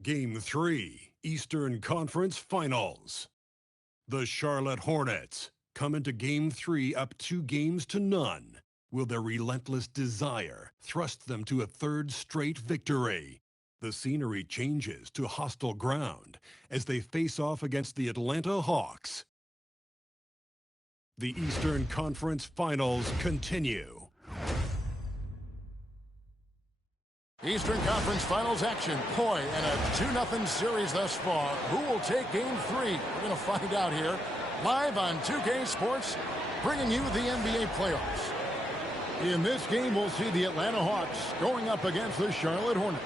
Game 3, Eastern Conference Finals. The Charlotte Hornets come into Game 3 up 2-0. Will their relentless desire thrust them to a third straight victory? The scenery changes to hostile ground as they face off against the Atlanta Hawks. The Eastern Conference Finals continue. Eastern Conference Finals action. Boy, and a 2-0 series thus far. Who will take Game 3? We're going to find out here. Live on 2K Sports, bringing you the NBA playoffs. In this game, we'll see the Atlanta Hawks going up against the Charlotte Hornets.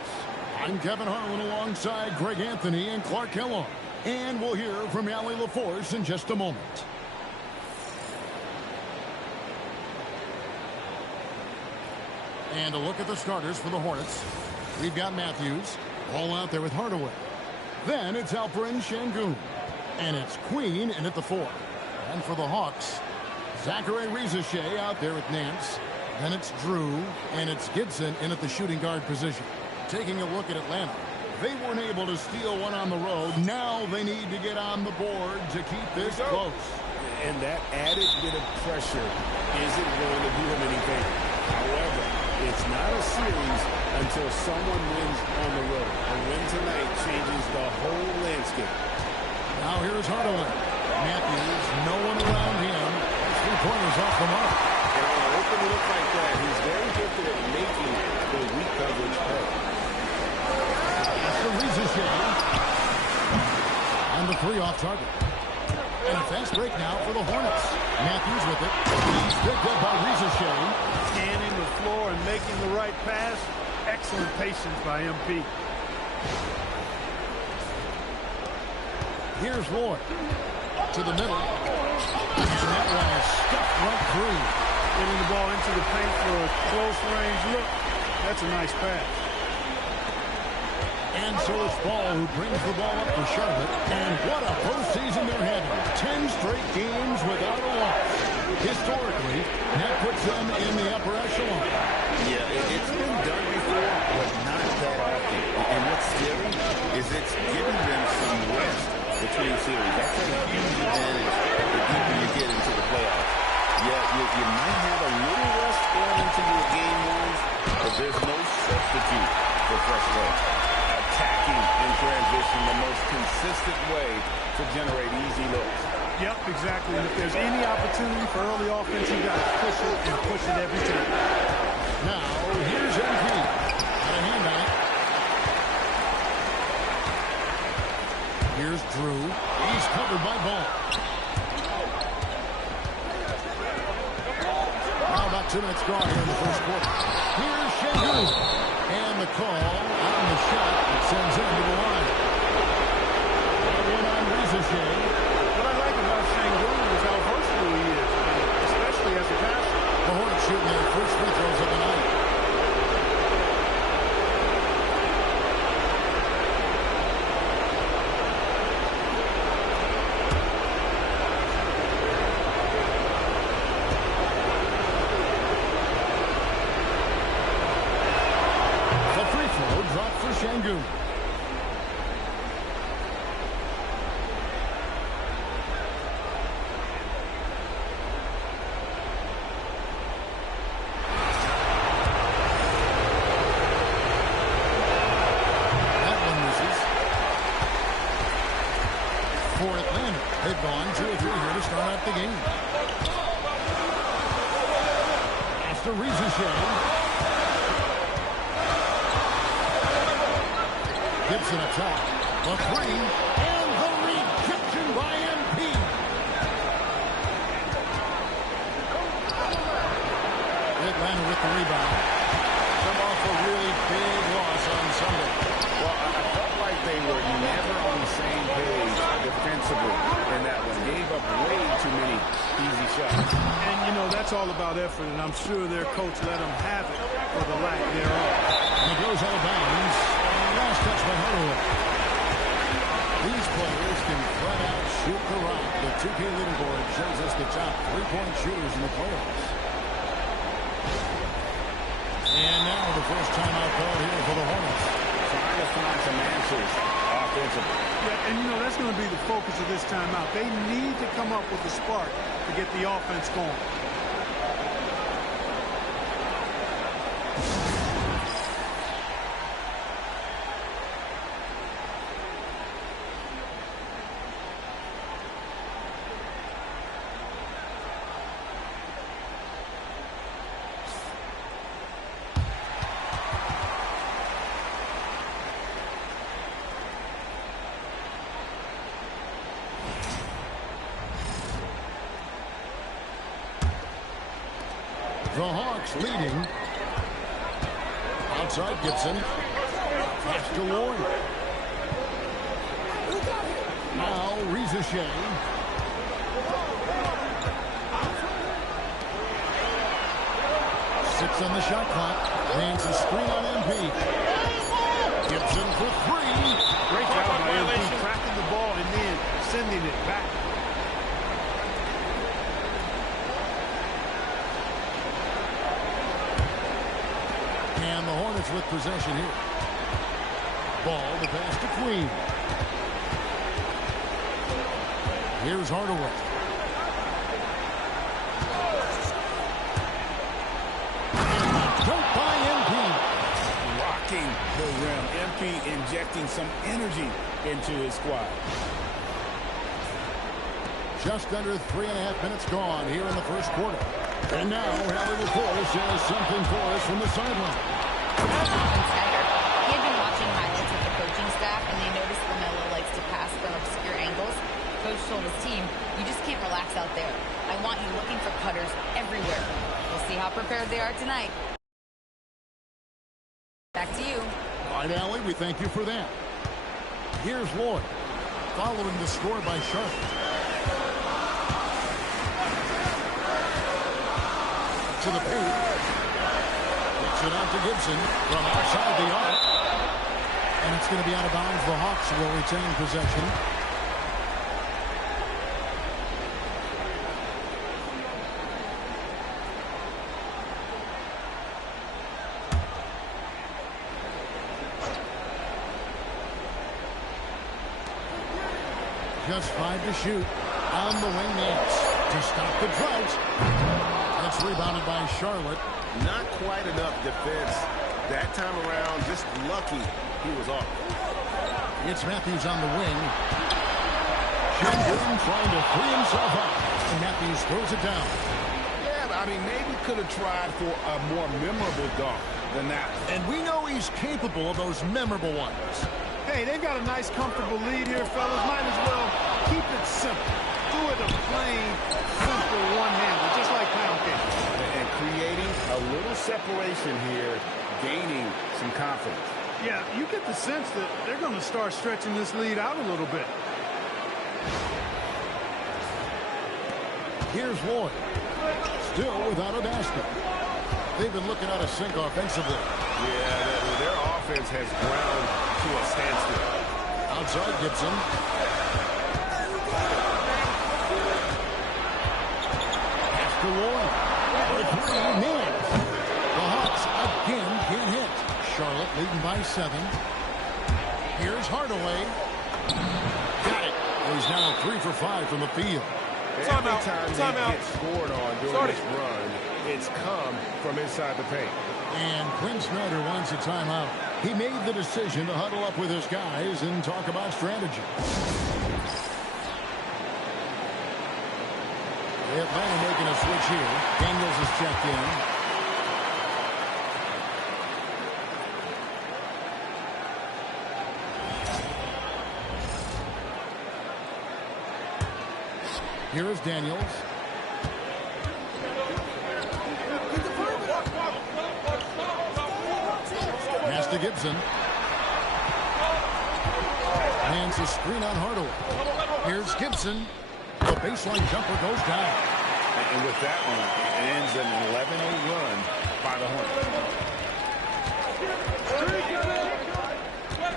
I'm Kevin Harlan alongside Greg Anthony and Clark Kellogg. And we'll hear from Allie LaForce in just a moment. And a look at the starters for the Hornets. We've got Matthews, all out there with Hardaway. Then it's Alperen Sengun. And it's Queen in at the 4. And for the Hawks, Zachary Rizachet out there with Nance. Then it's Drew, and it's Gibson in at the shooting guard position. Taking a look at Atlanta. They weren't able to steal one on the road. Now they need to get on the board to keep this close. And that added bit of pressure isn't going to do them anything. However, it's not a series until someone wins on the road. A win tonight changes the whole landscape. Now here's Hardaway. Matthews, no one around him. 3-pointers off the mark. And on an open look like that, he's very gifted at making the weak coverage play. After Rizachet. And the 3 off target. And a fast break now for the Hornets. Matthews with it. He's picked up by Rizachet. Scanning the floor and making the right pass. Excellent patience by MP. Here's Lloyd. To the middle. And that one is stuffed right through. Getting the ball into the paint for a close range look. That's a nice pass. And so it's Ball who brings the ball up for Charlotte. And what a postseason they're having. 10 straight games without a loss. Historically, that puts them in the upper echelon. Yeah, it's been done before, but not that often. And what's scary is it's giving them some rest between series. That's a huge advantage the deeper you get into the playoffs. Yeah, you might have a little rest going into your game ones, but there's no substitute for fresh legs. Attacking in transition, the most consistent way to generate easy looks. Yep, exactly. And if there's any opportunity for early offense, you got to push it and push it every time. Now, here's MP. Got a hand on it. Here's Drew. He's covered by Ball. Now about 2 minutes gone here in the first quarter. Here's Sengun. And the call on the shot that sends him to the line. That one on Rizachet. What I like about Sengun is how versatile he is, especially as a passer. The Hornets shooting their first free throws of the night. The free throw dropped for Sengun. For Atlanta, they've gone 2 or 3 here to start out the game. After Rizachet. Gibson up top. The 3. And the rejection by MP. Atlanta with the rebound. Come off a really big loss on Sunday. Well, I felt like they were never on the same page defensively in that one. Gave up way too many easy shots. And, you know, that's all about effort, and I'm sure their coach let them have it for the lack thereof. And it goes out of bounds. Last touch by Hardaway. These players can flat out shoot the rock. The 2K leaderboard shows us the top 3-point shooters in the playoffs. And now the first timeout call here for the Hornets. Trying to find some answers answers offensively. Yeah, and, that's going to be the focus of this timeout. They need to come up with a spark to get the offense going. The Hawks leading. Outside Gibson. Pass to Lloyd. Now Rizachet. Six on the shot clock. Hands a screen on MP. Gibson for three. Great job by MP, tracking the ball and then sending it back. And the Hornets with possession here. Ball to pass to Queen. Here's Hardaway. Dunk by MP. Rocking the rim. MP injecting some energy into his squad. Just under 3.5 minutes gone here in the first quarter. And now, Hallie McCoy says something for us from the sideline. He had been watching highlights with the coaching staff, and they noticed LaMelo likes to pass from obscure angles. Coach told his team, you just can't relax out there. I want you looking for cutters everywhere. We'll see how prepared they are tonight. Back to you. All right, Allie, we thank you for that. Here's Lloyd, following the score by Charlotte. To the paint. Kicks it out to Gibson from outside the arc. And it's going to be out of bounds. The Hawks will retain possession. Just 5 to shoot. On the wing Nance to stop the drought. It's rebounded by Charlotte. Not quite enough defense that time around. Just lucky he was off. It's Matthews on the wing. Shengun trying to free himself up. And Matthews throws it down. Yeah, I mean, maybe could have tried for a more memorable dunk than that. And we know he's capable of those memorable ones. Hey, they've got a nice, comfortable lead here, fellas. Might as well keep it simple. Do it a plain, simple one-hander, just like pound cake. And creating a little separation here, gaining some confidence. Yeah, you get the sense that they're going to start stretching this lead out a little bit. Here's Lloyd. Still without a basket. They've been looking out of sync offensively. Yeah, their offense has ground to a standstill. Outside Gibson. Pass to Lloyd. For three, nails. The Hawks again can't hit. Charlotte leading by 7. Here's Hardaway. Got it. He's now 3 for 5 from the field. Every time they get scored on during this run, it's come from inside the paint. And Quinn Snyder wants a timeout. He made the decision to huddle up with his guys and talk about strategy. Atlanta making a switch here. Daniels is checked in. Here is Daniels. Pass to Gibson. Hands a screen on Hardaway. Here's Gibson. The baseline jumper goes down. And with that one, it ends an 11-0 run by the Hornets.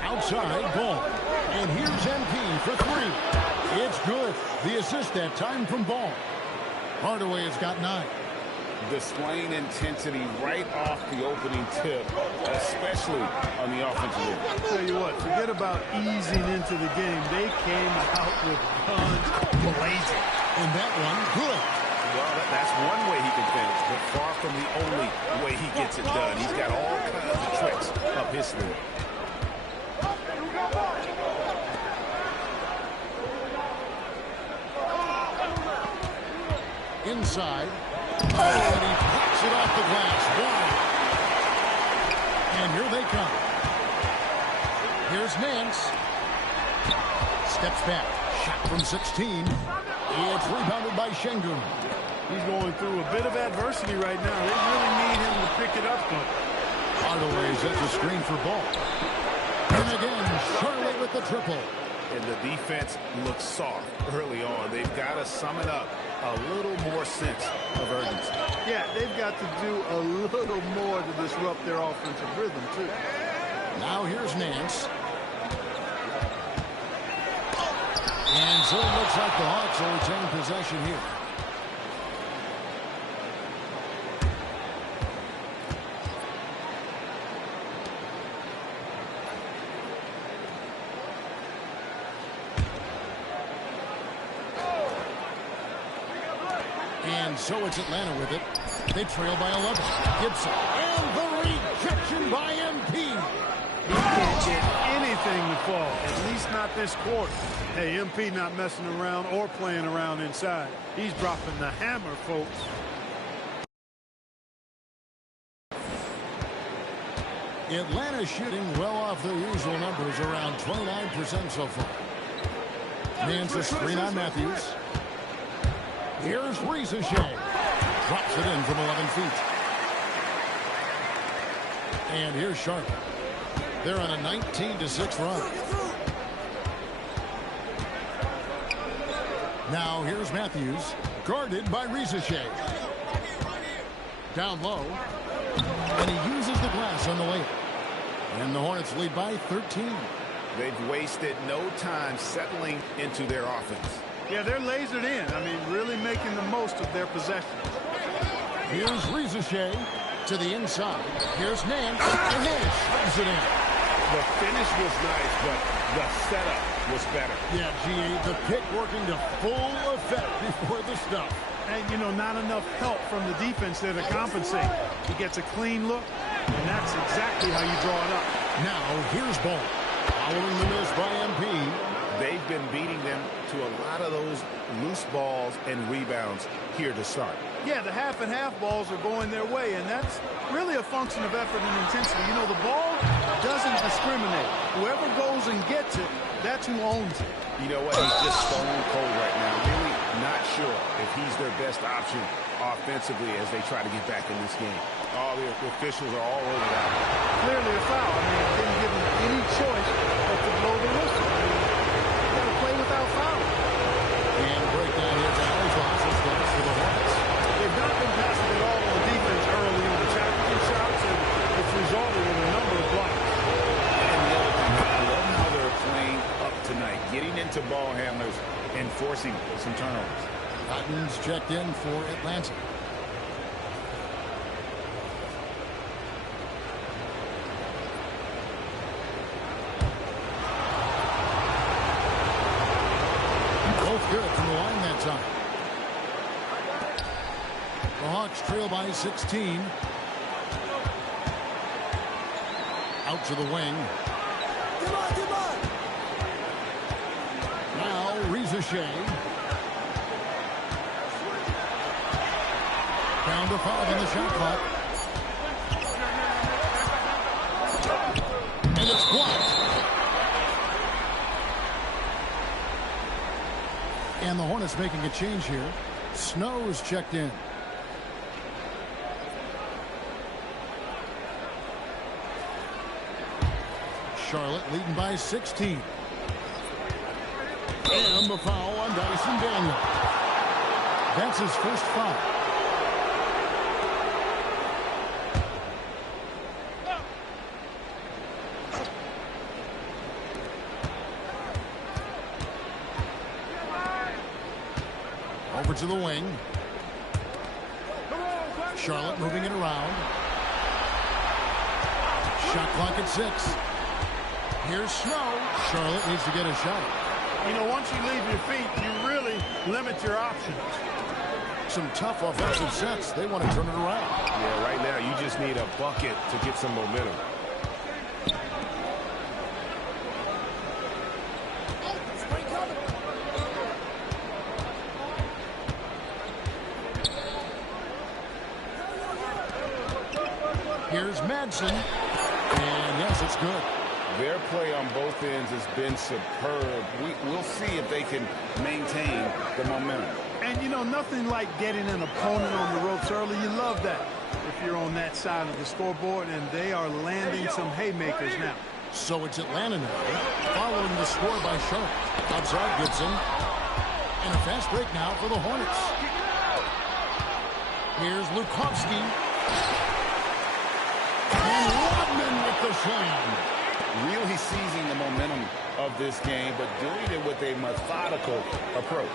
Outside, Ball. And here's MP for 3. It's good. The assist that time from Ball. Hardaway has got 9. displaying intensity right off the opening tip, especially on the offensive end. I'll tell you what, forget about easing into the game. They came out with guns blazing. And that one, good. Well, that's one way he can finish, but far from the only way he gets it done. He's got all kinds of tricks up his sleeve. Inside. Oh, and he pops it off the glass. Wide. And here they come. Here's Nance. Steps back. Shot from 16. It's rebounded by Şengün. He's going through a bit of adversity right now. They really need him to pick it up, but Hardaway sets a screen for ball. And again, Charlotte with the triple. And the defense looks soft early on. They've got to summon up a little more sense of urgency. yeah, they've got to do a little more to disrupt their offensive rhythm, too. Now here's Nance. And so it looks like the Hawks will retain possession here. And so it's Atlanta with it. They trail by 11. Gibson. And the rejection by MP. He can't get anything to fall, at least not this quarter. Hey, MP not messing around or playing around inside. He's dropping the hammer, folks. Atlanta shooting well off their usual numbers, around 29% so far. Nance a screen on Matthews. Here's Ricochet. Drops it in from 11 feet. And here's Charlotte. They're on a 19-6 run. Now here's Matthews. Guarded by Ricochet. Down low. And he uses the glass on the layup. And the Hornets lead by 13. They've wasted no time settling into their offense. Yeah, they're lasered in. I mean, really making the most of their possession. Here's Ricochet to the inside. Here's Nance. And Nance shoves it in. The finish was nice, but the setup was better. Yeah, G.A., the pick working to full effect before the stuff. And, you know, not enough help from the defense there to compensate. He gets a clean look, and that's exactly how you draw it up. Now, here's Ball. Following the miss by MP. They've been beating them to a lot of those loose balls and rebounds here to start. Yeah, the half-and-half balls are going their way, and that's really a function of effort and intensity. You know, the ball doesn't discriminate. Whoever goes and gets it, that's who owns it. You know what? He's just stone cold right now. Really not sure if he's their best option offensively as they try to get back in this game. All the officials are all over that. Clearly a foul. I mean, it didn't give them any choice but to blow the whistle. I mean, you got to play without foul. And breakdown here to Alex Ross's goals for the Hornets. They've not been passive at all on defense early on, attacking shots, and it's resulted in a number of blocks. And the other thing, I love how they're playing up tonight, getting into ball handlers and forcing some turnovers. Cotton's checked in for Atlanta. Both good from the line that time. The Hawks trail by 16. Out to the wing. Now Ricochet. Down to 5 in the shot clock. And it's blocked. And the Hornets making a change here. Snow's checked in. Charlotte leading by 16. And the foul on Dyson Daniel. That's his first foul. Over to the wing. Charlotte moving it around. Shot clock at 6. Here's Snow. Charlotte needs to get a shot. You know, once you leave your feet, you really limit your options. Some tough offensive sets. They want to turn it around. Yeah, right now you just need a bucket to get some momentum. Here's Madsen. And yes, it's good. Their play on both ends has been superb. We'll see if they can maintain the momentum. And, you know, nothing like getting an opponent on the ropes early. You love that if you're on that side of the scoreboard, and they are landing some haymakers now. So it's Atlanta now, following the score by Charlotte. Outside Gibson. And a fast break now for the Hornets. Here's Lukovsky. And Rodman with the slam. Really seizing the momentum of this game, but doing it with a methodical approach.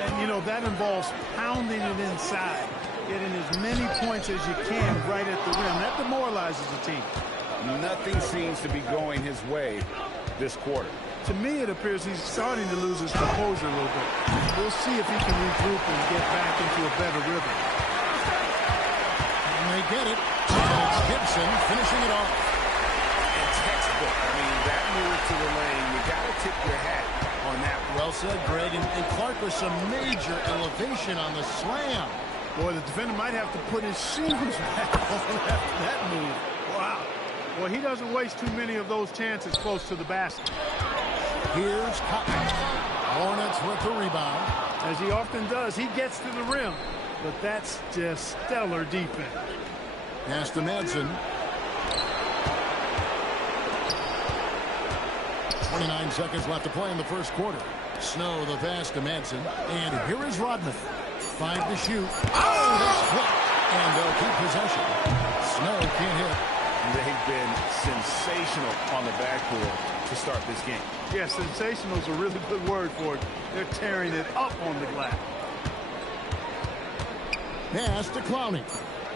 And, you know, that involves pounding it inside, getting as many points as you can right at the rim. That demoralizes the team. Nothing seems to be going his way this quarter. To me, it appears he's starting to lose his composure a little bit. We'll see if he can regroup and get back into a better rhythm. And they get it. And it's Gibson finishing it off. Textbook. I mean, that move to the lane, you got to tip your hat on that. Well said, Greg. And Clark with some major elevation on the slam. Boy, the defender might have to put his shoes back on after that move. Wow. Well, he doesn't waste too many of those chances close to the basket. Here's Cotton. Hornets with the rebound. As he often does, he gets to the rim. But that's just stellar defense. Pass to Madsen. 29 seconds left to play in the first quarter. Snow the pass to Madsen. And here is Rodman. 5 to shoot. Oh, that's flipped. And they'll keep possession. Snow can't hit. They've been sensational on the backboard to start this game. Yeah, sensational is a really good word for it. They're tearing it up on the glass. Pass to Clowney.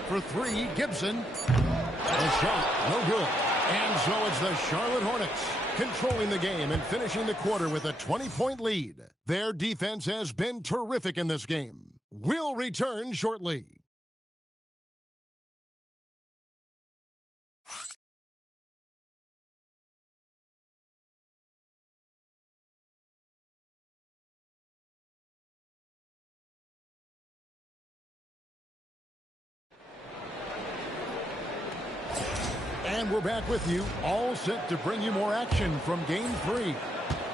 For 3, Gibson. The shot, no good. And so it's the Charlotte Hornets controlling the game and finishing the quarter with a 20-point lead. Their defense has been terrific in this game. We'll return shortly. And we're back with you, all set to bring you more action from Game 3.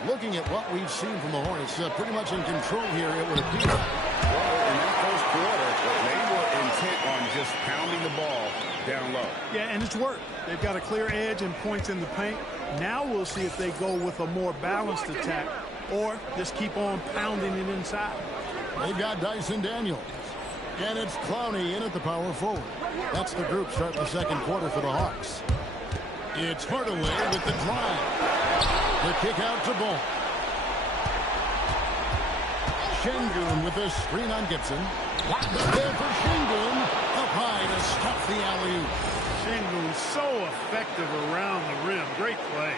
Looking at what we've seen from the Hornets, pretty much in control here, it would appear. Well, in that first quarter, they were intent on just pounding the ball down low. Yeah, and it's worked. They've got a clear edge and points in the paint. Now we'll see if they go with a more balanced attack or just keep on pounding it inside. They've got Dyson Daniels. And it's Clowney in at the power forward. That's the group starting the second quarter for the Hawks. It's Hardaway with the drive. The kick out to Ball. Şengün with the screen on Gibson. There for Şengün. Up high to stop the alley-oop. Şengün so effective around the rim. Great play.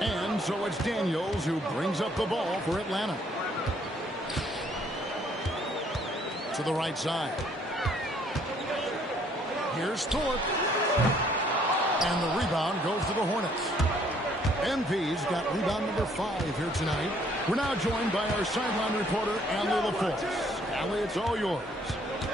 And so it's Daniels who brings up the ball for Atlanta. To the right side. Here's Thorpe. And the rebound goes to the Hornets. MP's got rebound number 5 here tonight. We're now joined by our sideline reporter, Allie LaForce. Allie, it's all yours.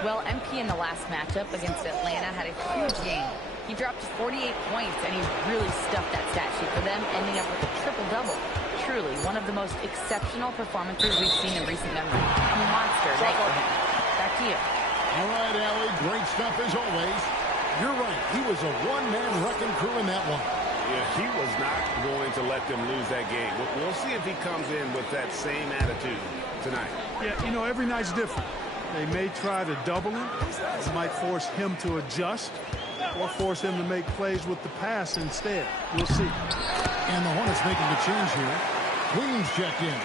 Well, MP in the last matchup against Atlanta had a huge game. He dropped 48 points, and he really stuffed that stat sheet for them, ending up with a triple-double. Truly, one of the most exceptional performances we've seen in recent memory. A monster night for him. Back to you. All right, Allie, great stuff as always. You're right. He was a one-man wrecking crew in that one. Yeah, he was not going to let them lose that game. We'll see if he comes in with that same attitude tonight. Yeah, you know, every night's different. They may try to double him. It might force him to adjust or force him to make plays with the pass instead. We'll see. And the Hornets making the change here. Queens checked in.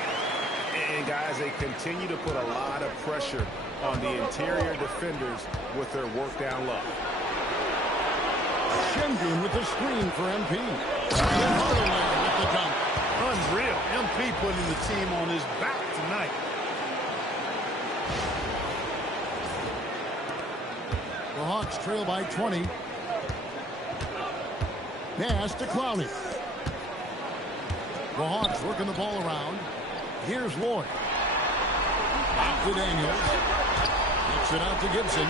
And, guys, they continue to put a lot of pressure on the interior defenders with their work down low. Şengün with the screen for MP. And Hardaway with the dunk. Unreal. MP putting the team on his back tonight. The Hawks trail by 20. Pass to Clowney. The Hawks working the ball around. Here's Lloyd. Out to Daniels. Kicks it out to Gibson.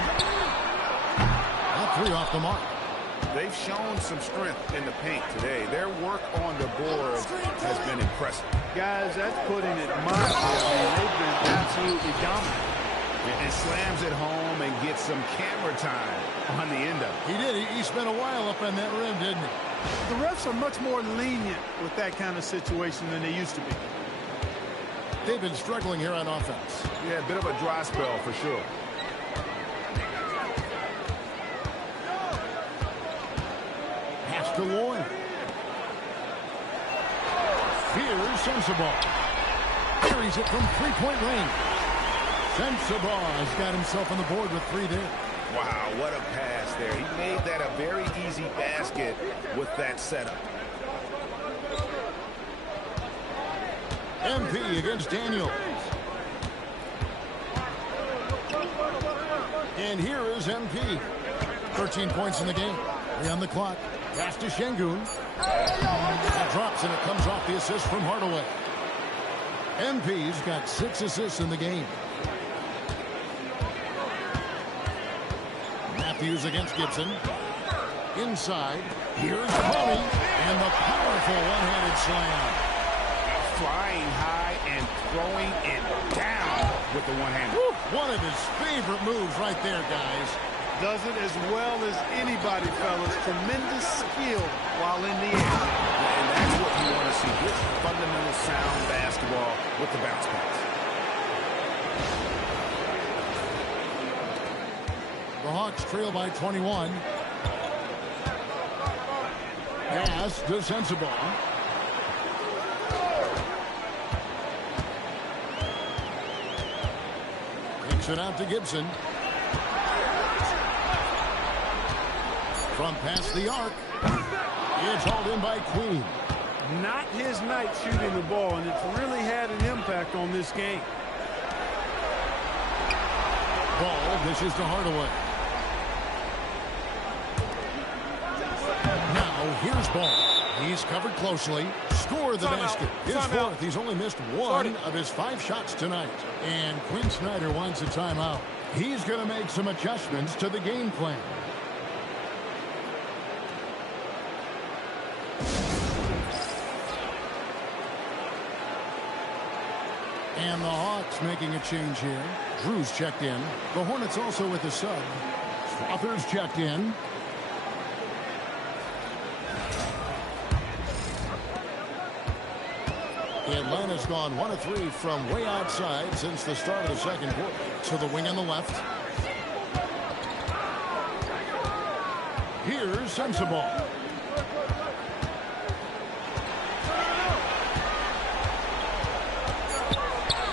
That three off the mark. They've shown some strength in the paint today. Their work on the board has been impressive. Guys, that's putting it mildly. I mean, they've been absolutely dominant. And slams it home and gets some camera time on the end of it. He did. He spent a while up on that rim, didn't he? The refs are much more lenient with that kind of situation than they used to be. They've been struggling here on offense. Yeah, a bit of a dry spell for sure. Pass to Lloyd. Here's Sensabaugh. Carries it from three-point range. Sensabaugh has got himself on the board with 3 there. Wow, what a pass there. He made that a very easy basket with that setup. MP against Daniels. And here is MP. 13 points in the game. 3 on the clock. Pass to Şengün. That drops and it comes off the assist from Hardaway. MP's got 6 assists in the game. Matthews against Gibson. Inside. Here's Coney. And the powerful one-handed slam. Flying high and throwing it down with the one-hander. One of his favorite moves right there, guys. Does it as well as anybody, fellas. Tremendous skill while in the air. And that's what you want to see. Good fundamental sound basketball with the bounce pass. The Hawks trail by 21. Pass to Sensabaugh. Kicks it out to Gibson. From past the arc. It's hauled in by Queen. Not his night shooting the ball, and it's really had an impact on this game. Ball dishes to Hardaway. Now here's Ball. He's covered closely. Score the basket. His fourth. He's only missed 1 of his 5 shots tonight. And Quinn Snyder wants a timeout. He's going to make some adjustments to the game plan. And the Hawks making a change here. Drew's checked in. The Hornets also with a sub. Swather's checked in. Atlanta's gone 1 of 3 from way outside since the start of the second quarter. To the wing on the left. Here's Sensabaugh.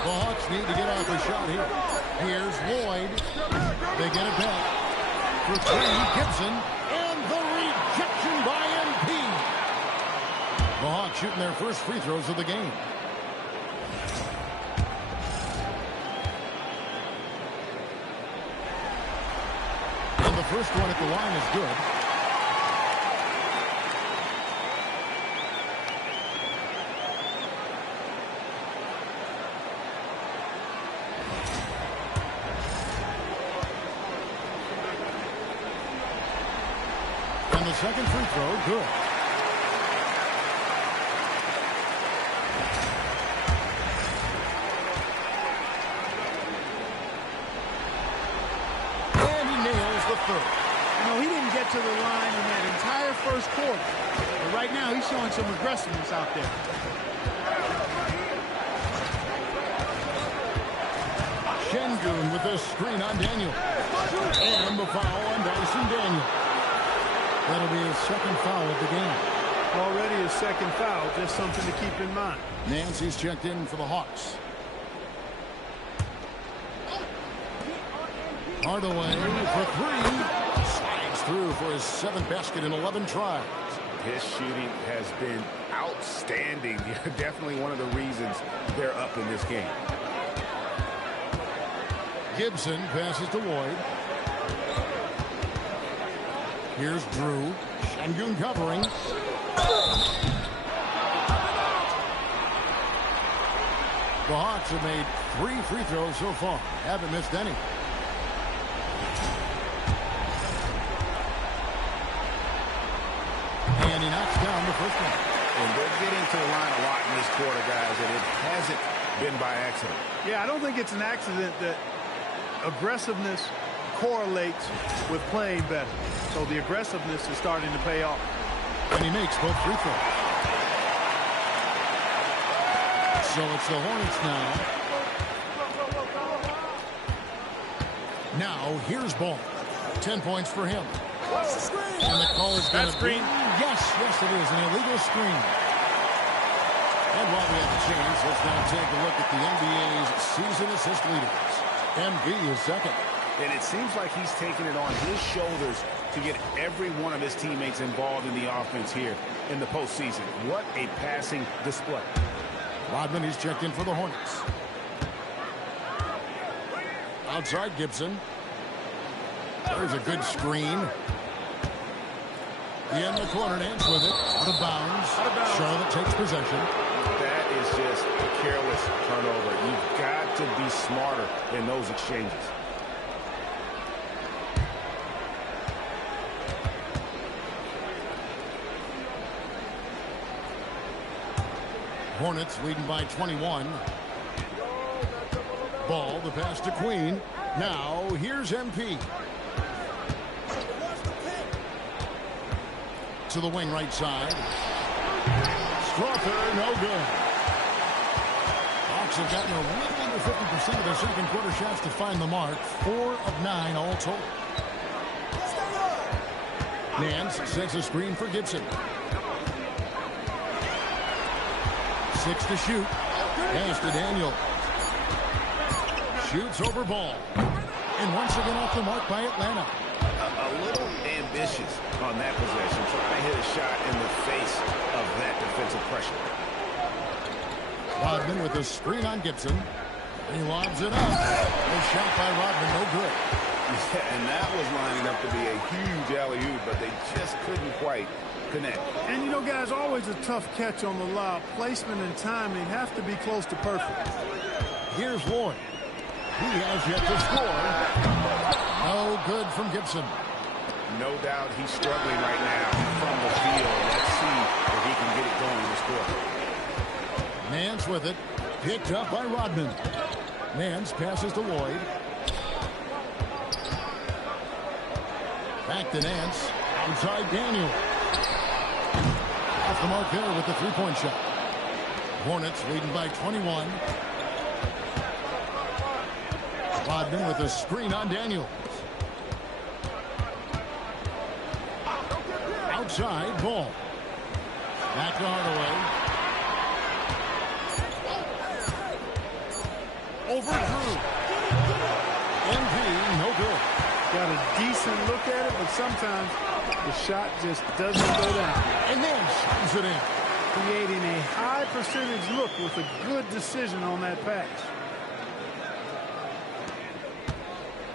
The Hawks need to get off a shot here. Here's Lloyd. They get it back. For 3, Gibson. And the rejection by MP. The Hawks shooting their first free throws of the game. And the first one at the line is good. Second free throw, good. And he nails the third. You know, he didn't get to the line in that entire first quarter. But right now, he's showing some aggressiveness out there. Şengün with a screen on Daniel. And the foul on Dyson Daniel. That'll be his second foul of the game. Already his second foul, just something to keep in mind. Nancy's checked in for the Hawks. Hardaway for three. Slides through for his 7th basket in 11 tries. His shooting has been outstanding. Definitely one of the reasons they're up in this game. Gibson passes to Lloyd. Here's Drew. Şengün covering. The Hawks have made 3 free throws so far. Haven't missed any. And he knocks down the first one. And they're getting to the line a lot in this quarter, guys, and it hasn't been by accident. Yeah, I don't think it's an accident that aggressiveness correlates with playing better. So the aggressiveness is starting to pay off. And he makes both free throws. So it's the Hornets now. Now, here's Ball. 10 points for him. And the call is going to be... Yes, it is. An illegal screen. And while we have a chance, let's now take a look at the NBA's season assist leaders. MB is second. And it seems like he's taking it on his shoulders to get every one of his teammates involved in the offense here in the postseason. What a passing display. Rodman is checked in for the Hornets. Outside Gibson. There's a good screen. In the corner, Nance with it. Out of bounds. Charlotte takes possession. That is just a careless turnover. You've got to be smarter in those exchanges. Hornets leading by 21. Ball, the pass to Queen. Now, here's MP. To the wing right side. Strother, no good. Hawks have gotten a little under 50% of their second quarter shots to find the mark. 4 of 9 all told. Nance sets a screen for Gibson. 6 to shoot. Pass to Daniel. Shoots over Ball. And once again off the mark by Atlanta. A little ambitious on that possession, trying to hit a shot in the face of that defensive pressure. Rodman with a screen on Gibson. He lobs it up. A shot by Rodman, no good. Yeah, and that was lining up to be a huge alley-oop, but they just couldn't quite connect. And, you know, guys, always a tough catch on the lob. Placement and timing have to be close to perfect. Here's Lloyd. He has yet to score. No good from Gibson. No doubt he's struggling right now from the field. Let's see if he can get it going in this quarter. Nance with it. Picked up by Rodman. Nance passes to Lloyd. Back to Nance. Outside Daniel. Off the mark there with the three-point shot. Hornets leading by 21. Rodman with a screen on Daniels. Outside, Ball. Back to Hardaway. Over Drew. MP, no good. Got a decent look at it, but sometimes the shot just doesn't go down. And then shoots it in. Creating a high percentage look with a good decision on that pass.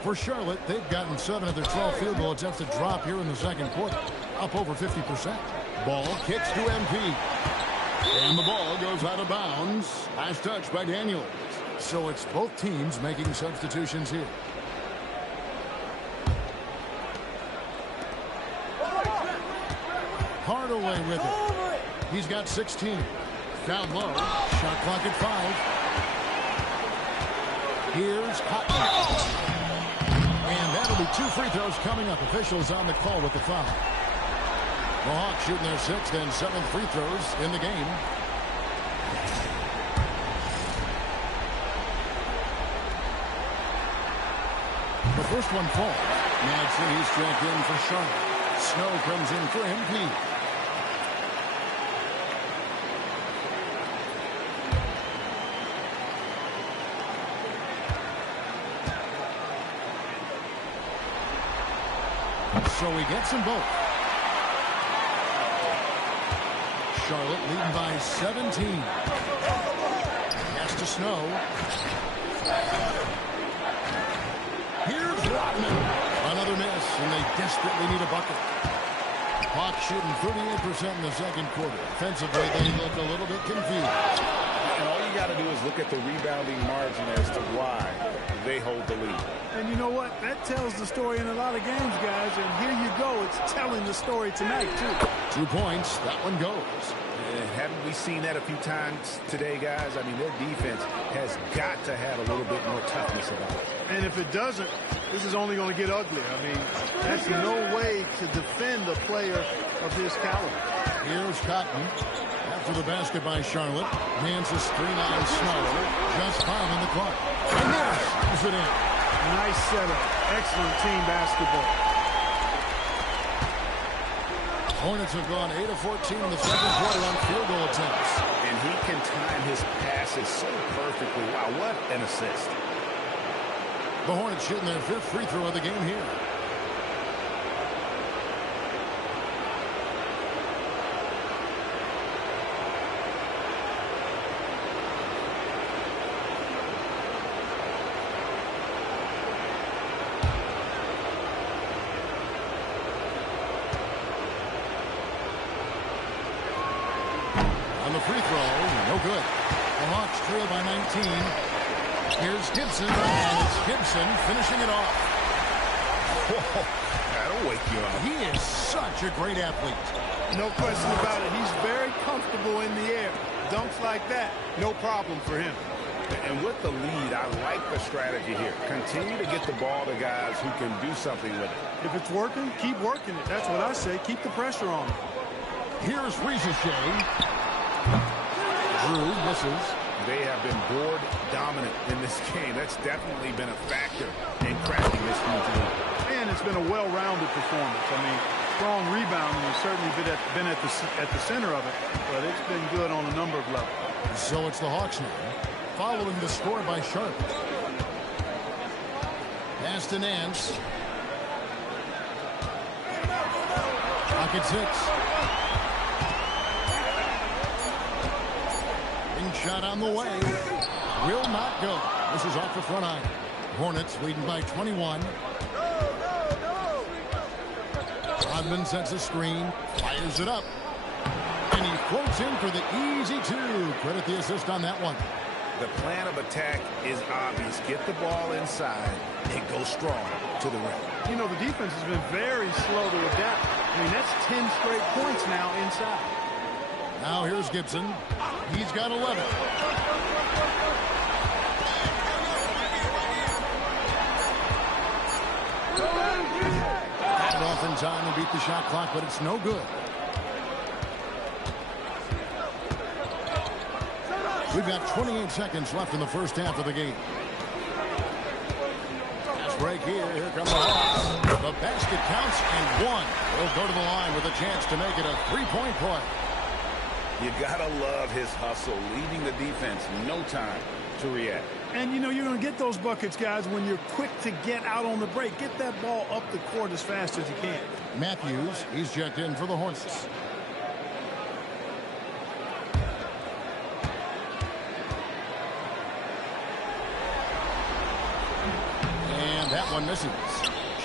For Charlotte, they've gotten 7 of their 12 field goal attempts to drop here in the second quarter. Up over 50%. Ball kicks to MP. And the ball goes out of bounds. Last touch by Daniels. So it's both teams making substitutions here. Hardaway with it. He's got 16. Down low. Shot clock at 5. Here's Cotton. And that'll be 2 free throws coming up. Officials on the call with the foul. The Hawks shooting their 6th and 7th free throws in the game. The first one falls. Madsen, he's checked in for Charlotte. Snow comes in for MP. so he gets them both. Charlotte leading by 17. Pass to Snow. Here's Rodman. Another miss, and they desperately need a bucket. Hawks shooting 38% in the second quarter. Offensively, they look a little bit confused. And all you got to do is look at the rebounding margin as to why they hold the lead. And you know what? That tells the story in a lot of games, guys. And here you go. It's telling the story tonight, too. 2 points. That one goes. And haven't we seen that a few times today, guys? I mean, their defense has got to have a little bit more toughness about it. And if it doesn't, this is only going to get ugly. I mean, that's no way to defend a player of his caliber. Here's Cotton. After the basket by Charlotte. Nance is 3-9 Snow. Just 5 on the clock. And there, steals it in. Nice setup. Excellent team basketball. Hornets have gone 8 of 14 in the second quarter on field goal attempts. And he can time his passes so perfectly. Wow, what an assist. The Hornets shooting their 5th free throw of the game here. The free throw, no good. The Hawks trail by 19. Here's Gibson, and it's Gibson finishing it off. Whoa, that'll wake you up. He is such a great athlete. No question about it. He's very comfortable in the air. Dunks like that, no problem for him. And with the lead, I like the strategy here. Continue to get the ball to guys who can do something with it. If it's working, keep working it. That's what I say. Keep the pressure on him. Here's Ricochet. Drew misses. They have been board dominant in this game. That's definitely been a factor in cracking this huge lead. And it's been a well-rounded performance. I mean, strong rebounding has certainly been at the center of it, but it's been good on a number of levels. So it's the Hawks now, following the score by Sharp. Pass to Nance. Pocket 6. Shot on the way. Will not go. This is off the front iron. Hornets leading by 21. Rodman sets a screen. Fires it up. And he floats in for the easy 2. Credit the assist on that one. The plan of attack is obvious. Get the ball inside and go strong to the rim. You know, the defense has been very slow to adapt. I mean, that's 10 straight points now inside. Now here's Gibson. He's got 11. Got it off in time to beat the shot clock, but it's no good. We've got 28 seconds left in the first half of the game. Fast break here. Here come the Hawks. The basket counts and 1. He'll go to the line with a chance to make it a 3-point play. You gotta love his hustle, leaving the defense no time to react. And you know you're going to get those buckets, guys, when you're quick to get out on the break. Get that ball up the court as fast as you can. Matthews, he's checked in for the Hornets. And that one misses.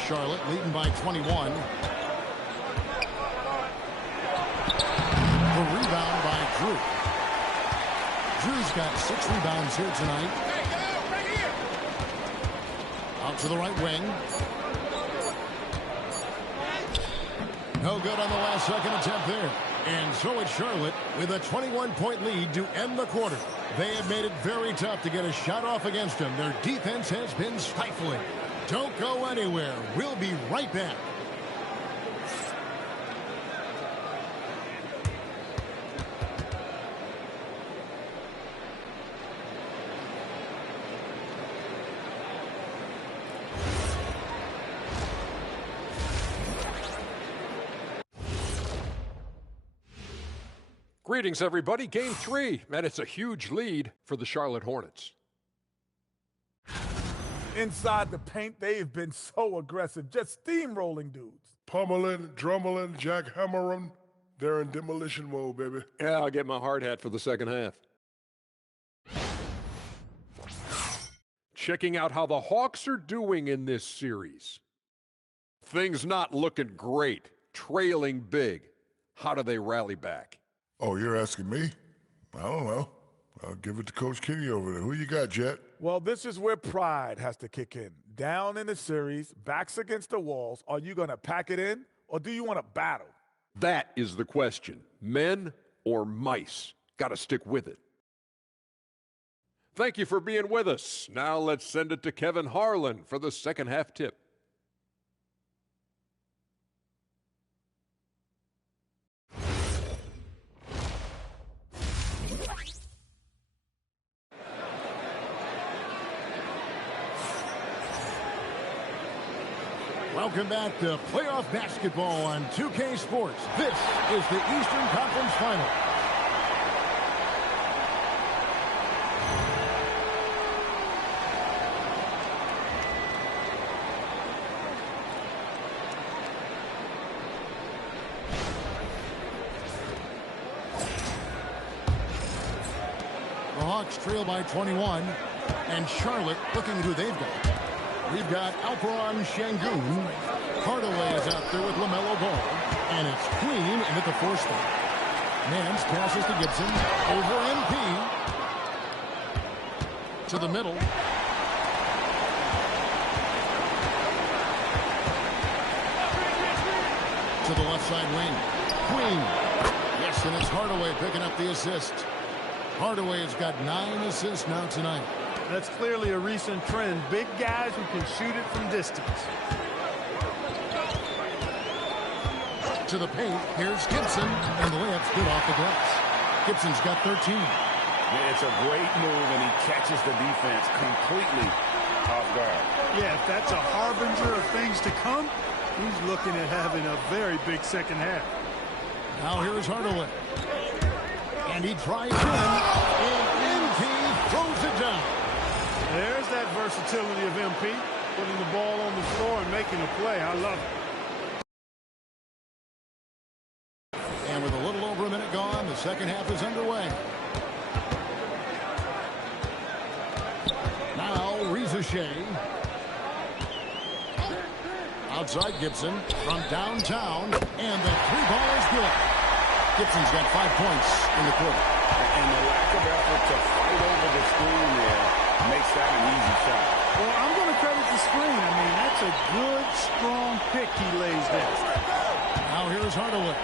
Charlotte leading by 21. The rebound by Drew. Drew's got 6 rebounds here tonight. Out to the right wing. No good on the last second attempt there. And so it's Charlotte with a 21-point lead to end the quarter. They have made it very tough to get a shot off against them. Their defense has been stifling. Don't go anywhere. We'll be right back. Greetings, everybody. Game 3, and it's a huge lead for the Charlotte Hornets. Inside the paint, they've been so aggressive, just steamrolling dudes. pummeling, drummeling, jackhammering. They're in demolition mode, baby. Yeah, I'll get my hard hat for the second half. Checking out how the Hawks are doing in this series. Things not looking great, trailing big. How do they rally back? Oh, you're asking me? I don't know. I'll give it to Coach Kenny over there. Who you got, Jet? Well, this is where pride has to kick in. Down in the series, backs against the walls. Are you going to pack it in, or do you want to battle? That is the question. Men or mice? Got to stick with it. Thank you for being with us. Now let's send it to Kevin Harlan for the second half tip. Welcome back to playoff basketball on 2K Sports. This is the Eastern Conference Final. The Hawks trail by 21, and Charlotte looking who they've got. We've got Alperon Şengün. Hardaway is out there with LaMelo Ball. And it's Queen in at the 4 spot. Nance passes to Gibson. Over MP. To the middle. To the left side wing. Queen. Yes, and it's Hardaway picking up the assist. Hardaway has got 9 assists now tonight. That's clearly a recent trend. Big guys who can shoot it from distance. To the paint. Here's Gibson. And the layup's good off the glass. Gibson's got 13. Yeah, it's a great move, and he catches the defense completely off guard. Yeah, if that's a harbinger of things to come, he's looking at having a very big second half. Now here's Hardaway. And he tries in. And MP throws it down. There's that versatility of MP, putting the ball on the floor and making a play. I love it. And with a little over a minute gone, the second half is underway. Now, Reza Shea. Outside Gibson from downtown, and the 3-ball is good. Gibson's got 5 points in the quarter. And the lack of effort to fight over the screen there makes that an easy shot. Well, I'm going to credit the screen. I mean, that's a good, strong pick he lays there. Now here's Hardaway.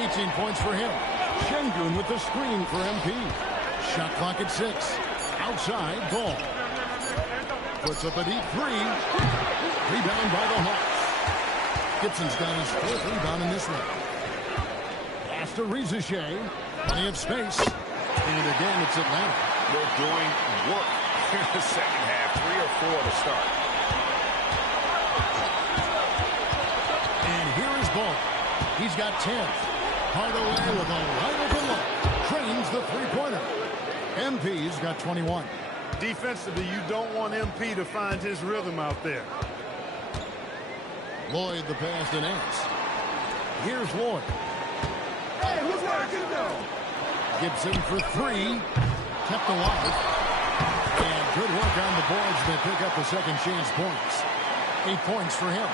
18 points for him. Şengün with the screen for MP. Shot clock at 6. Outside, Ball. Puts up a deep 3. Rebound by the Hawks. Gibson's got his 4th rebound in this one. Pass to Reza Shea. Plenty of space. And again, it's Atlanta. They're doing work in the second half. 3 or 4 to start. And here is Ball. He's got 10. Hardaway with a right of the look. Trains the 3-pointer. MP's got 21. Defensively, you don't want MP to find his rhythm out there. Lloyd the pass to Nance. Here's Lloyd. Hey, who's working though? Gibson for 3. Kept alive. And good work on the boards. They pick up the second chance points. 8 points for him.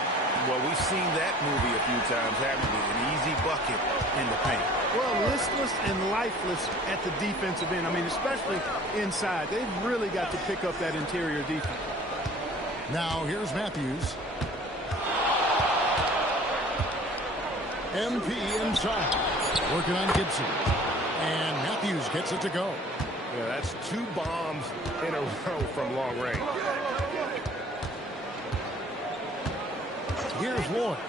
Well, we've seen that movie a few times, haven't we? An easy bucket in the paint. Well, listless and lifeless at the defensive end. I mean, especially inside. They've really got to pick up that interior defense. Now, here's Matthews. MP inside. Working on Gibson. And Matthews gets it to go. Yeah, that's 2 bombs in a row from long range. Here's Lloyd.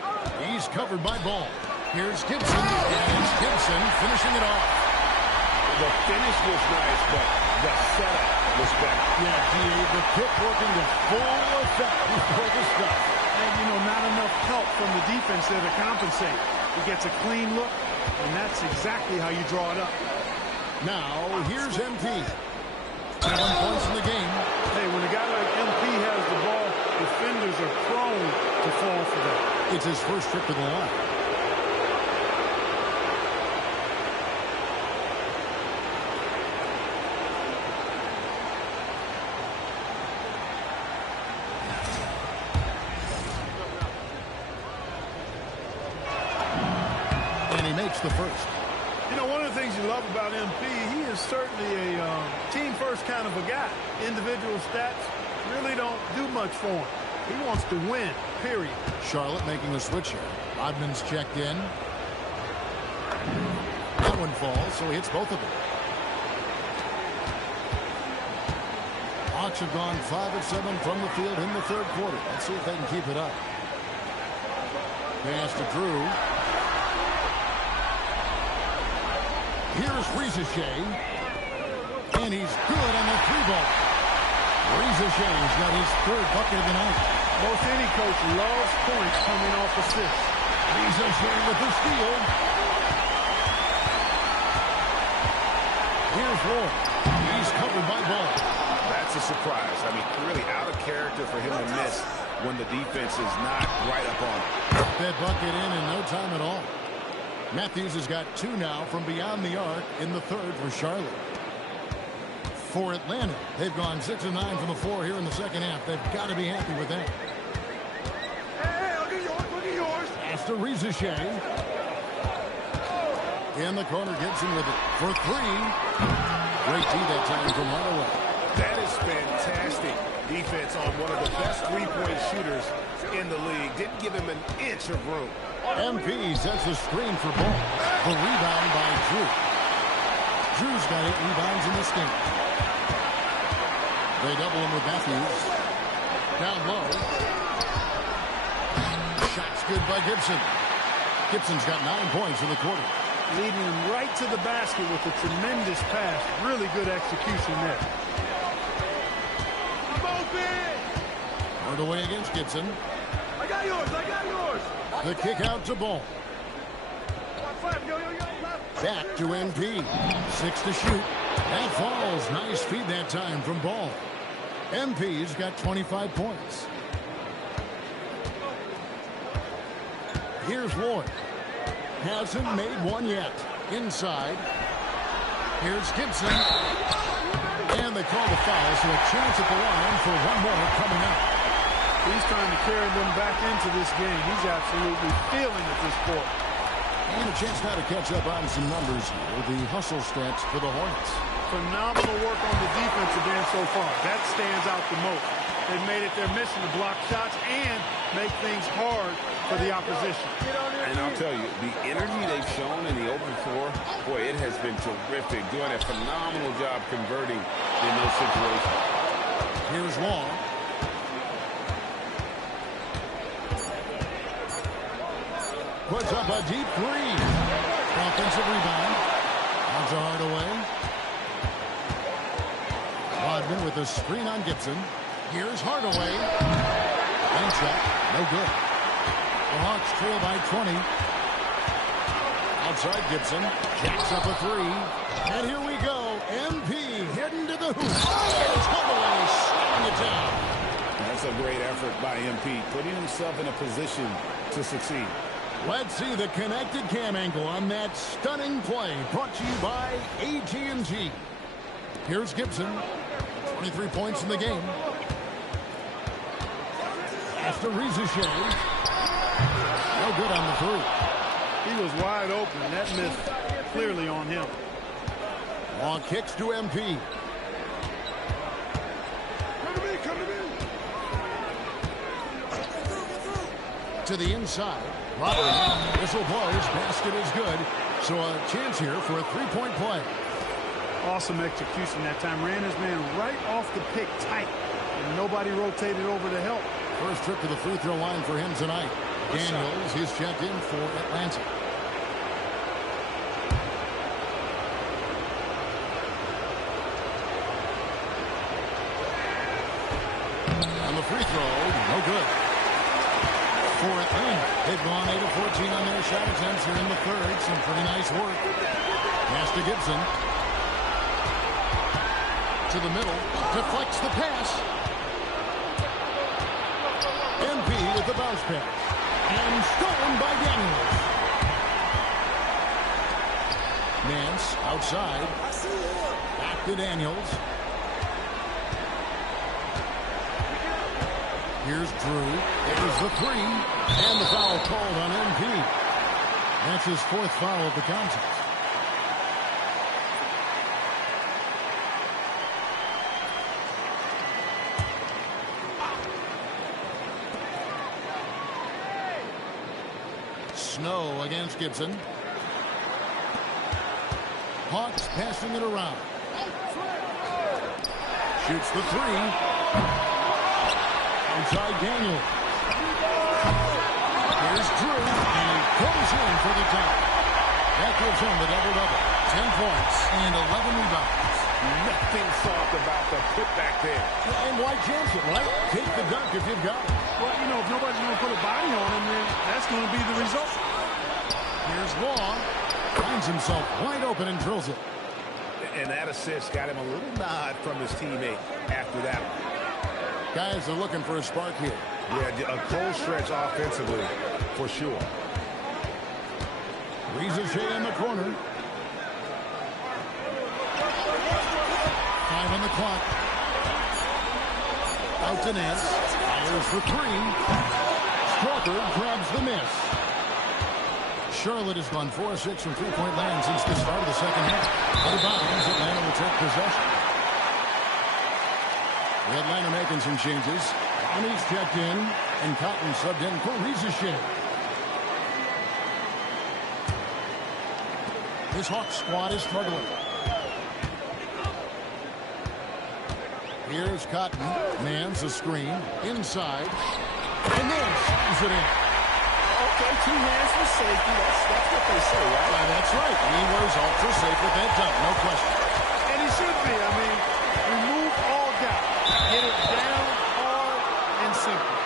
He's covered by Ball. Here's Gibson. And it's Gibson finishing it off. The finish was nice, but the setup was better. Yeah, D.A., the pick working to full effect before the stop. And, you know, not enough help from the defense there to compensate. He gets a clean look, and that's exactly how you draw it up. Now, here's MP. 7 points in the game. Hey, when a guy like MP has the ball, defenders shooters are prone to fall for that. It's his first trip to the line. And he makes the first. You know, one of the things you love about MP, he is certainly a team-first kind of a guy. Individual stats really don't do much for him. He wants to win, period. Charlotte making a switch here. Rodman's checked in. That one falls, so he hits both of them. Hawks have gone 5 of 7 from the field in the third quarter. Let's see if they can keep it up. Pass to Drew. Here's Rizichet. And he's good on the 3-ball. Rizichet's got his third bucket of the night. Most any coach loves points coming off assists. Rizichet with the steal. Here's Ward. He's covered by Ball. That's a surprise. I mean, really out of character for him to miss when the defense is not right up on him. That bucket in no time at all. Matthews has got 2 now from beyond the arc in the third for Charlotte. For Atlanta, they've gone 6 of 9 from the floor here in the second half. They've got to be happy with that. Hey, look at yours, look at yours. Pass to Rizichet. In the corner, Gibson with it for 3. Great D that time from Hardaway. That is fantastic defense on one of the best three-point shooters in the league. Didn't give him an inch of room. MP sets the screen for Ball. The rebound by Drew. Drew's got 8 rebounds in this game. They double him with Matthews. Down low. Shot's good by Gibson. Gibson's got 9 points in the quarter. Leading him right to the basket with a tremendous pass. Really good execution there. I'm open! Hardaway against Gibson. I got yours, I got yours. The kick out to Ball. Back to MP. 6 to shoot. That falls. Nice feed that time from Ball. MP's got 25 points. Here's Ward. Hasn't made one yet. Inside. Here's Gibson. And they call the foul, so a chance at the line for one more coming up. He's trying to carry them back into this game. He's absolutely feeling it this quarter. And a chance now to catch up on some numbers here. The hustle stats for the Hornets. Phenomenal work on the defensive end so far. That stands out the most. They've made it their mission to block shots and make things hard for the opposition. And I'll tell you, the energy they've shown in the open floor, boy, it has been terrific. Doing a phenomenal job converting in those situations. Here's Long. Puts up a deep 3. Offensive rebound. On to Hardaway. Rodman with a screen on Gibson. Here's Hardaway. And shot. No good. The Hawks trail by 20. Outside Gibson. Jacks up a 3. And here we go. MP heading to the hoop. And Hardaway slamming it down. That's a great effort by MP, putting himself in a position to succeed. Let's see the connected cam angle on that stunning play, brought to you by AT&T. Here's Gibson, 23 points in the game. After Rizichet, no good on the 3. He was wide open. That missed clearly on him. Long kicks to MP. Come to me. To the inside. Rodman, whistle blows, basket is good. So a chance here for a 3-point play. Awesome execution that time. Ran his man right off the pick tight. And nobody rotated over to help. First trip to the free throw line for him tonight. Daniels is checked in for Atlanta. On the free throw, no good. For Atlanta, they've gone 8 of 14 on their shot attempts here in the third. Some pretty nice work. Pass to Gibson. To the middle. Deflects the pass. the bounce pass. And stolen by Daniels. Nance outside. Back to Daniels. Here's Drew. There's the three. And the foul called on MP. That's his fourth foul of the contest. Snow against Gibson. Hawks passing it around. Shoots the three. Outside Daniel. Here's Drew, and he goes in for the tie. That gives him the double-double. 10 points and 11 rebounds. Nothing soft about the putback there. And why chance it, right? Take the dunk if you've got it. Well, you know, if nobody's going to put a body on him, then that's going to be the result. Here's Law. Finds himself wide open and drills it. And that assist got him a little nod from his teammate after that one. Guys are looking for a spark here. Yeah, a cold stretch offensively, for sure. Ricochet in the corner. 5 on the clock. Out to Nance. Fires for three. Strother grabs the miss. Charlotte has gone 4 of 6 from three-point land since the start of the second half. Out of bounds, Atlanta will take possession. Atlanta making some changes. Ronnie's checked in, and Cotton subbed in for Ricochet. This Hawks squad is struggling. Here's Cotton. Mans a screen. Inside. And then shoots it in. Okay, 2 hands for safety. That's what they say, right? That's right. He was ultra safe with that dunk, no question. And he should be. I mean, remove all doubt. Get it down hard and simple.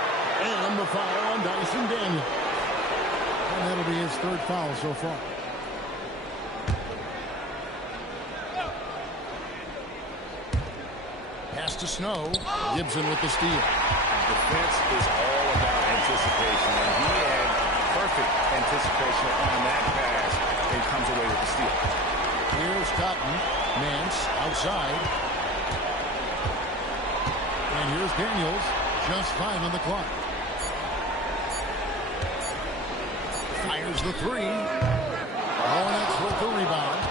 And the foul on Dyson Daniel. And that'll be his 3rd foul so far. Pass to Snow. Gibson with the steal. Defense is all about anticipation, and he had perfect anticipation on that pass and comes away with the steal. Here's Cotton. Nance outside. And here's Daniels. Just 5 on the clock. Fires the three. Hornets with the rebound.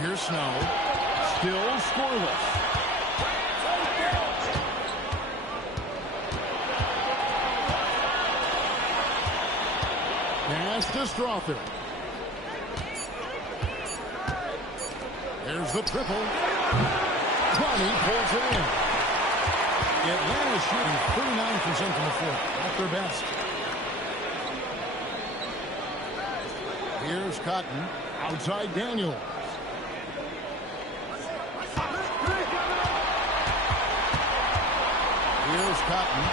Here's Snow. Still scoreless. Pass to Strother. There's the triple. 20 pulls it in. Atlanta shooting 39% from the floor. At their best. Here's Cotton. Outside Daniel. Here's Cotton.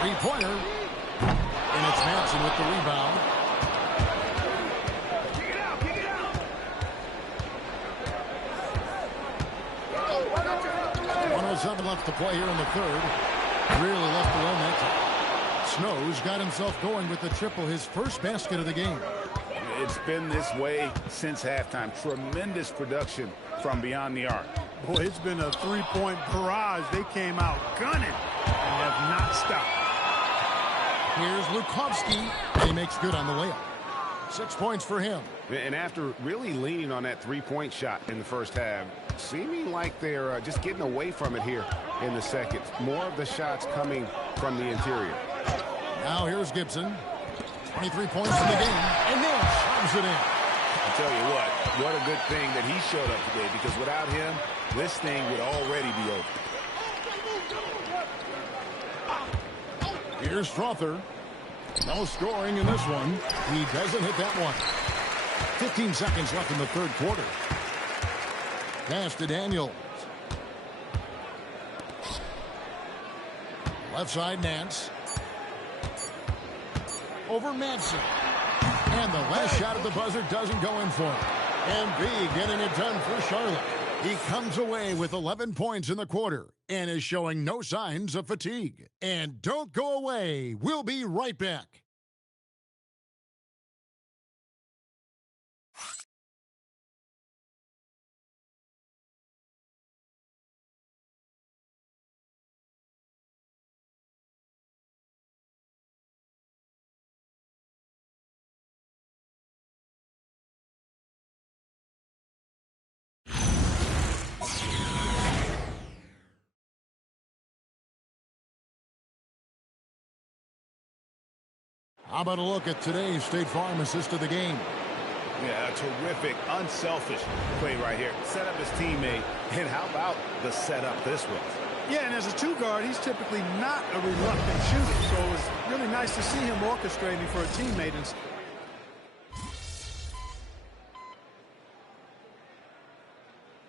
Three-pointer. And it's Manson with the rebound. Kick it out, kick it out. 107 left to play here in the third. Really left alone that time. Snow's got himself going with the triple, his first basket of the game. It's been this way since halftime. Tremendous production from beyond the arc. Boy, it's been a three-point barrage. They came out gunning and have not stopped. Here's Lukovsky, and he makes good on the layup. 6 points for him. And after really leaning on that three-point shot in the first half, seeming like they're just getting away from it here in the second. More of the shots coming from the interior. Now here's Gibson. 23 points in the game, and then slams it in. I tell you what a good thing that he showed up today, because without him, this thing would already be over. Here's Strother. No scoring in this one. He doesn't hit that one. 15 seconds left in the third quarter. Pass to Daniels. Left side, Nance. Over Manson. And the last shot at the buzzer doesn't go in for him. And B getting it done for Charlotte. He comes away with 11 points in the quarter and is showing no signs of fatigue. And don't go away. We'll be right back. How about a look at today's State Farm assist of the game? Yeah, a terrific, unselfish play right here. Set up his teammate, and how about the setup this was? Yeah, and as a two-guard, he's typically not a reluctant shooter, so it's really nice to see him orchestrating for a teammate.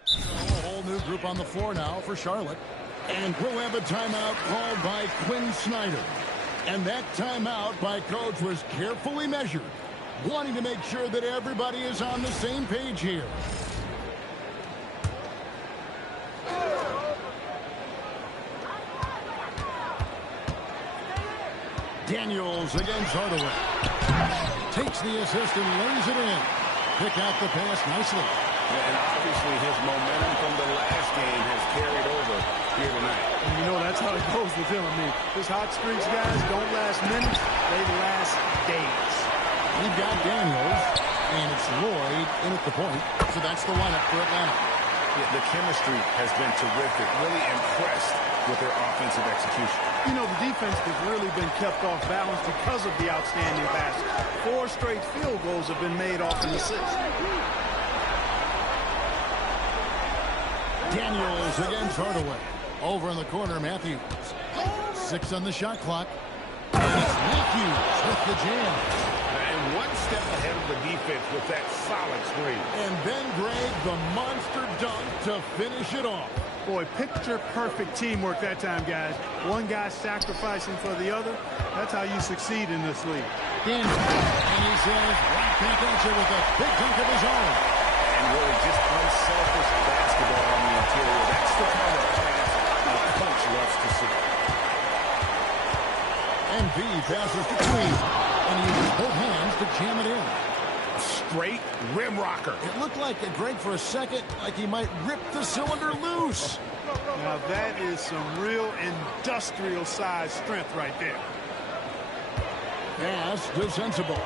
A whole new group on the floor now for Charlotte. And we'll have a timeout called by Quinn Snyder. And that timeout by Coach was carefully measured, wanting to make sure that everybody is on the same page here. Daniels against Hardaway. Takes the assist and lays it in. Pick out the pass nicely. And obviously his momentum from the last game has carried over here tonight. And you know, that's how it goes with him. I mean, his hot streaks, guys, don't last minutes. They last days. We've got Daniels, and it's Lloyd in at the point. So that's the lineup for Atlanta. Yeah, the chemistry has been terrific. Really impressed with their offensive execution. You know, the defense has really been kept off balance because of the outstanding passes. 4 straight field goals have been made off an assist. Daniels against Hardaway. Over in the corner, Matthews. 6 on the shot clock. And it's Matthews with the jam. And one step ahead of the defense with that solid screen. And then Greg, the monster dunk to finish it off. Boy, picture-perfect teamwork that time, guys. One guy sacrificing for the other. That's how you succeed in this league. Daniels. And he says, right back at you with a big dunk of his own. And really just unselfish basketball on the interior. That's the kind of pass a coach loves to see. MV passes to Queen, and he uses both hands to jam it in. Straight rim rocker. It looked like, Greg, for a second, like he might rip the cylinder loose. Now that is some real industrial size strength right there. Pass to Sensible.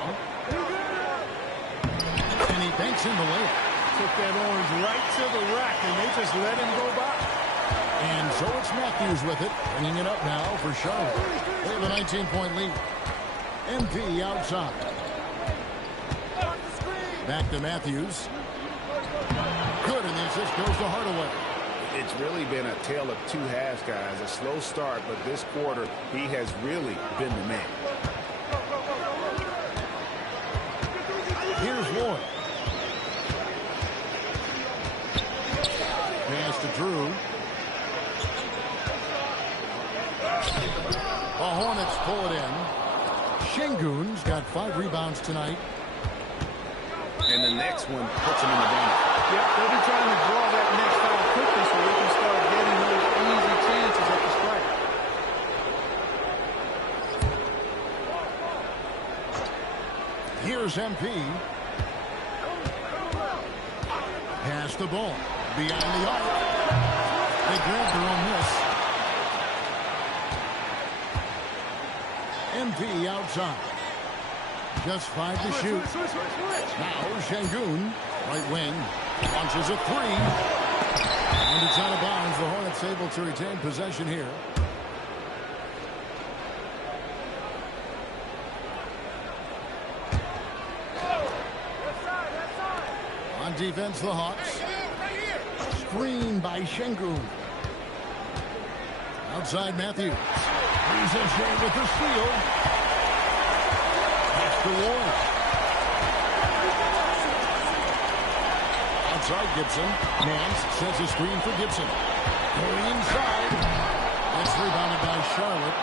And he banks in the layup. Took that orange right to the rack, and they just let him go by. And so it's Matthews with it, bringing it up now for Charlotte. They have a 19-point lead. MP outside. Back to Matthews. Good, and the assist goes to Hardaway. It's really been a tale of two halves, guys. A slow start, but this quarter, he has really been the man. Here's Lloyd. Pass to Drew. The Hornets pull it in. Şengün's got 5 rebounds tonight. And the next one puts him in the bonus. Yep, they'll be trying to draw that next foul quickly so they can start getting those easy chances at the strike. Here's MP. Pass the ball. Beyond the arc. They grab their own miss. MP outside. Just 5 to shoot. Now Şengün, right wing, launches a 3. And it's out of bounds. The Hornets able to retain possession here. On defense, the Hawks. Screen by Şengün. Outside Matthews. He's in shade with the steal. That's the Lloyd. Outside Gibson. Nance sets a screen for Gibson. Going inside. That's rebounded by Charlotte.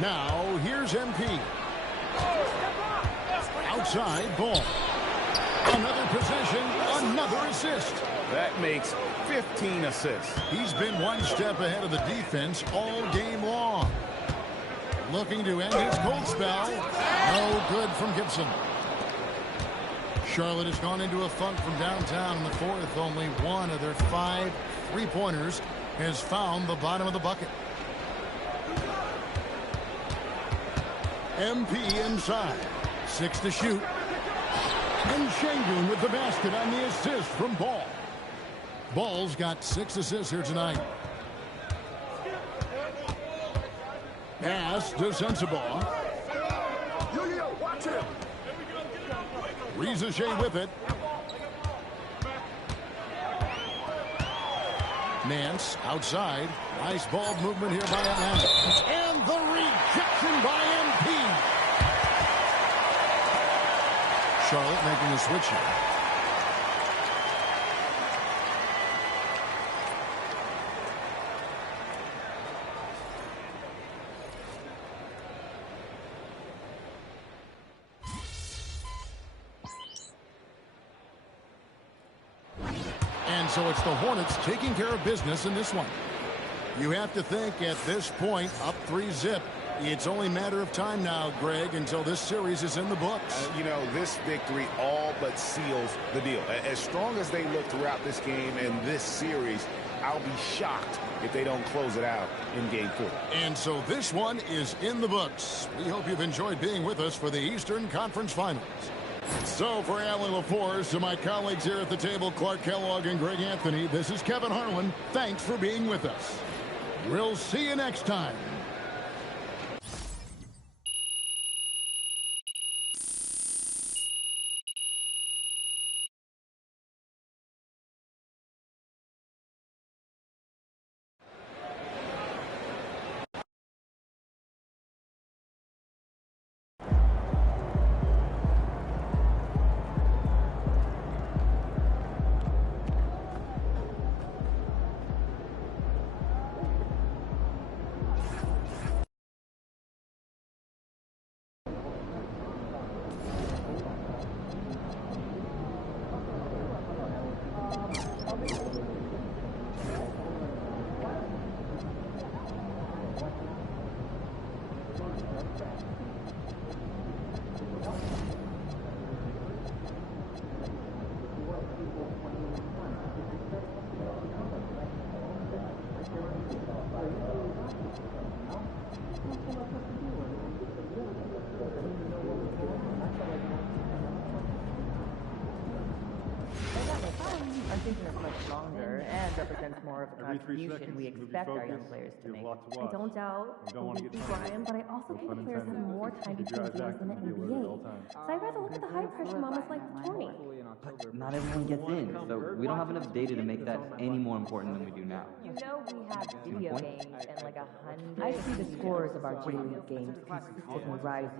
Now, here's MP. Outside, ball. Another possession, another assist. That makes 15 assists. He's been one step ahead of the defense all game long. Looking to end his cold spell. No good from Gibson. Charlotte has gone into a funk from downtown in the fourth. Only one of their 5 3-pointers has found the bottom of the bucket. MP inside. 6 to shoot. And Şengün with the basket on the assist from Ball. Ball's got 6 assists here tonight. Pass to Sensabaugh. Watch him. Rizachet with it. Nance outside. Nice ball movement here by Atlanta. And the rejection by MP. Charlotte making a switch here. And so it's the Hornets taking care of business in this one. You have to think at this point, up 3-zip. It's only a matter of time now, Greg, until this series is in the books. You know, this victory all but seals the deal. As strong as they look throughout this game and this series, I'll be shocked if they don't close it out in Game 4. And so this one is in the books. We hope you've enjoyed being with us for the Eastern Conference Finals. So for Alan LaForce, to my colleagues here at the table, Clark Kellogg and Greg Anthony, this is Kevin Harlan. Thanks for being with us. We'll see you next time. Our season is much longer and represents more of a contribution we expect our young players to make. I don't doubt belief in Brian, but I also think the players have more time between games than the NBA. So I'd rather look at the high-pressure moments like the tourney. But not everyone gets in, so we don't have enough data to make that any more important than we do now. You know we have video games and like 100. I see the scores of our J-League games consistently rising.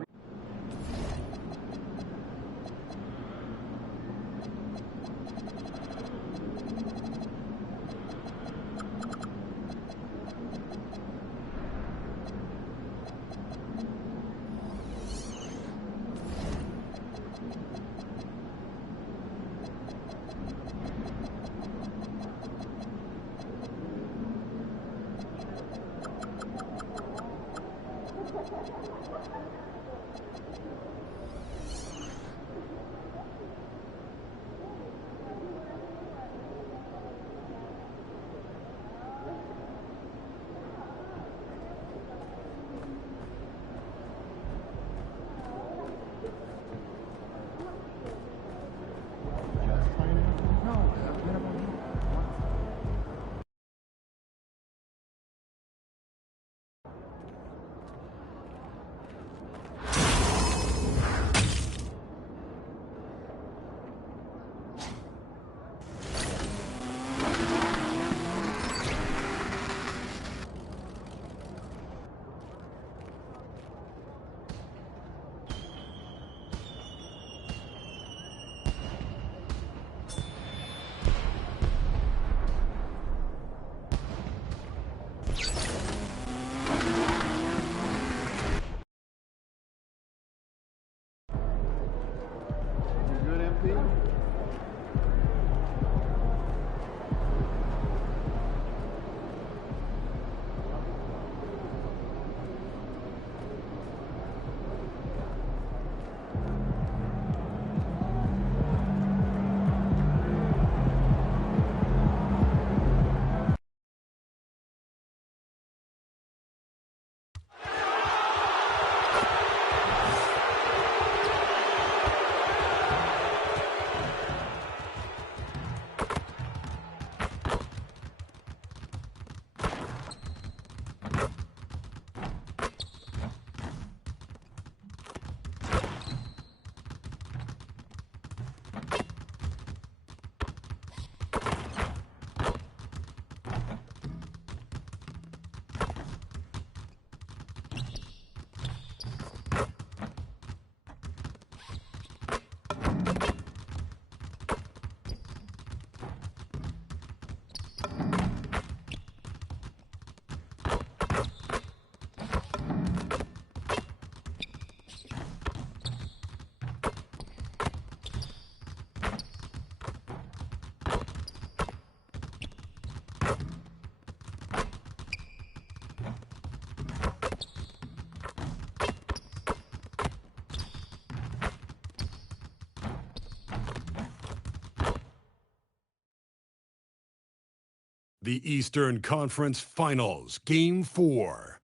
The Eastern Conference Finals, Game 4.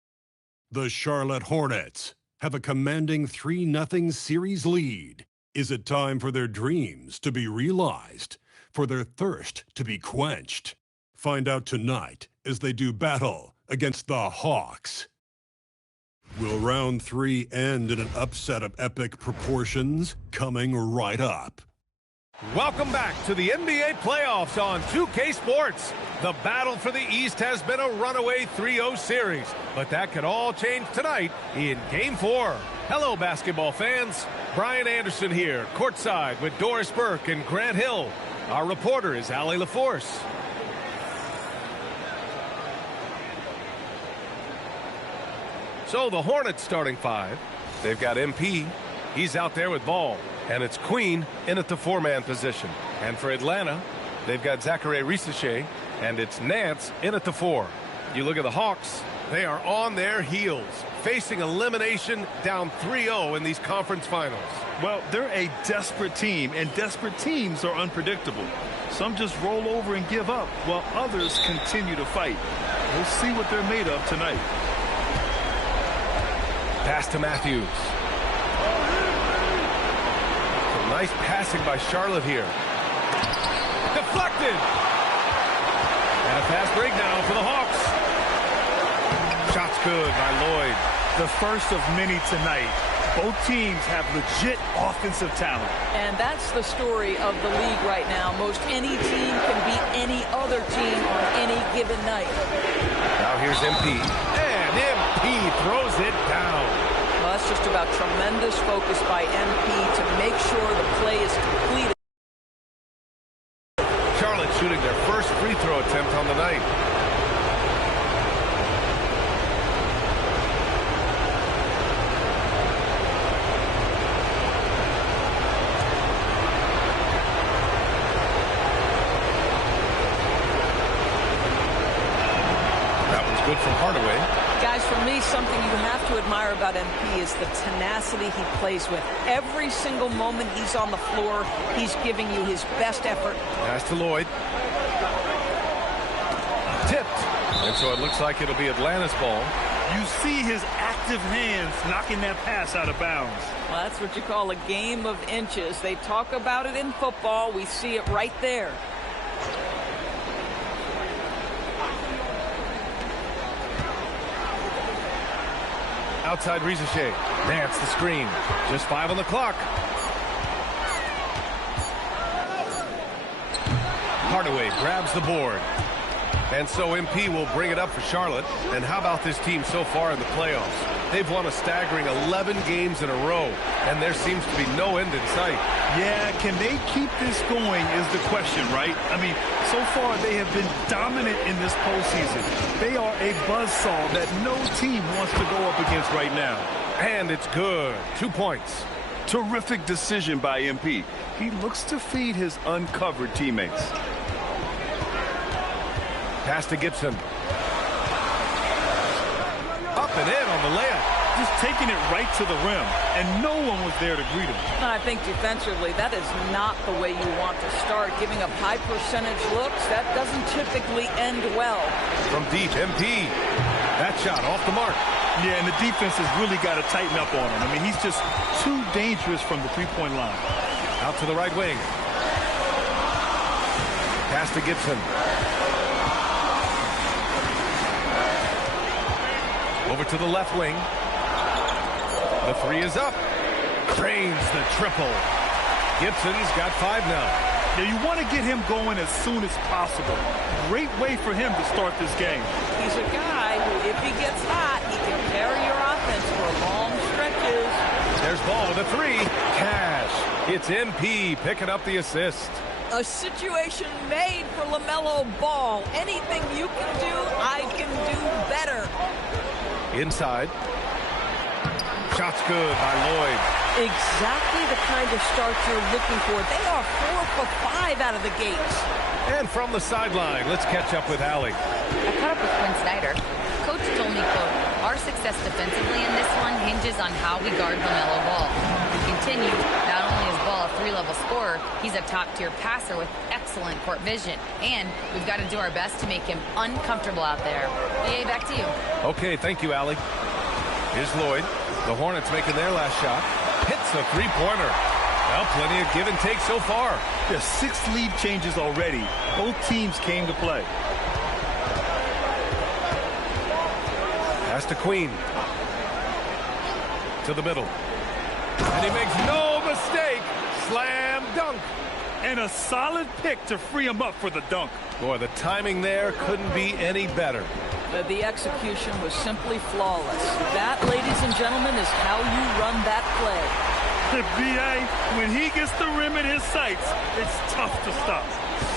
The Charlotte Hornets have a commanding 3-0 series lead. Is it time for their dreams to be realized, for their thirst to be quenched? Find out tonight as they do battle against the Hawks. Will round 3 end in an upset of epic proportions? Coming right up. Welcome back to the NBA playoffs on 2K Sports. The battle for the East has been a runaway 3-0 series, but that could all change tonight in Game 4. Hello, basketball fans. Brian Anderson here, courtside with Doris Burke and Grant Hill. Our reporter is Allie LaForce. So the Hornets starting 5. They've got MP. He's out there with ball. And it's Queen in at the 4-man position. And for Atlanta, they've got Zachary Risache, and it's Nance in at the 4. You look at the Hawks, they are on their heels, facing elimination down 3-0 in these conference finals. Well, they're a desperate team, and desperate teams are unpredictable. Some just roll over and give up, while others continue to fight. We'll see what they're made of tonight. Pass to Matthews. Nice passing by Charlotte here. Deflected. And a fast break now for the Hawks. Shots good by Lloyd. The first of many tonight. Both teams have legit offensive talent. And that's the story of the league right now. Most any team can beat any other team on any given night. Now here's MP. And MP throws it down. Well, that's just about tremendous focus by MP to make sure the play is completed. Charlotte shooting their first free throw attempt on the night. That one's good from Hardaway. Guys, for me, something you have to admire about MP is the tenacity he plays with. Every single moment he's on the floor, he's giving you his best effort. Pass to Lloyd. Tipped. And so it looks like it'll be Atlanta's ball. You see his active hands knocking that pass out of bounds. Well, that's what you call a game of inches. They talk about it in football. We see it right there. Outside Risache. Nance the screen. Just 5 on the clock. Hardaway grabs the board. And so MP will bring it up for Charlotte. And how about this team so far in the playoffs? They've won a staggering 11 games in a row. And there seems to be no end in sight. Yeah, can they keep this going is the question, right? I mean, so far they have been dominant in this postseason. They are a buzzsaw that no team wants to go up against right now. And it's good. 2 points. Terrific decision by MP. He looks to feed his uncovered teammates. Pass to Gibson. Up and in on the layup. Just taking it right to the rim, and no one was there to greet him. And I think defensively, that is not the way you want to start. Giving up high percentage looks, that doesn't typically end well. From deep, MP. That shot off the mark. Yeah, and the defense has really got to tighten up on him. I mean, he's just too dangerous from the three-point line. Out to the right wing. Pass to Gibson. Over to the left wing. The 3 is up. Drains the triple. Gibson's got 5 now. Yeah, you want to get him going as soon as possible. Great way for him to start this game. He's a guy who, if he gets hot, he can carry your offense for long stretches. There's ball with a 3. Cash. It's MP picking up the assist. A situation made for LaMelo Ball. Anything you can do, I can do better. Inside. Shots good by Lloyd. Exactly the kind of start you're looking for. They are 4 for 5 out of the gates. And from the sideline, let's catch up with Allie. I caught up with Quinn Snyder. Coach told me, quote, our success defensively in this one hinges on how we guard LaMelo Ball. He continued, not only is Ball a 3-level scorer, he's a top-tier passer with excellent excellent court vision, and we've got to do our best to make him uncomfortable out there. BA, back to you. Okay, thank you, Allie. Here's Lloyd. The Hornets making their last shot. Hits a three-pointer. Well, plenty of give and take so far. There's 6 lead changes already. Both teams came to play. Pass to Queen. To the middle. And he makes no mistake. Slam dunk. And a solid pick to free him up for the dunk. Boy, the timing there couldn't be any better. The execution was simply flawless. That, ladies and gentlemen, is how you run that play. B.A., when he gets the rim in his sights, it's tough to stop.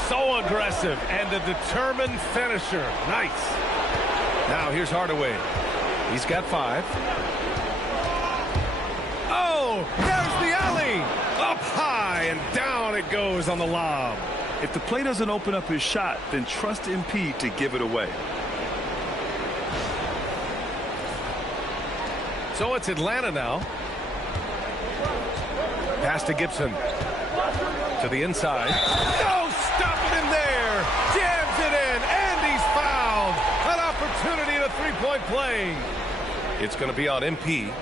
So aggressive and a determined finisher. Nice. Now here's Hardaway. He's got 5. Oh, there's the alley. Up high and down it goes on the lob. If the play doesn't open up his shot, then trust MP to give it away. So it's Atlanta now. Pass to Gibson. To the inside. No, stop it in there. Jams it in, and he's fouled. An opportunity in a three-point play. It's going to be on MP.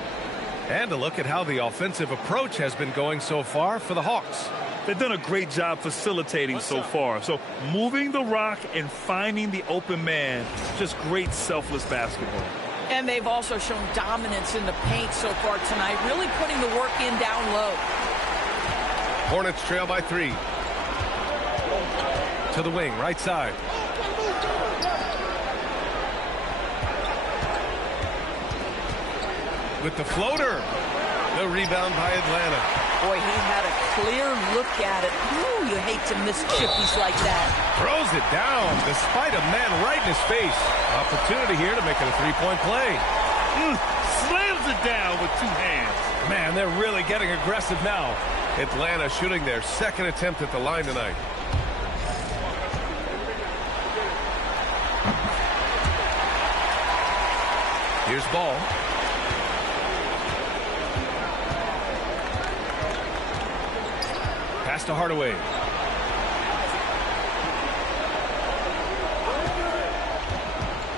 And a look at how the offensive approach has been going so far for the Hawks. They've done a great job facilitating so far. So moving the rock and finding the open man, just great selfless basketball. And they've also shown dominance in the paint so far tonight, really putting the work in down low. Hornets trail by 3. To the wing, right side. With the floater. The rebound by Atlanta. Boy, he had a clear look at it. Ooh, you hate to miss chippies like that. Throws it down despite a man right in his face. Opportunity here to make it a three-point play. Slams it down with 2 hands. Man, they're really getting aggressive now. Atlanta shooting their second attempt at the line tonight. Here's Ball. Pass to Hardaway.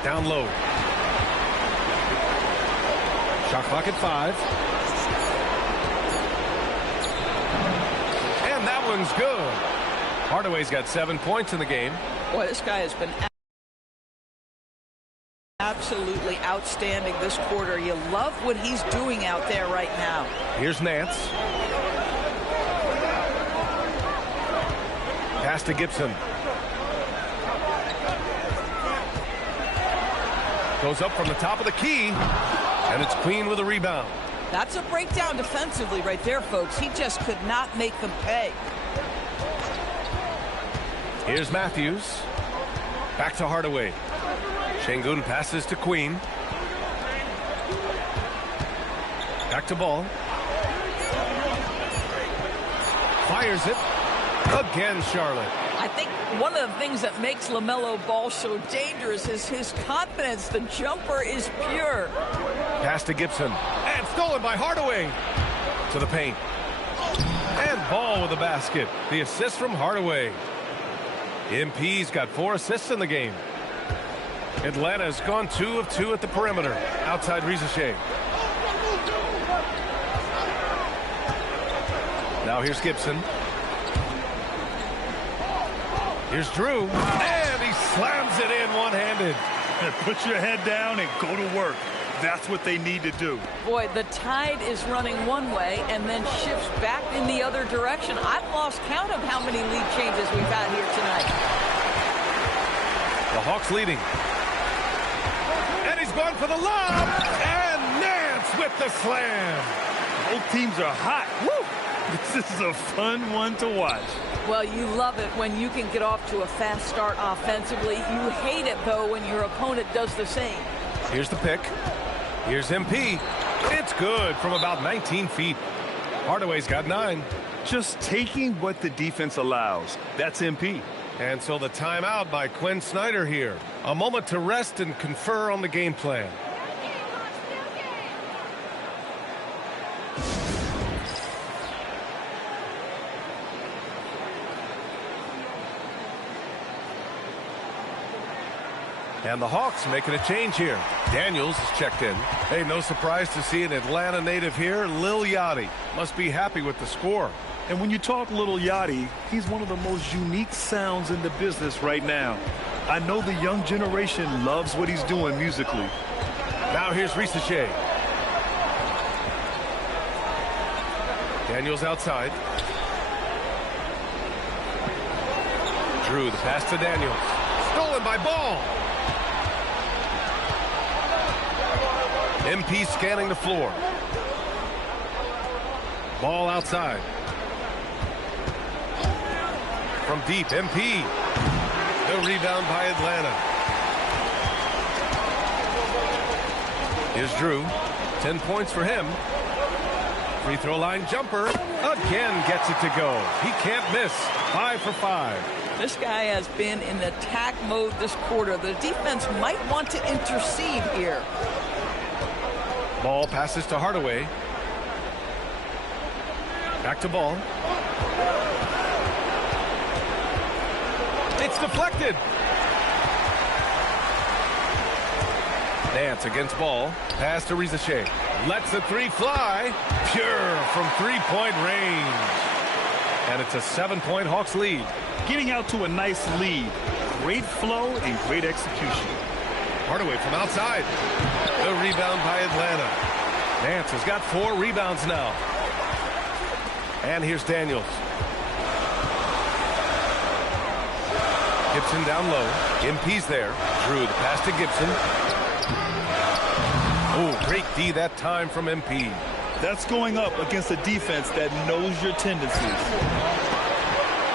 Down low. Shot clock at 5. And that one's good. Hardaway's got 7 points in the game. Boy, this guy has been absolutely outstanding this quarter. You love what he's doing out there right now. Here's Nance. Pass to Gibson. Goes up from the top of the key. And it's Queen with a rebound. That's a breakdown defensively right there, folks. He just could not make them pay. Here's Matthews. Back to Hardaway. Şengün passes to Queen. Back to Ball. Fires it. Again, Charlotte. I think one of the things that makes LaMelo Ball so dangerous is his confidence. The jumper is pure. Pass to Gibson. And stolen by Hardaway. To the paint. And Ball with the basket. The assist from Hardaway. MP's got 4 assists in the game. Atlanta's gone 2 of 2 at the perimeter. Outside Rizachet. Now here's Gibson. Here's Drew. And he slams it in one-handed. Put your head down and go to work. That's what they need to do. Boy, the tide is running one way and then shifts back in the other direction. I've lost count of how many lead changes we've had here tonight. The Hawks leading. And he's gone for the lob. And Nance with the slam. Both teams are hot. Woo! This is a fun one to watch. Well, you love it when you can get off to a fast start offensively. You hate it, though, when your opponent does the same. Here's the pick. Here's MP. It's good from about 19 feet. Hardaway's got 9. Just taking what the defense allows. That's MP. And so the timeout by Quinn Snyder here. A moment to rest and confer on the game plan. And the Hawks making a change here. Daniels is checked in. Hey, no surprise to see an Atlanta native here. Lil Yachty must be happy with the score. And when you talk Lil Yachty, he's one of the most unique sounds in the business right now. I know the young generation loves what he's doing musically. Now here's Risache. Daniels outside. Drew, the pass to Daniels. Stolen by Ball. MP scanning the floor. Ball outside. From deep, MP. The rebound by Atlanta. Here's Drew. 10 points for him. Free throw line jumper. Again gets it to go. He can't miss. 5 for 5. This guy has been in attack mode this quarter. The defense might want to intercede here. Ball passes to Hardaway. Back to Ball. It's deflected. Nance against Ball. Pass to Risache. Lets the three fly. Pure from three-point range. And it's a 7-point Hawks lead. Getting out to a nice lead. Great flow and great execution. Hardaway from outside. The rebound by Atlanta. Nance has got 4 rebounds now. And here's Daniels. Gibson down low. MP's there. Drew the pass to Gibson. Oh, great D that time from MP. That's going up against a defense that knows your tendencies.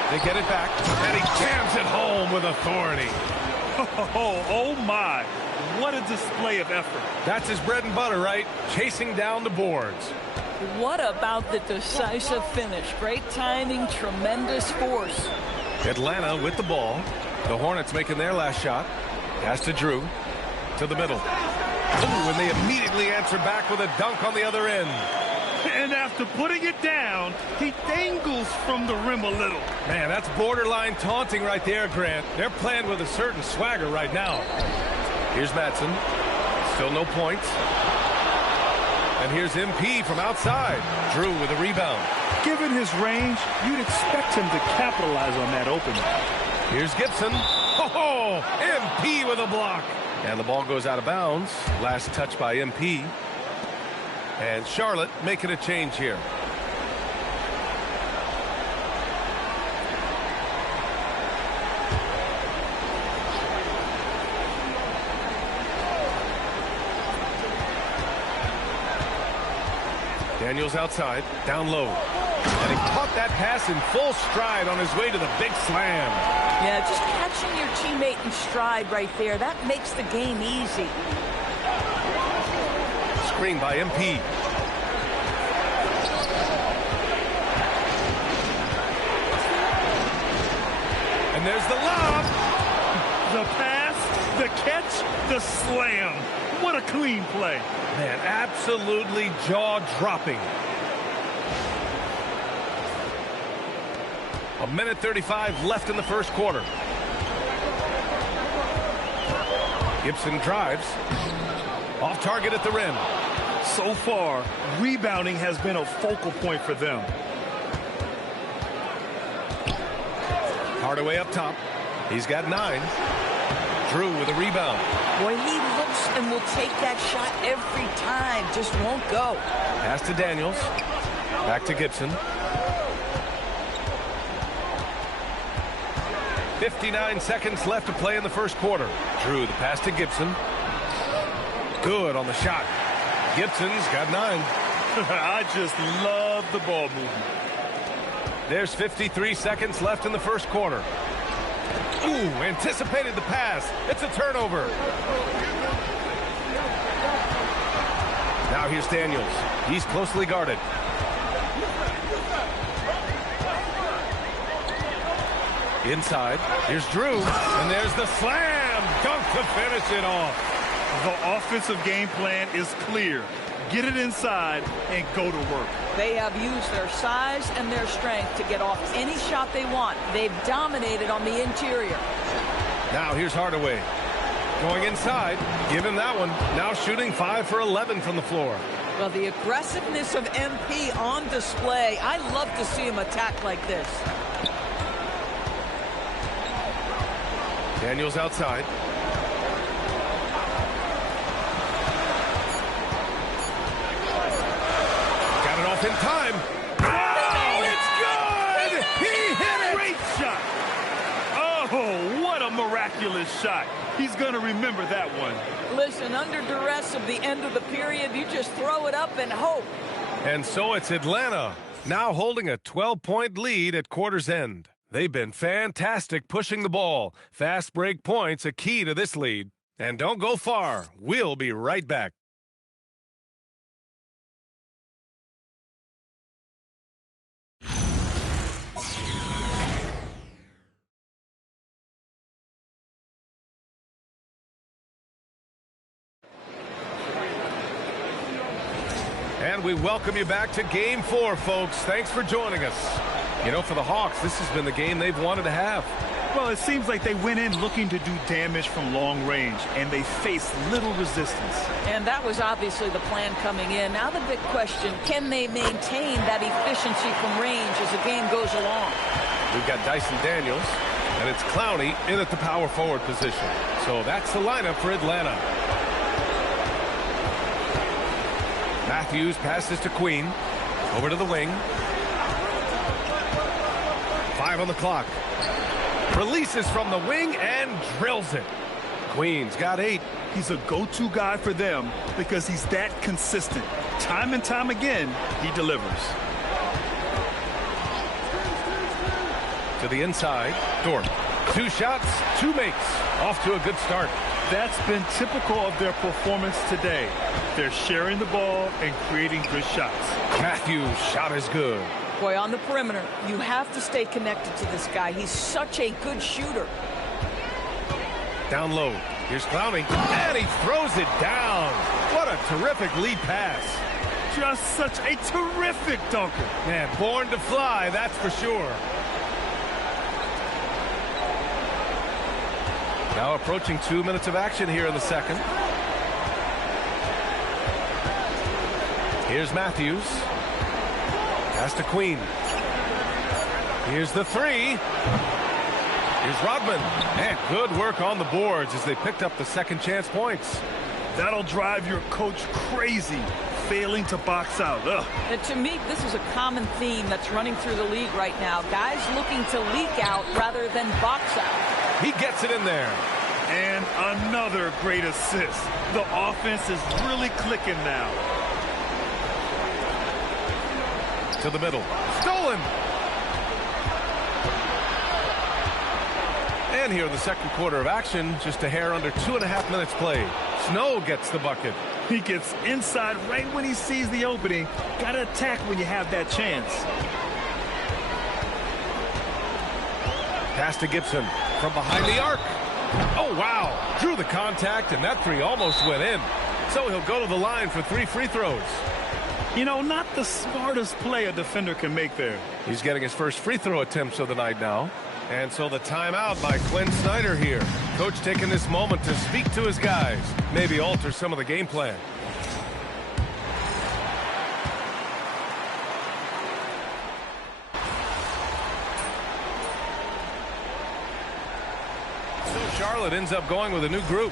They get it back, and he jams it home with authority. Oh my. What a display of effort. That's his bread and butter, right? Chasing down the boards. What about the decisive finish? Great timing, tremendous force. Atlanta with the ball. The Hornets making their last shot. Pass to Drew. To the middle. Ooh, and they immediately answer back with a dunk on the other end. And after putting it down, he dangles from the rim a little. Man, that's borderline taunting right there, Grant. They're playing with a certain swagger right now. Here's Madsen. Still no points. And here's MP from outside. Drew with a rebound. Given his range, you'd expect him to capitalize on that opening. Here's Gibson. Oh, MP with a block. And the ball goes out of bounds. Last touch by MP. And Charlotte making a change here. Daniels outside, down low. And he caught that pass in full stride on his way to the big slam. Yeah, just catching your teammate in stride right there. That makes the game easy. Screen by MP. And there's the lob. The pass, the catch, the slam. What a clean play. Man, absolutely jaw-dropping. 1:35 left in the first quarter. Gibson drives. Off target at the rim. So far, rebounding has been a focal point for them. Hardaway up top. He's got 9. Drew with a rebound. Boy, he looks and will take that shot every time. Just won't go. Pass to Daniels. Back to Gibson. 59 seconds left to play in the first quarter. Drew the pass to Gibson. Good on the shot. Gibson's got 9. I just love the ball movement. There's 53 seconds left in the first quarter. Ooh, anticipated the pass. It's a turnover. Now here's Daniels. He's closely guarded. Inside, here's Drew, and there's the slam dunk to finish it off. The offensive game plan is clear. Get it inside and go to work. They have used their size and their strength to get off any shot they want. They've dominated on the interior. Now here's Hardaway. Going inside. Give him that one. Now shooting 5 for 11 from the floor. Well, the aggressiveness of MP on display. I love to see him attack like this. Daniels outside. Got it off in time. Oh, it's good! He hit it! Great shot! Oh, what a miraculous shot. He's going to remember that one. Listen, under duress of the end of the period, you just throw it up and hope. And so it's Atlanta, now holding a 12-point lead at quarter's end. They've been fantastic pushing the ball. Fast break points a key to this lead. And don't go far. We'll be right back. And we welcome you back to Game 4, folks. Thanks for joining us. You know, for the Hawks, this has been the game they've wanted to have. Well, it seems like they went in looking to do damage from long range, and they faced little resistance. And that was obviously the plan coming in. Now the big question, can they maintain that efficiency from range as the game goes along? We've got Dyson Daniels, and it's Clowney in at the power forward position. So that's the lineup for Atlanta. Matthews passes to Queen. Over to the wing. 5 on the clock. Releases from the wing and drills it. Queen's got 8. He's a go-to guy for them because he's that consistent. Time and time again, he delivers. To the inside. Dort. 2 shots, 2 makes. Off to a good start. That's been typical of their performance today. They're sharing the ball and creating good shots. Matthews' shot is good. Boy, on the perimeter, you have to stay connected to this guy. He's such a good shooter. Down low. Here's Clowney. And he throws it down. What a terrific lead pass. Just such a terrific dunker. Man, born to fly, that's for sure. Now approaching 2 minutes of action here in the second. Here's Matthews. Pass to Queen. Here's the 3. Here's Rodman. And good work on the boards as they picked up the second chance points. That'll drive your coach crazy, failing to box out. And to me, this is a common theme that's running through the league right now. Guys looking to leak out rather than box out. He gets it in there. And another great assist. The offense is really clicking now. To the middle. Stolen. And here in the second quarter of action, just a hair under 2.5 minutes played. Snow gets the bucket. He gets inside right when he sees the opening. Got to attack when you have that chance. Pass to Gibson from behind the arc. Oh, wow. Drew the contact, and that 3 almost went in. So he'll go to the line for 3 free throws. You know, not the smartest play a defender can make there. He's getting his first free throw attempts of the night now. And so the timeout by Quinn Snyder here. Coach taking this moment to speak to his guys. Maybe alter some of the game plan. So Charlotte ends up going with a new group.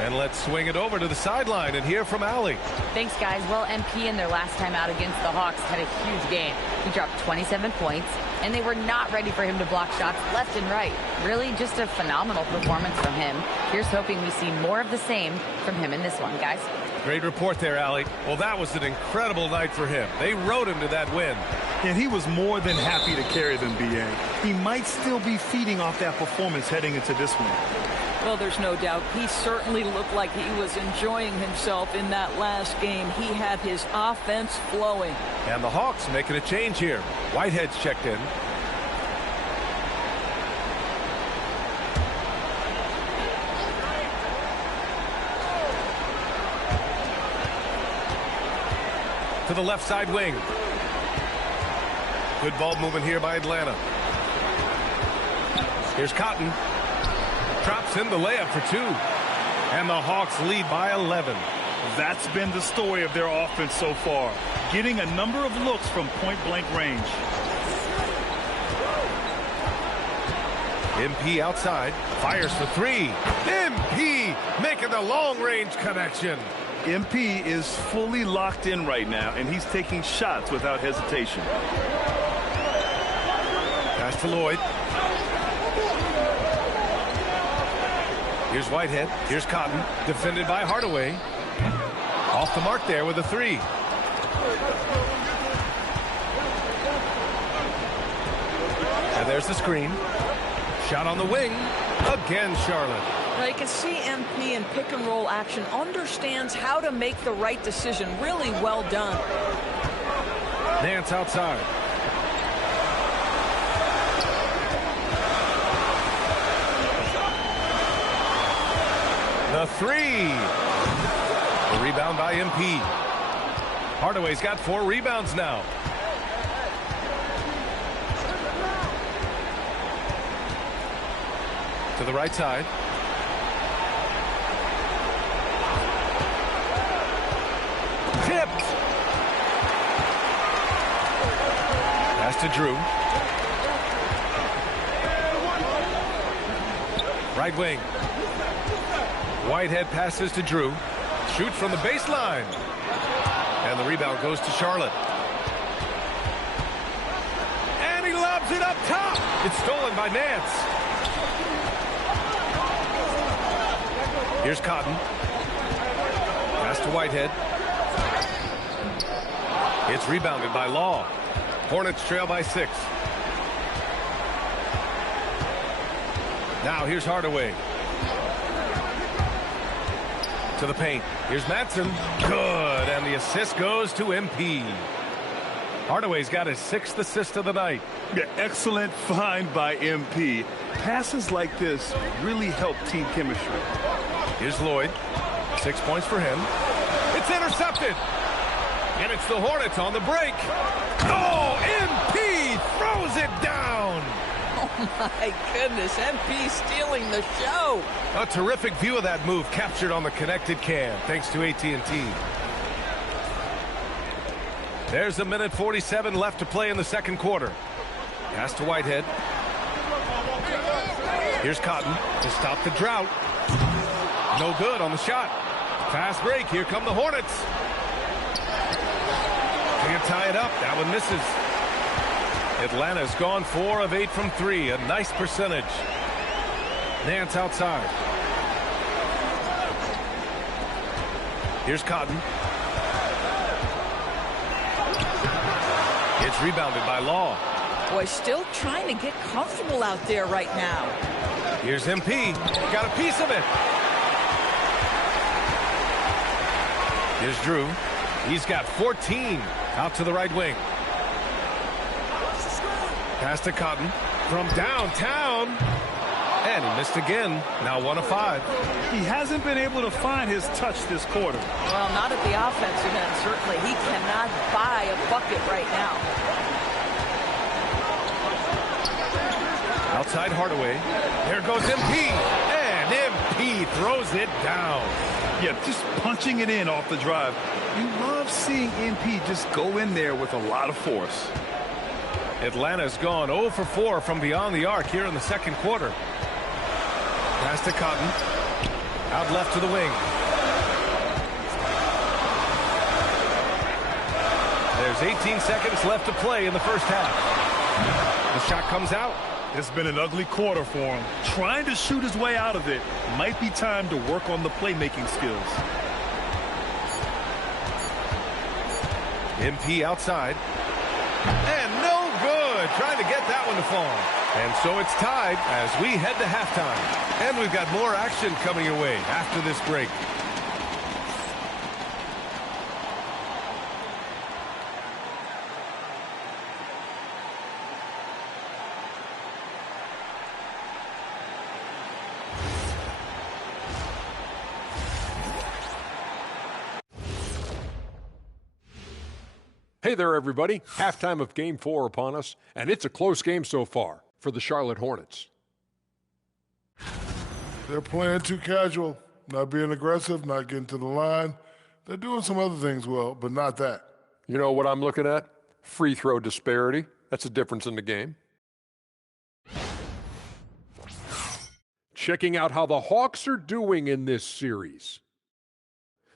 And let's swing it over to the sideline and hear from Allie. Thanks, guys. Well, MP in their last time out against the Hawks had a huge game. He dropped 27 points, and they were not ready for him to block shots left and right. Really just a phenomenal performance from him. Here's hoping we see more of the same from him in this one, guys. Great report there, Allie. Well, that was an incredible night for him. They rode him to that win. And he was more than happy to carry them, B.A. He might still be feeding off that performance heading into this one. Well, there's no doubt. He certainly looked like he was enjoying himself in that last game. He had his offense flowing. And the Hawks making a change here. Whitehead's checked in. to the left side wing. Good ball movement here by Atlanta. Here's Cotton. Drops in the layup for 2. And the Hawks lead by 11. That's been the story of their offense so far. Getting a number of looks from point-blank range. MP outside. Fires for 3. MP making the long-range connection. MP is fully locked in right now, and he's taking shots without hesitation. Pass to Lloyd. Here's Whitehead. Here's Cotton. Defended by Hardaway. Off the mark there with a 3. And there's the screen. Shot on the wing. Again, Charlotte. Now you can see MP in pick and roll action understands how to make the right decision. Really well done. Nance outside. The 3. The rebound by MP. Hardaway's got 4 rebounds now. To the right side. Tipped. Pass to Drew. Right wing. Whitehead passes to Drew. Shoots from the baseline. And the rebound goes to Charlotte. And he lobs it up top. It's stolen by Nance. Here's Cotton. Pass to Whitehead. It's rebounded by Law. Hornets trail by 6. Now here's Hardaway. To the paint. Here's Matson. Good. And the assist goes to MP. Hardaway's got his 6th assist of the night. Yeah, excellent find by MP. Passes like this really help team chemistry. Here's Lloyd. 6 points for him. It's intercepted. And it's the Hornets on the break. Oh, MP throws it down. Oh, my goodness. MP stealing the show. A terrific view of that move captured on the connected cam, thanks to AT&T. There's 1:47 left to play in the second quarter. Pass to Whitehead. Here's Cotton to stop the drought. No good on the shot. Fast break. Here come the Hornets. Can't tie it up. That one misses. Atlanta's gone 4 of 8 from 3. A nice percentage. Nance outside. Here's Cotton. It's rebounded by Law. Boy, still trying to get comfortable out there right now. Here's MP. Got a piece of it. Here's Drew. He's got 14. Out to the right wing. Pass to Cotton from downtown. And he missed again. Now 1 of 5. He hasn't been able to find his touch this quarter. Well, not at the offensive end, certainly. He cannot buy a bucket right now. Outside Hardaway. There goes MP. And MP throws it down. Yeah, just punching it in off the drive. You love seeing MP just go in there with a lot of force. Atlanta's gone 0 for 4 from beyond the arc here in the second quarter. Pass to Cotton. Out left to the wing. There's 18 seconds left to play in the first half. The shot comes out. It's been an ugly quarter for him. Trying to shoot his way out of it. Might be time to work on the playmaking skills. MP outside. And no good. Trying to get that one to fall. And so it's tied as we head to halftime. And we've got more action coming your way after this break. Hey there, everybody. Halftime of Game 4 upon us, and it's a close game so far for the Charlotte Hornets. They're playing too casual, not being aggressive, not getting to the line. They're doing some other things well, but not that. You know what I'm looking at? Free throw disparity. That's a difference in the game. Checking out how the Hawks are doing in this series.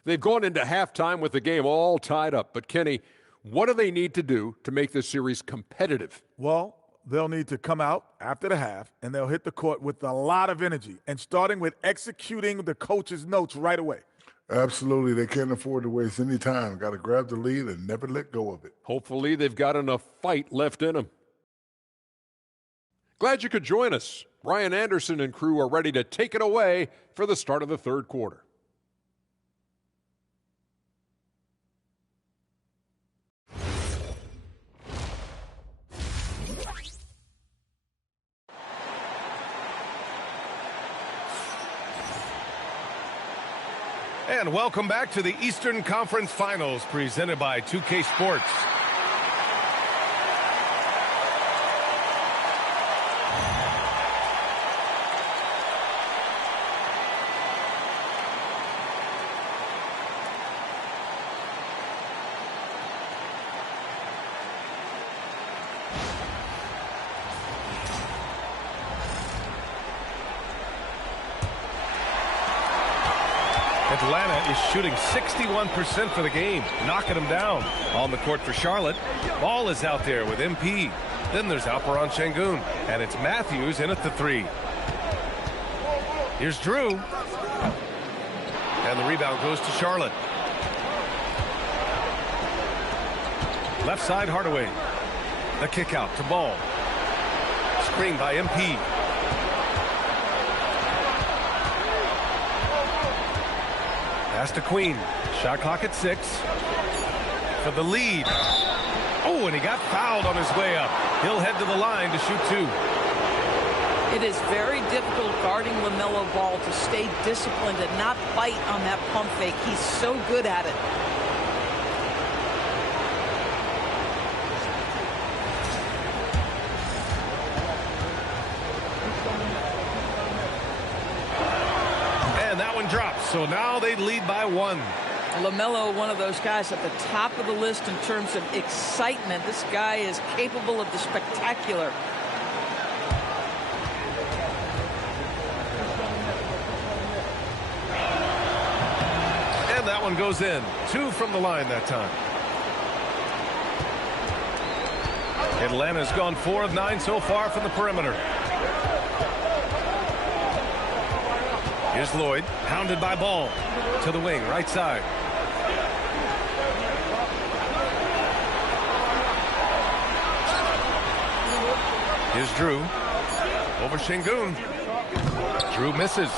They've gone into halftime with the game all tied up. But, Kenny, what do they need to do to make this series competitive? Well, they'll need to come out after the half, and they'll hit the court with a lot of energy, and starting with executing the coach's notes right away. Absolutely. They can't afford to waste any time. Got to grab the lead and never let go of it. Hopefully they've got enough fight left in them. Glad you could join us. Ryan Anderson and crew are ready to take it away for the start of the third quarter. And welcome back to the Eastern Conference Finals presented by 2K Sports. Atlanta is shooting 61% for the game, knocking them down. On the court for Charlotte, ball is out there with MP. Then there's Alperen Sengun, and it's Matthews in at the three. Here's Drew. And the rebound goes to Charlotte. Left side, Hardaway. The kick out to Ball. Screen by MP. Pass to Queen. Shot clock at 6. For the lead. Oh, and he got fouled on his way up. He'll head to the line to shoot 2. It is very difficult guarding LaMelo Ball to stay disciplined and not bite on that pump fake. He's so good at it. And that one drops. So now they lead by 1. LaMelo, one of those guys at the top of the list in terms of excitement. This guy is capable of the spectacular. And that one goes in. 2 from the line that time. Atlanta's gone 4 of 9 so far from the perimeter. Here's Lloyd, hounded by Ball. To the wing, right side. Here's Drew. Over Sengun. Drew misses.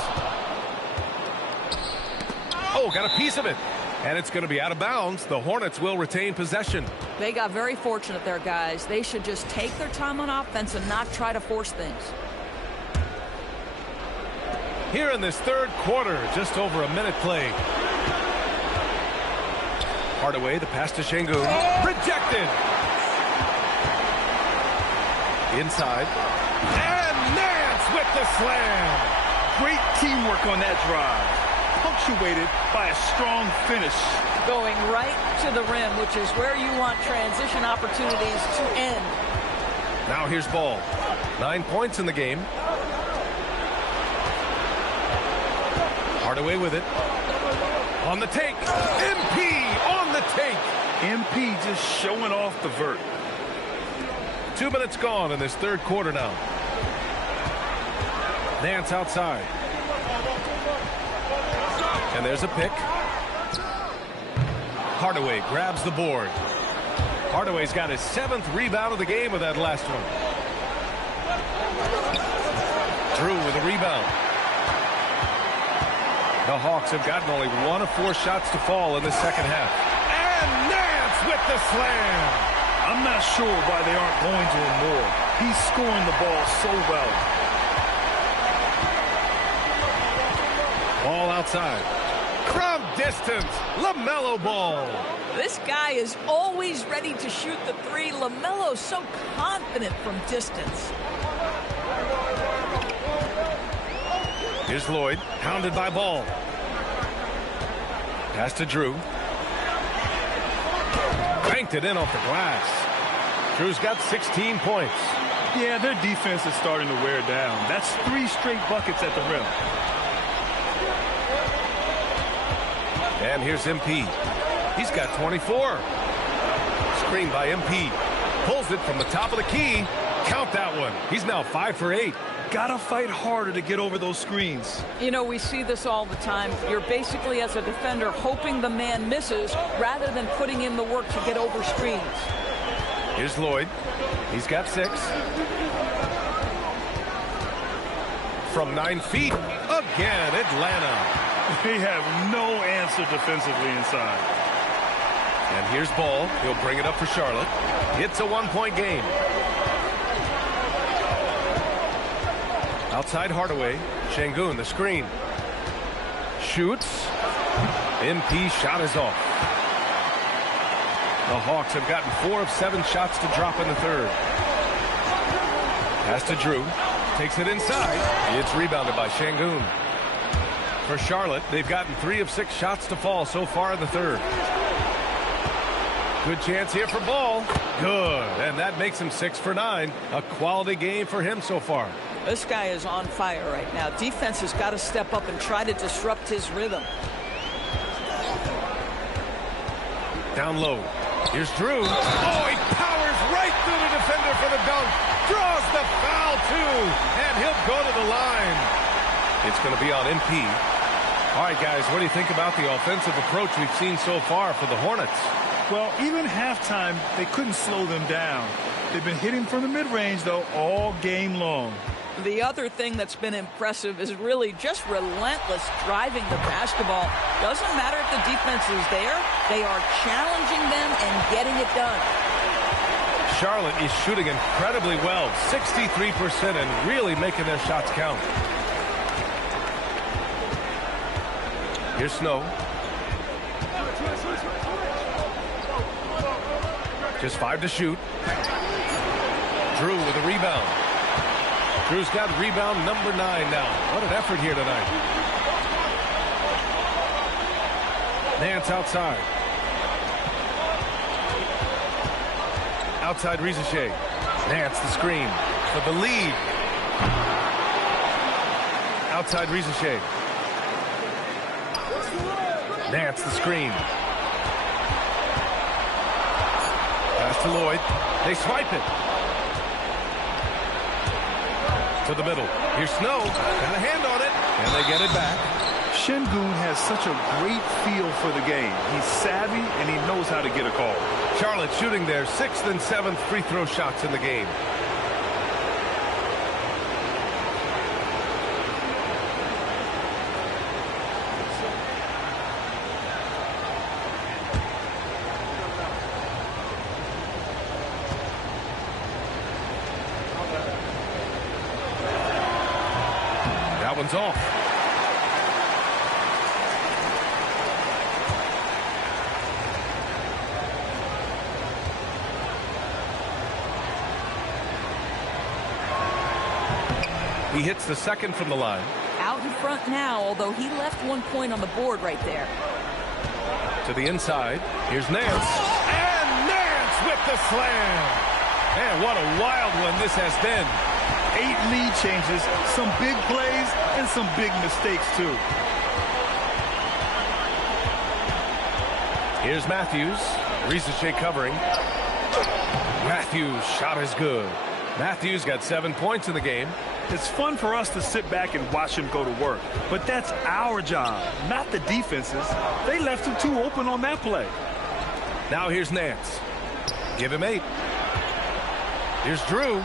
Oh, got a piece of it. And it's going to be out of bounds. The Hornets will retain possession. They got very fortunate there, guys. They should just take their time on offense and not try to force things. Here in this third quarter, just over a minute played. Hardaway, the pass to Sengun. Rejected. Inside. And Nance with the slam. Great teamwork on that drive. Punctuated by a strong finish. Going right to the rim, which is where you want transition opportunities to end. Now here's Ball. 9 points in the game. Hardaway with it. On the take. MP on the take. MP just showing off the vert. 2 minutes gone in this third quarter now. Nance outside. And there's a pick. Hardaway grabs the board. Hardaway's got his 7th rebound of the game with that last one. Drew with a rebound. The Hawks have gotten only 1 of 4 shots to fall in the second half. And Nance with the slam. I'm not sure why they aren't going to him more. He's scoring the ball so well. Ball outside. From distance, LaMelo Ball. This guy is always ready to shoot the three. LaMelo's so confident from distance. Here's Lloyd, pounded by Ball. Pass to Drew. Banked it in off the glass. Drew's got 16 points. Yeah, their defense is starting to wear down. That's 3 straight buckets at the rim. And here's MP. He's got 24. Screen by MP. Pulls it from the top of the key. Count that one. He's now 5 for 8. Gotta fight harder to get over those screens. You know, we see this all the time. You're basically, as a defender, hoping the man misses rather than putting in the work to get over screens. Here's Lloyd. He's got 6. From 9 feet. Again, Atlanta. They have no answer defensively inside. And here's Ball. He'll bring it up for Charlotte. It's a 1-point game. Outside Hardaway. Şengün, the screen. Shoots. MP shot is off. The Hawks have gotten 4 of 7 shots to drop in the third. Pass to Drew. Takes it inside. It's rebounded by Şengün. For Charlotte, they've gotten 3 of 6 shots to fall so far in the third. Good chance here for Ball. Good. And that makes him 6 for 9. A quality game for him so far. This guy is on fire right now. Defense has got to step up and try to disrupt his rhythm. Down low. Here's Drew. Oh, he powers right through the defender for the dunk. Draws the foul, too. And he'll go to the line. It's going to be on MP. All right, guys, what do you think about the offensive approach we've seen so far for the Hornets? Well, even halftime, they couldn't slow them down. They've been hitting from the mid-range, though, all game long. The other thing that's been impressive is really just relentless driving the basketball. Doesn't matter if the defense is there. They are challenging them and getting it done. Charlotte is shooting incredibly well, 63%, and really making their shots count. Here's Snow. Just 5 to shoot. Drew with a rebound. Drew's got rebound number 9 now. What an effort here tonight. Nance outside. Outside Rizichet. Nance the screen for the lead. Outside Rizichet. Nance the screen. Pass to Lloyd. They swipe it. To the middle. Here's Snow. Got a hand on it. And they get it back. Şengün has such a great feel for the game. He's savvy and he knows how to get a call. Charlotte shooting their 6th and 7th free throw shots in the game. That one's off. He hits the second from the line. Out in front now, although he left 1 point on the board right there. To the inside. Here's Nance. And Nance with the slam. And what a wild one this has been. 8 lead changes, some big plays, and some big mistakes, too. Here's Matthews. Rizichet covering. Matthews' shot is good. Matthews got 7 points in the game. It's fun for us to sit back and watch him go to work. But that's our job, not the defense's. They left him too open on that play. Now here's Nance. Give him 8. Here's Drew.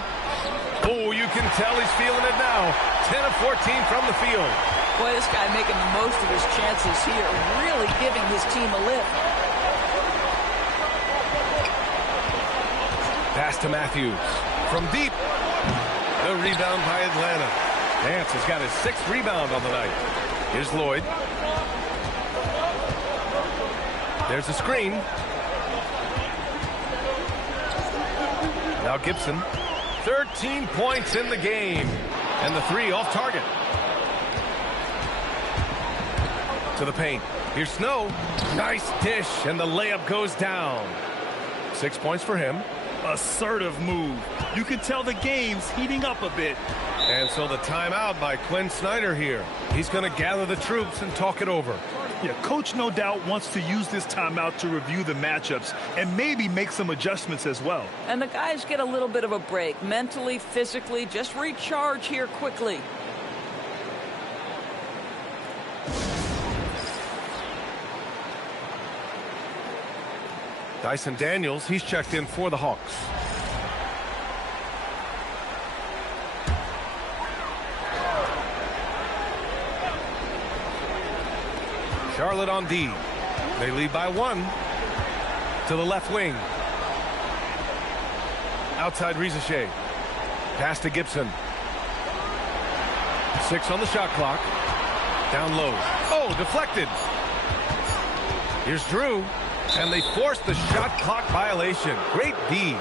Oh, you can tell he's feeling it now. 10 of 14 from the field. Boy, this guy making the most of his chances here. Really giving his team a lift. Pass to Matthews. From deep. The rebound by Atlanta. Nance has got his 6th rebound on the night. Here's Lloyd. There's a screen. Now Gibson. 13 points in the game. And the three off target. To the paint. Here's Snow. Nice dish, and the layup goes down. 6 points for him. Assertive move. You can tell the game's heating up a bit. And so the timeout by Quinn Snyder here. He's going to gather the troops and talk it over. Yeah, coach no doubt wants to use this timeout to review the matchups and maybe make some adjustments as well. And the guys get a little bit of a break. Mentally, physically, just recharge here quickly. Dyson Daniels, he's checked in for the Hawks. Charlotte on D. They lead by 1 to the left wing. Outside Rizichet. Pass to Gibson. 6 on the shot clock. Down low. Oh, deflected. Here's Drew. And they force the shot clock violation. Great D.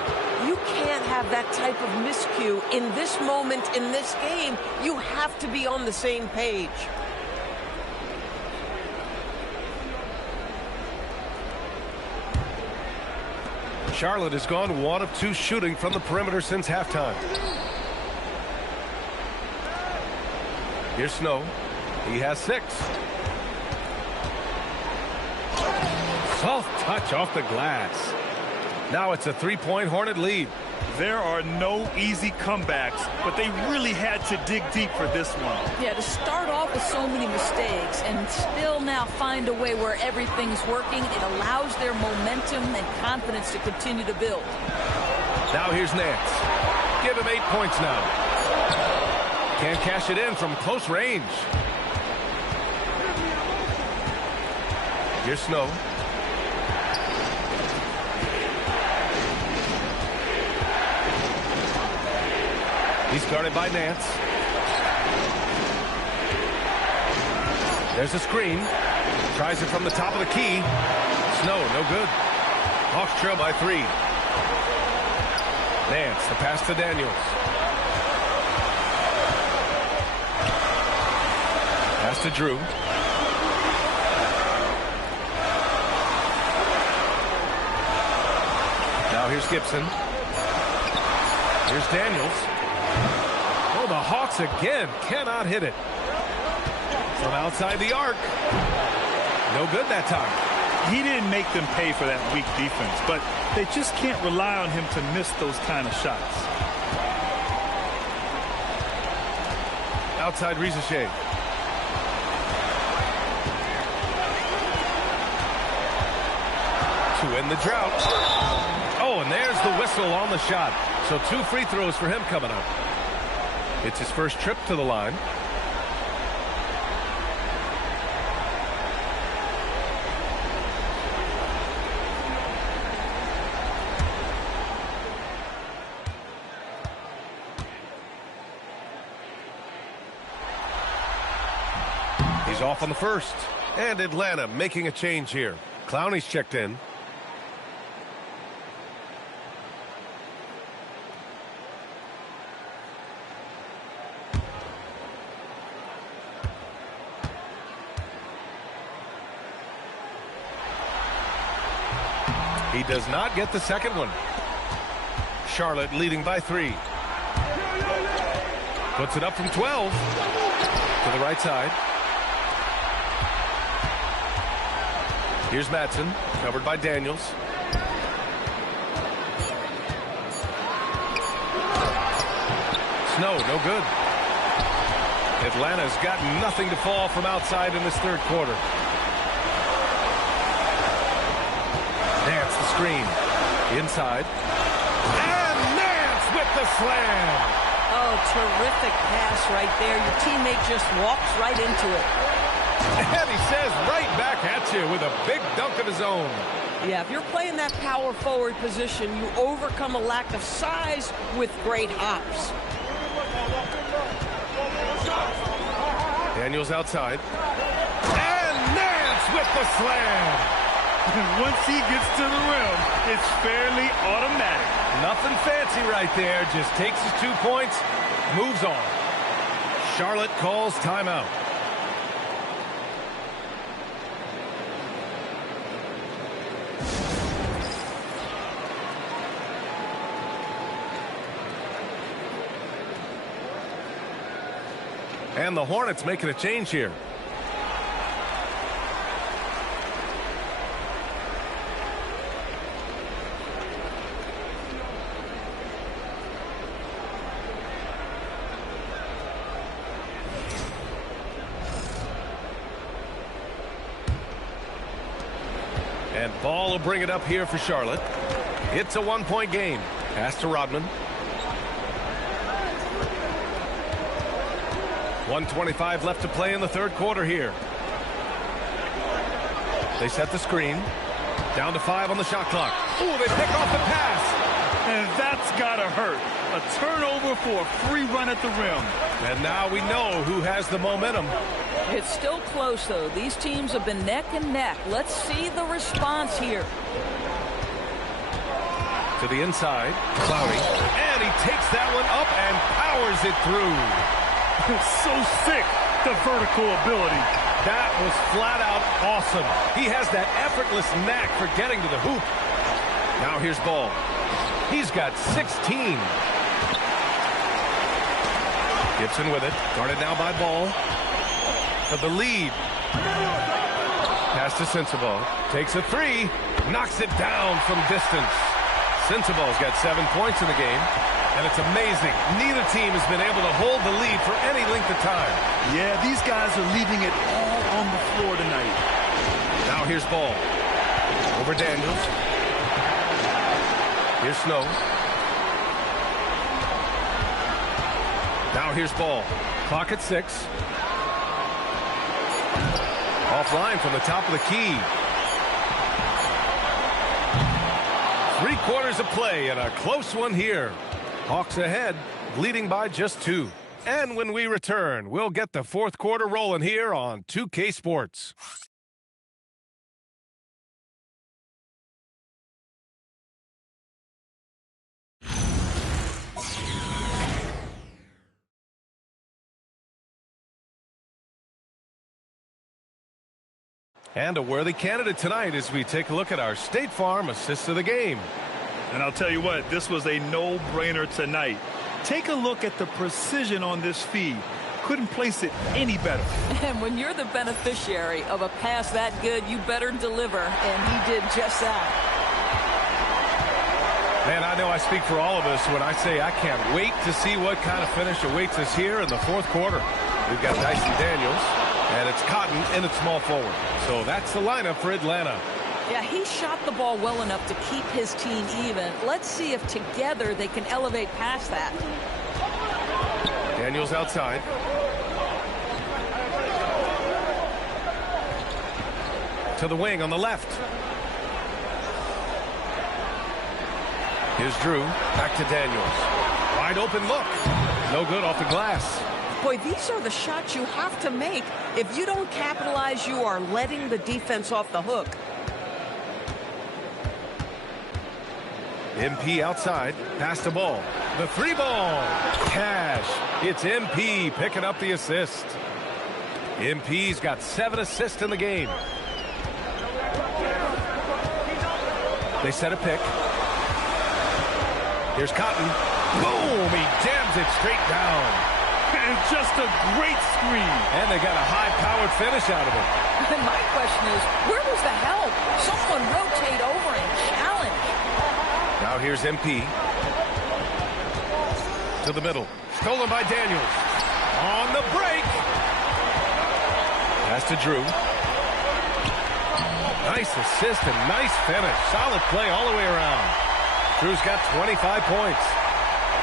You can't have that type of miscue in this moment in this game. You have to be on the same page. Charlotte has gone 1 of 2 shooting from the perimeter since halftime. Here's Snow. He has 6. Soft touch off the glass. Now it's a 3-point Hornet lead. There are no easy comebacks, but they really had to dig deep for this one. Yeah, to start off with so many mistakes and still now find a way where everything's working, it allows their momentum and confidence to continue to build. Now here's Nance. Give him 8 points now. Can't cash it in from close range. Here's Snow. He's guarded by Nance. There's a screen. Tries it from the top of the key. Snow, no good. Hawks trail by 3. Nance, the pass to Daniels. Pass to Drew. Now here's Gibson. Here's Daniels. Oh, the Hawks again cannot hit it. From outside the arc. No good that time. He didn't make them pay for that weak defense, but they just can't rely on him to miss those kind of shots. Outside Rizichet. To end the drought. Oh, and there's the whistle on the shot. So 2 free throws for him coming up. It's his first trip to the line. He's off on the first. And Atlanta making a change here. Clowney's checked in. He does not get the second one. Charlotte leading by 3. Puts it up from 12. To the right side. Here's Madsen, covered by Daniels. Snow, no good. Atlanta's got nothing to fall from outside in this third quarter. Nance the screen. Inside. And Nance with the slam. Oh, terrific pass right there. Your teammate just walks right into it. And he says right back at you with a big dunk of his own. Yeah, if you're playing that power forward position, you overcome a lack of size with great hops. Daniels outside. And Nance with the slam. Once he gets to the rim, it's fairly automatic. Nothing fancy right there. Just takes his 2 points, moves on. Charlotte calls timeout. And the Hornets making a change here. And Ball will bring it up here for Charlotte. It's a 1-point game. Pass to Rodman. 1:25 left to play in the third quarter here. They set the screen. Down to 5 on the shot clock. Ooh, they pick off the pass. And that's gotta hurt. A turnover for a free run at the rim. And now we know who has the momentum. It's still close, though. These teams have been neck and neck. Let's see the response here. To the inside. Cloudy. And he takes that one up and powers it through. So sick, the vertical ability. That was flat out awesome. He has that effortless knack for getting to the hoop. Now here's Ball. He's got 16. Gibson with it. Guarded now by Ball. For the lead. Pass to Sensabaugh. Takes a 3. Knocks it down from distance. Sensabaugh's got 7 points in the game. And it's amazing. Neither team has been able to hold the lead for any length of time. Yeah, these guys are leaving it all on the floor tonight. Now here's Ball. Over Daniels. Here's Snow. Now here's Ball. Clock at 6. Offline from the top of the key. 3/4 of play and a close one here. Hawks ahead, leading by just 2. And when we return, we'll get the fourth quarter rolling here on 2K Sports. And a worthy candidate tonight as we take a look at our State Farm assist of the game. And I'll tell you what, this was a no-brainer tonight. Take a look at the precision on this feed. Couldn't place it any better. And when you're the beneficiary of a pass that good, you better deliver. And he did just that. Man, I know I speak for all of us when I say I can't wait to see what kind of finish awaits us here in the fourth quarter. We've got Dyson Daniels, and it's Cotton in at small forward. So that's the lineup for Atlanta. Yeah, he shot the ball well enough to keep his team even. Let's see if together they can elevate past that. Daniels outside. To the wing on the left. Here's Drew. Back to Daniels. Wide open look. No good off the glass. Boy, these are the shots you have to make. If you don't capitalize, you are letting the defense off the hook. MP outside. Pass the ball. The 3-ball. Cash. It's MP picking up the assist. MP's got 7 assists in the game. They set a pick. Here's Cotton. Boom! He jams it straight down. And just a great screen. And they got a high-powered finish out of it. And my question is, where was the help? Someone rotate over and challenge. Now here's MP. To the middle. Stolen by Daniels. On the break. Pass to Drew. Nice assist and nice finish. Solid play all the way around. Drew's got 25 points.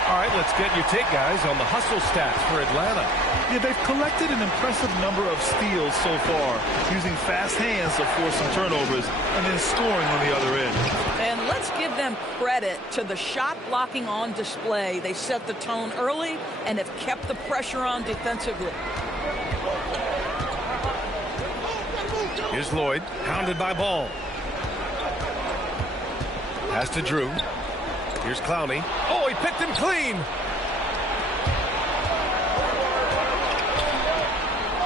All right, let's get your take, guys, on the hustle stats for Atlanta. Yeah, they've collected an impressive number of steals so far, using fast hands to force some turnovers and then scoring on the other end. And let's give them credit to the shot blocking on display. They set the tone early and have kept the pressure on defensively. Here's Lloyd, hounded by Ball. Pass to Drew. Here's Clowney. Oh, he picked him clean.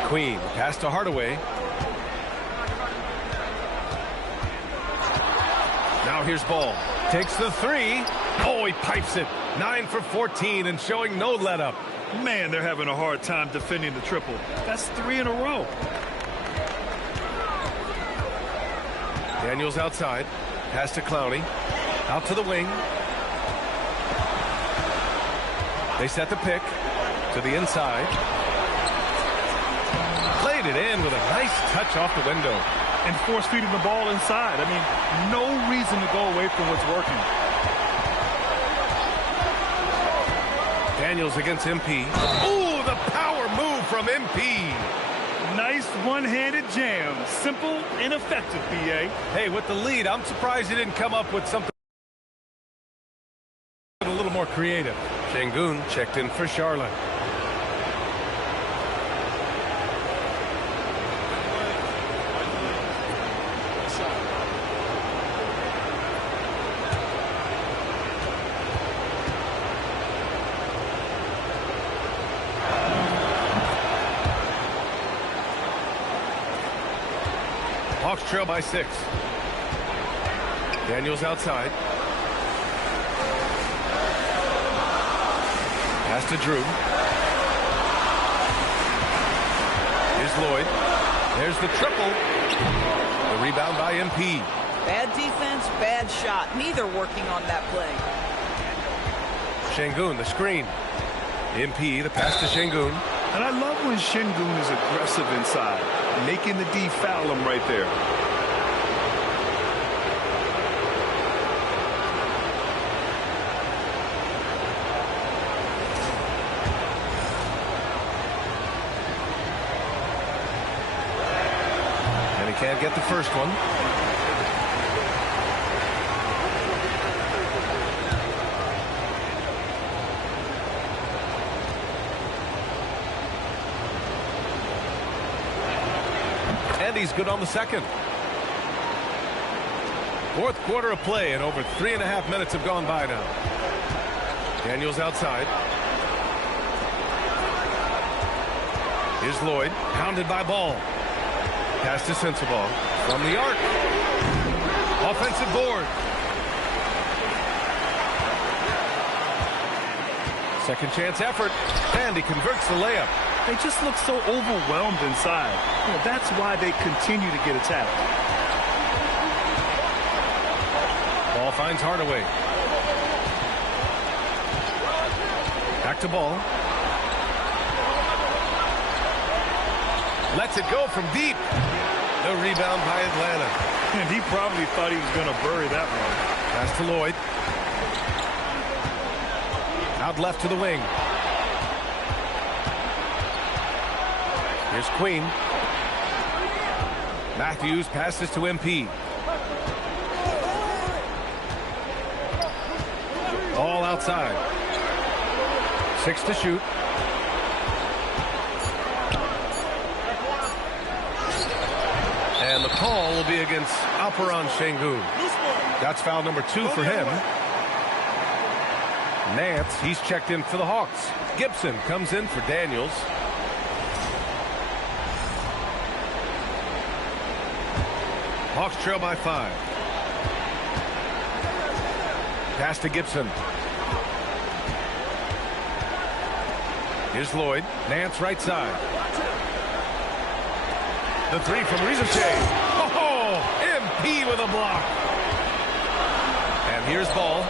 Queen. Pass to Hardaway. Now here's Ball. Takes the three. Oh, he pipes it. 9 for 14 and showing no let-up. Man, they're having a hard time defending the triple. That's 3 in a row. Daniels outside. Pass to Clowney. Out to the wing. They set the pick to the inside. Played it in with a nice touch off the window. And force-feeding the ball inside. I mean, no reason to go away from what's working. Daniels against MP. Ooh, the power move from MP. Nice one-handed jam. Simple and effective, B.A. Hey, with the lead, I'm surprised he didn't come up with something a little more creative. Şengün checked in for Charlotte. Hawks trail by 6. Daniels outside. Pass to Drew. Here's Lloyd. There's the triple. The rebound by MP. Bad defense, bad shot. Neither working on that play. Şengün, the screen. MP, the pass to Şengün. And I love when Şengün is aggressive inside, making the D foul him right there. And he can't get the first one. And he's good on the second. Fourth quarter of play, and over 3.5 minutes have gone by now. Daniels outside. Here's Lloyd, pounded by Ball. Pass to Sensabaugh from the arc. Offensive board. Second chance effort, and he converts the layup. They just look so overwhelmed inside. You know, that's why they continue to get attacked. Ball finds Hardaway. Back to Ball. Lets it go from deep. No rebound by Atlanta. And he probably thought he was going to bury that one. Pass to Lloyd. Out left to the wing. Here's Queen. Matthews passes to MP. All outside. 6 to shoot. And the call will be against Alperen Şengün. That's foul number 2 for him. Nance, he's checked in for the Hawks. Gibson comes in for Daniels. Hawks trail by 5. Pass to Gibson. Here's Lloyd. Nance right side. The 3 from Ricochet. Oh, MP with a block. And here's Ball.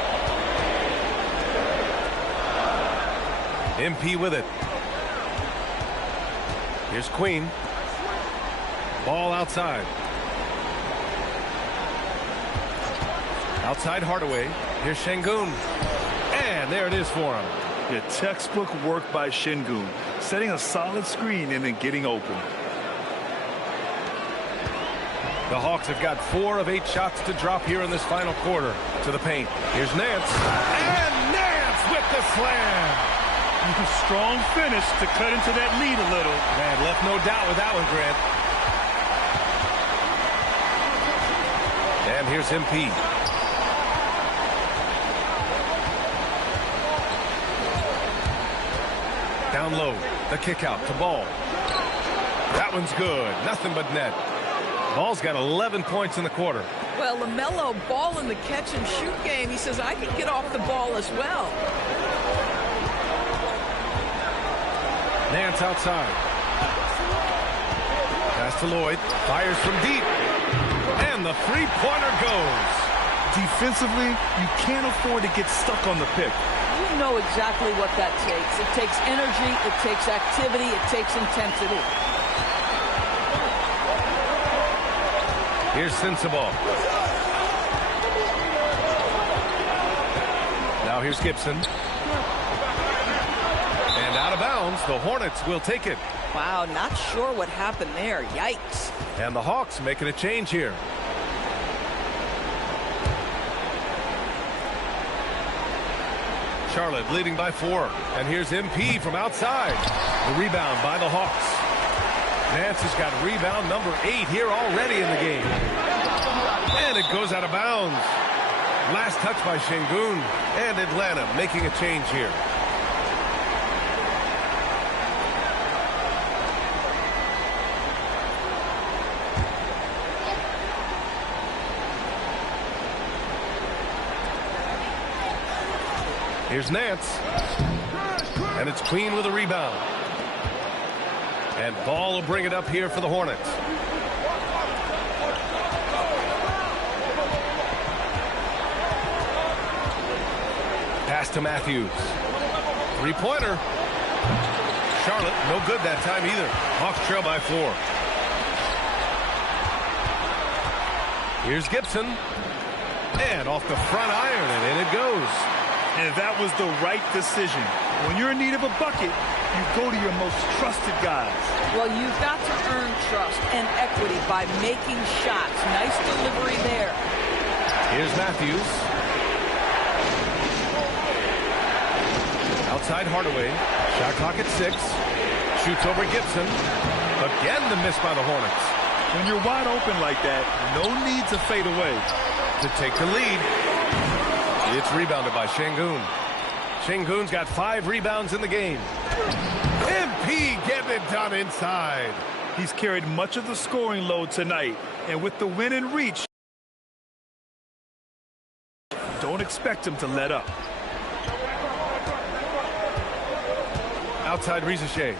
MP with it. Here's Queen. Ball outside. Outside Hardaway. Here's Şengün. And there it is for him. Yeah, textbook work by Şengün. Setting a solid screen and then getting open. The Hawks have got 4 of 8 shots to drop here in this final quarter. To the paint. Here's Nance. And Nance with the slam. Strong finish to cut into that lead a little. Man, left no doubt with that one, Grant. And here's MP. down low. The kick out to Ball. That one's good. Nothing but net. Ball's got 11 points in the quarter. Well, LaMelo, Ball in the catch-and-shoot game. He says, I can get off the ball as well. Nance outside. Pass to Lloyd. Fires from deep. And the three-pointer goes. Defensively, you can't afford to get stuck on the pick. You know exactly what that takes. It takes energy, it takes activity, it takes intensity. Here's Sensabaugh. Now here's Gibson. And out of bounds, the Hornets will take it. Wow, not sure what happened there. Yikes. And the Hawks making a change here. Charlotte leading by 4. And here's MP from outside. The rebound by the Hawks. Nance has got rebound number 8 here already in the game. And it goes out of bounds. Last touch by Şengün. And Atlanta making a change here. Here's Nance. And it's Queen with a rebound. And Ball will bring it up here for the Hornets. Pass to Matthews. Three-pointer. Charlotte, no good that time either. Hawks trail by 4. Here's Gibson. And off the front iron, and in it goes. And that was the right decision. When you're in need of a bucket, you go to your most trusted guys. Well, you've got to earn trust and equity by making shots. Nice delivery there. Here's Matthews. Outside Hardaway. Shot clock at 6. Shoots over Gibson. Again the miss by the Hornets. When you're wide open like that, no need to fade away. To take the lead. It's rebounded by Şengün. Şengün's got 5 rebounds in the game. MP getting it done inside. He's carried much of the scoring load tonight. And with the win in reach, don't expect him to let up. Outside Rizachet.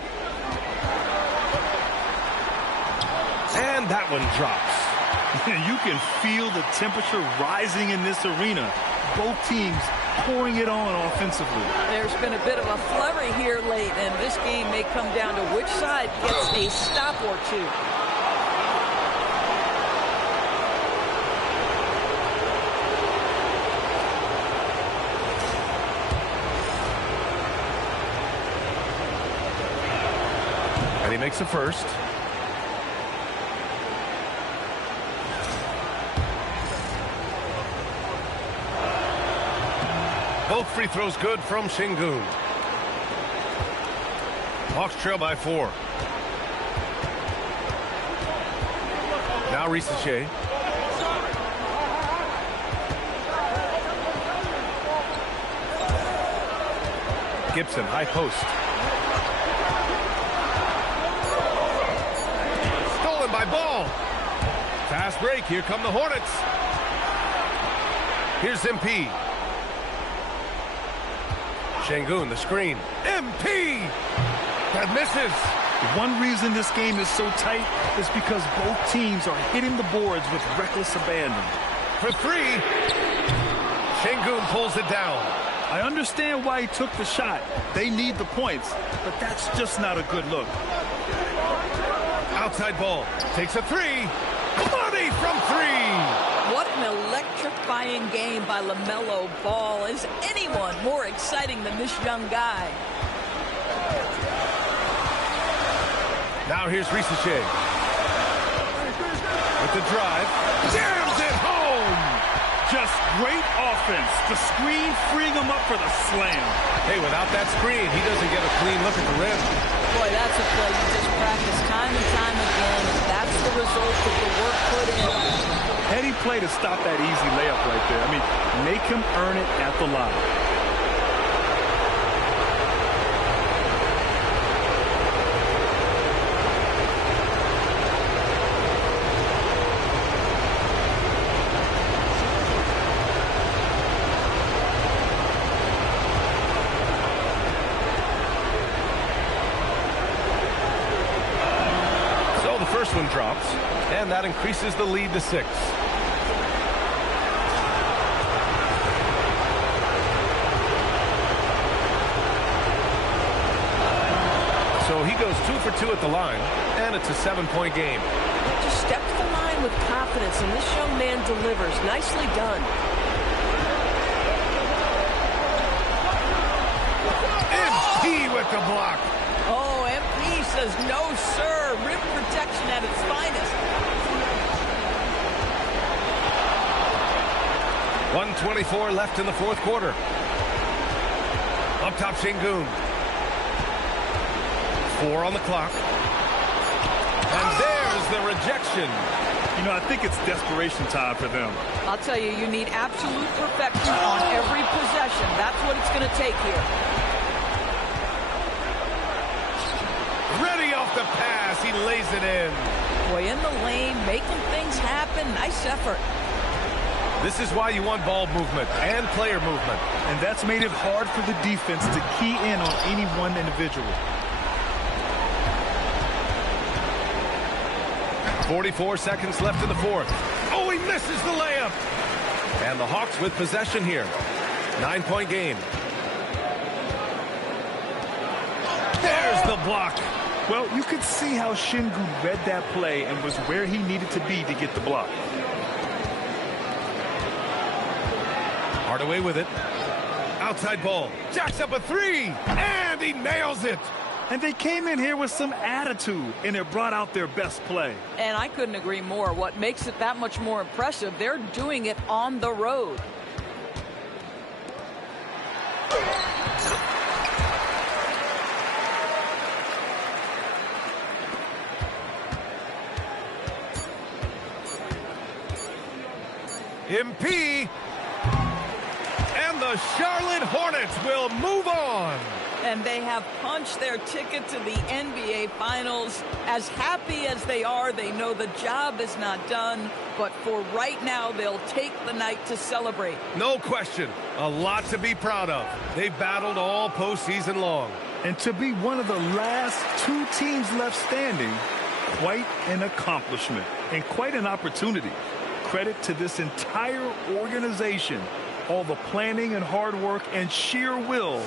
And that one drops. You can feel the temperature rising in this arena. Both teams pouring it on offensively. There's been a bit of a flurry here late, and this game may come down to which side gets a stop or two. And he makes the first. Both free throws good from Şengün. Hawks trail by 4. Now Rizachet. Gibson, high post. Stolen by Ball. Fast break. Here come the Hornets. Here's MP. Şengün, the screen. MP! That misses. One reason this game is so tight is because both teams are hitting the boards with reckless abandon. For 3. Şengün pulls it down. I understand why he took the shot. They need the points, but that's just not a good look. Outside Ball. Takes a 3. Money from 3. What an electrifying game by LaMelo Ball. Is anyone more exciting than this young guy? Now here's Rizachet. With the drive. Jams it home! Just great offense. The screen freeing him up for the slam. Hey, without that screen, he doesn't get a clean look at the rim. Boy, that's a play you just practice time and time again. That's the result of the work put in. Heady play to stop that easy layup right there. I mean, make him earn it at the line. First one drops, and that increases the lead to 6. So he goes 2 for 2 at the line, and it's a 7-point game. Just step to the line with confidence, and this young man delivers. Nicely done. MP with the block. Oh, MP says no, sir. Rim protection at its finest. 1:24 left in the fourth quarter. Up top, Şengün. 4 on the clock. And there's the rejection. You know, I think it's desperation time for them. I'll tell you, you need absolute perfection on every possession. That's what it's going to take here. Ready off the pass. He lays it in. Boy, in the lane, making things happen. Nice effort. This is why you want ball movement and player movement. And that's made it hard for the defense to key in on any one individual. 44 seconds left in the fourth. Oh, he misses the layup. And the Hawks with possession here. 9-point game. There's the block. Well, you could see how Şengün read that play and was where he needed to be to get the block. Hardaway with it. Outside ball. Jacks up a 3. And he nails it. And they came in here with some attitude, and it brought out their best play. And I couldn't agree more. What makes it that much more impressive, they're doing it on the road. MP. And the Charlotte Hornets will move on. And they have punched their ticket to the NBA Finals. As happy as they are, they know the job is not done. But for right now, they'll take the night to celebrate. No question. A lot to be proud of. They've battled all postseason long. And to be one of the last 2 teams left standing, quite an accomplishment and quite an opportunity. Credit to this entire organization. All the planning and hard work and sheer will.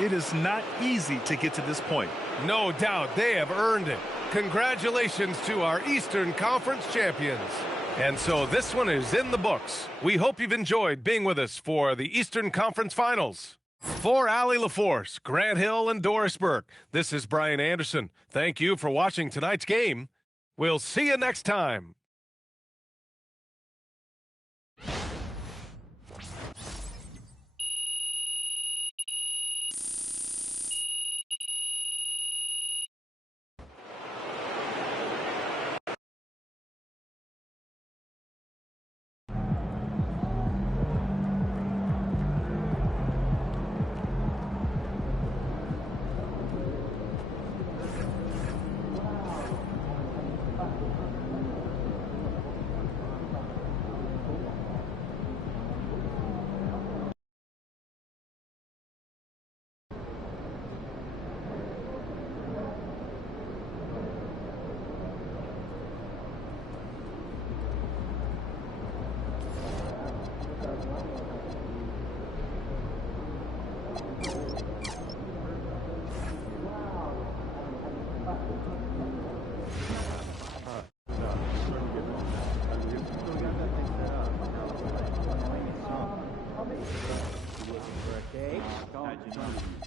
It is not easy to get to this point. No doubt they have earned it. Congratulations to our Eastern Conference champions. And so this one is in the books. We hope you've enjoyed being with us for the Eastern Conference Finals. For Allie LaForce, Grant Hill, and Doris Burke, this is Brian Anderson. Thank you for watching tonight's game. We'll see you next time.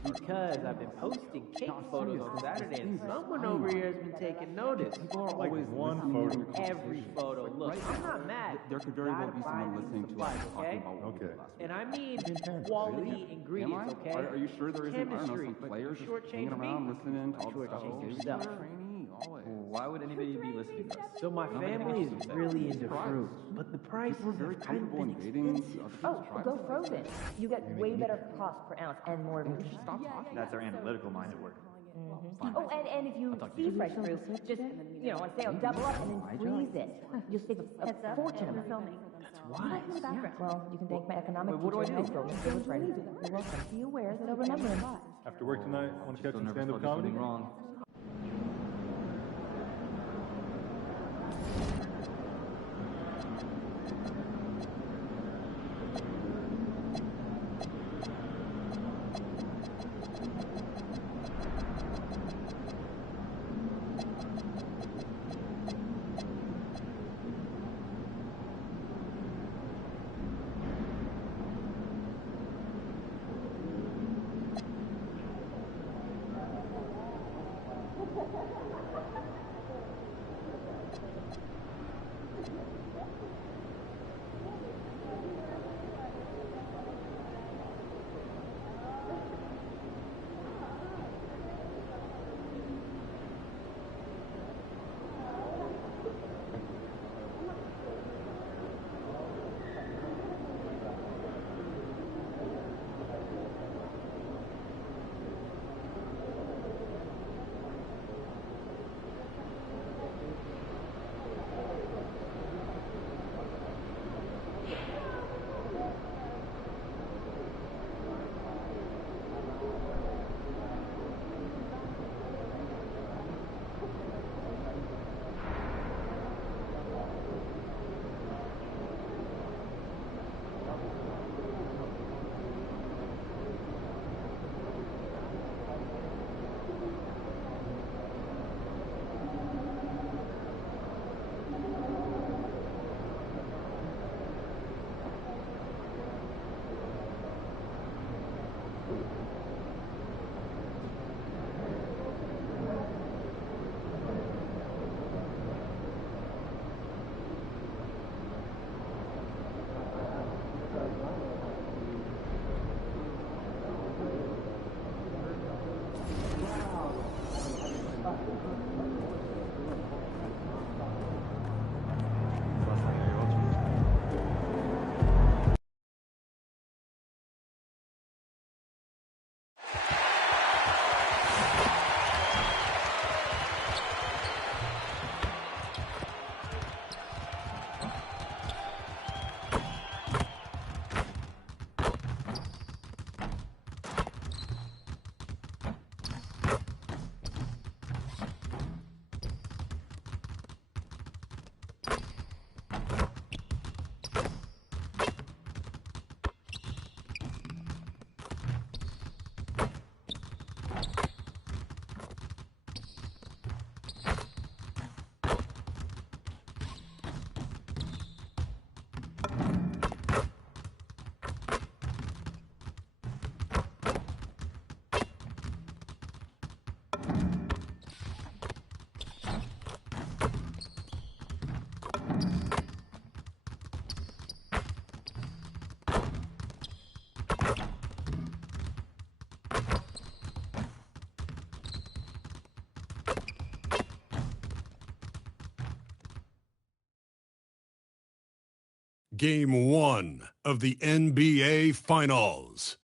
Because I've been posting cake photos on Saturday, and someone over here has been taking notice. People are always one photo. Every photo. Look, I'm not mad. There could very well be someone listening to us talking about what we did last And I mean quality ingredients, okay? Are you sure there isn't, I don't know, Chemistry. some players just Shortchange hanging around listening to all the stuff? Shortchange yourself. Why would anybody be listening to us? So my family is really into fruit, but the prices have kind of been expensive. Oh, go frozen. You get way better cost per ounce and more nutrition. That's our analytical mind at work. Oh, and if you see fresh fruit, just, on sale, double up and then freeze it. You'll save a fortune on filming. That's wise. Yeah, well, you can thank my economic What do I teacher do? in high school. You're welcome. Be aware that I'll remember him. After work tonight, want to catch some stand-up comedy? Wrong. Game 1 of the NBA Finals.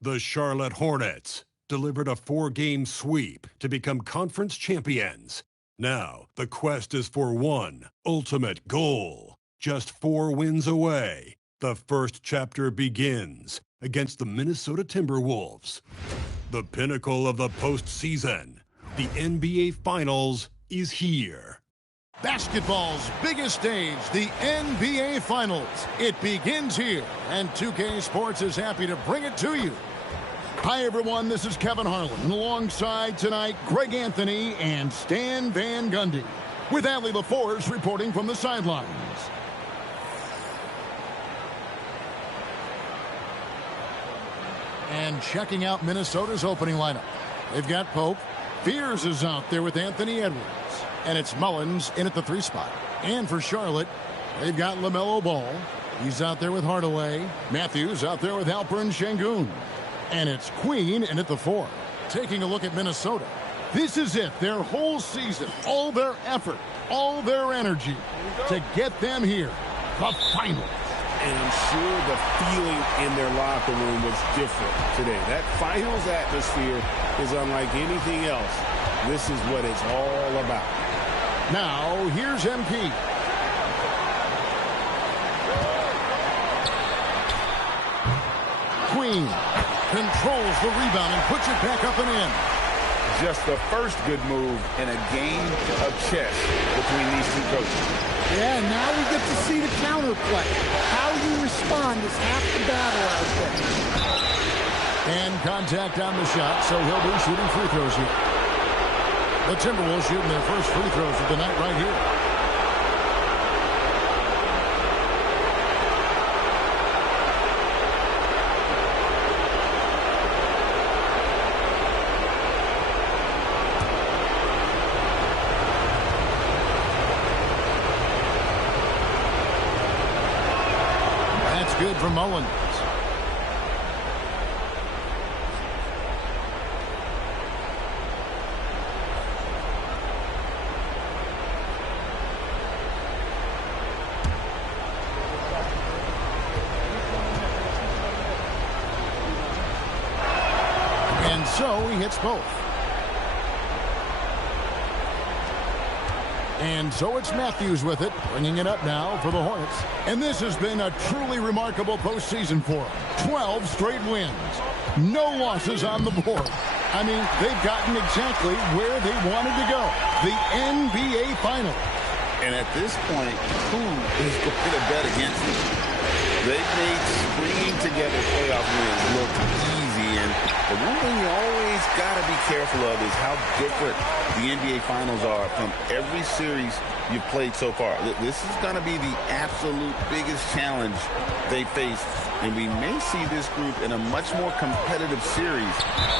The Charlotte Hornets delivered a 4-game sweep to become conference champions. Now, the quest is for one ultimate goal. Just 4 wins away. The first chapter begins against the Minnesota Timberwolves. The pinnacle of the postseason, the NBA Finals, is here. Basketball's biggest stage, the NBA Finals. It begins here, and 2K Sports is happy to bring it to you. Hi, everyone. This is Kevin Harlan, and alongside tonight, Greg Anthony and Stan Van Gundy, with Allie LaForce reporting from the sidelines. And checking out Minnesota's opening lineup. They've got Pope. Fears is out there with Anthony Edwards. And it's Mullins in at the 3 spot. And for Charlotte, they've got LaMelo Ball. He's out there with Hardaway. Matthews out there with Alperen Şengün. And it's Queen in at the 4. Taking a look at Minnesota. This is it, their whole season, all their effort, all their energy to get them here, the finals. And I'm sure the feeling in their locker room was different today. That finals atmosphere is unlike anything else. This is what it's all about. Now, here's MP. Queen controls the rebound and puts it back up and in. Just the first good move in a game of chess between these two coaches. Yeah, now we get to see the counterplay. How you respond is half the battle out there. And contact on the shot, so he'll be shooting free throws here. The Timberwolves shooting their first free throws of the night right here. from Mullins. And so he hits both. And so it's Matthews with it, bringing it up now for the Hornets. And this has been a truly remarkable postseason for them. 12 straight wins. No losses on the board. I mean, they've gotten exactly where they wanted to go. The NBA Finals. And at this point, who is going to bet against them? They've made stringing together playoff wins look easy. And the one thing you always got to be careful of is how different the NBA Finals are from every series you've played so far. This is going to be the absolute biggest challenge they face. And we may see this group in a much more competitive series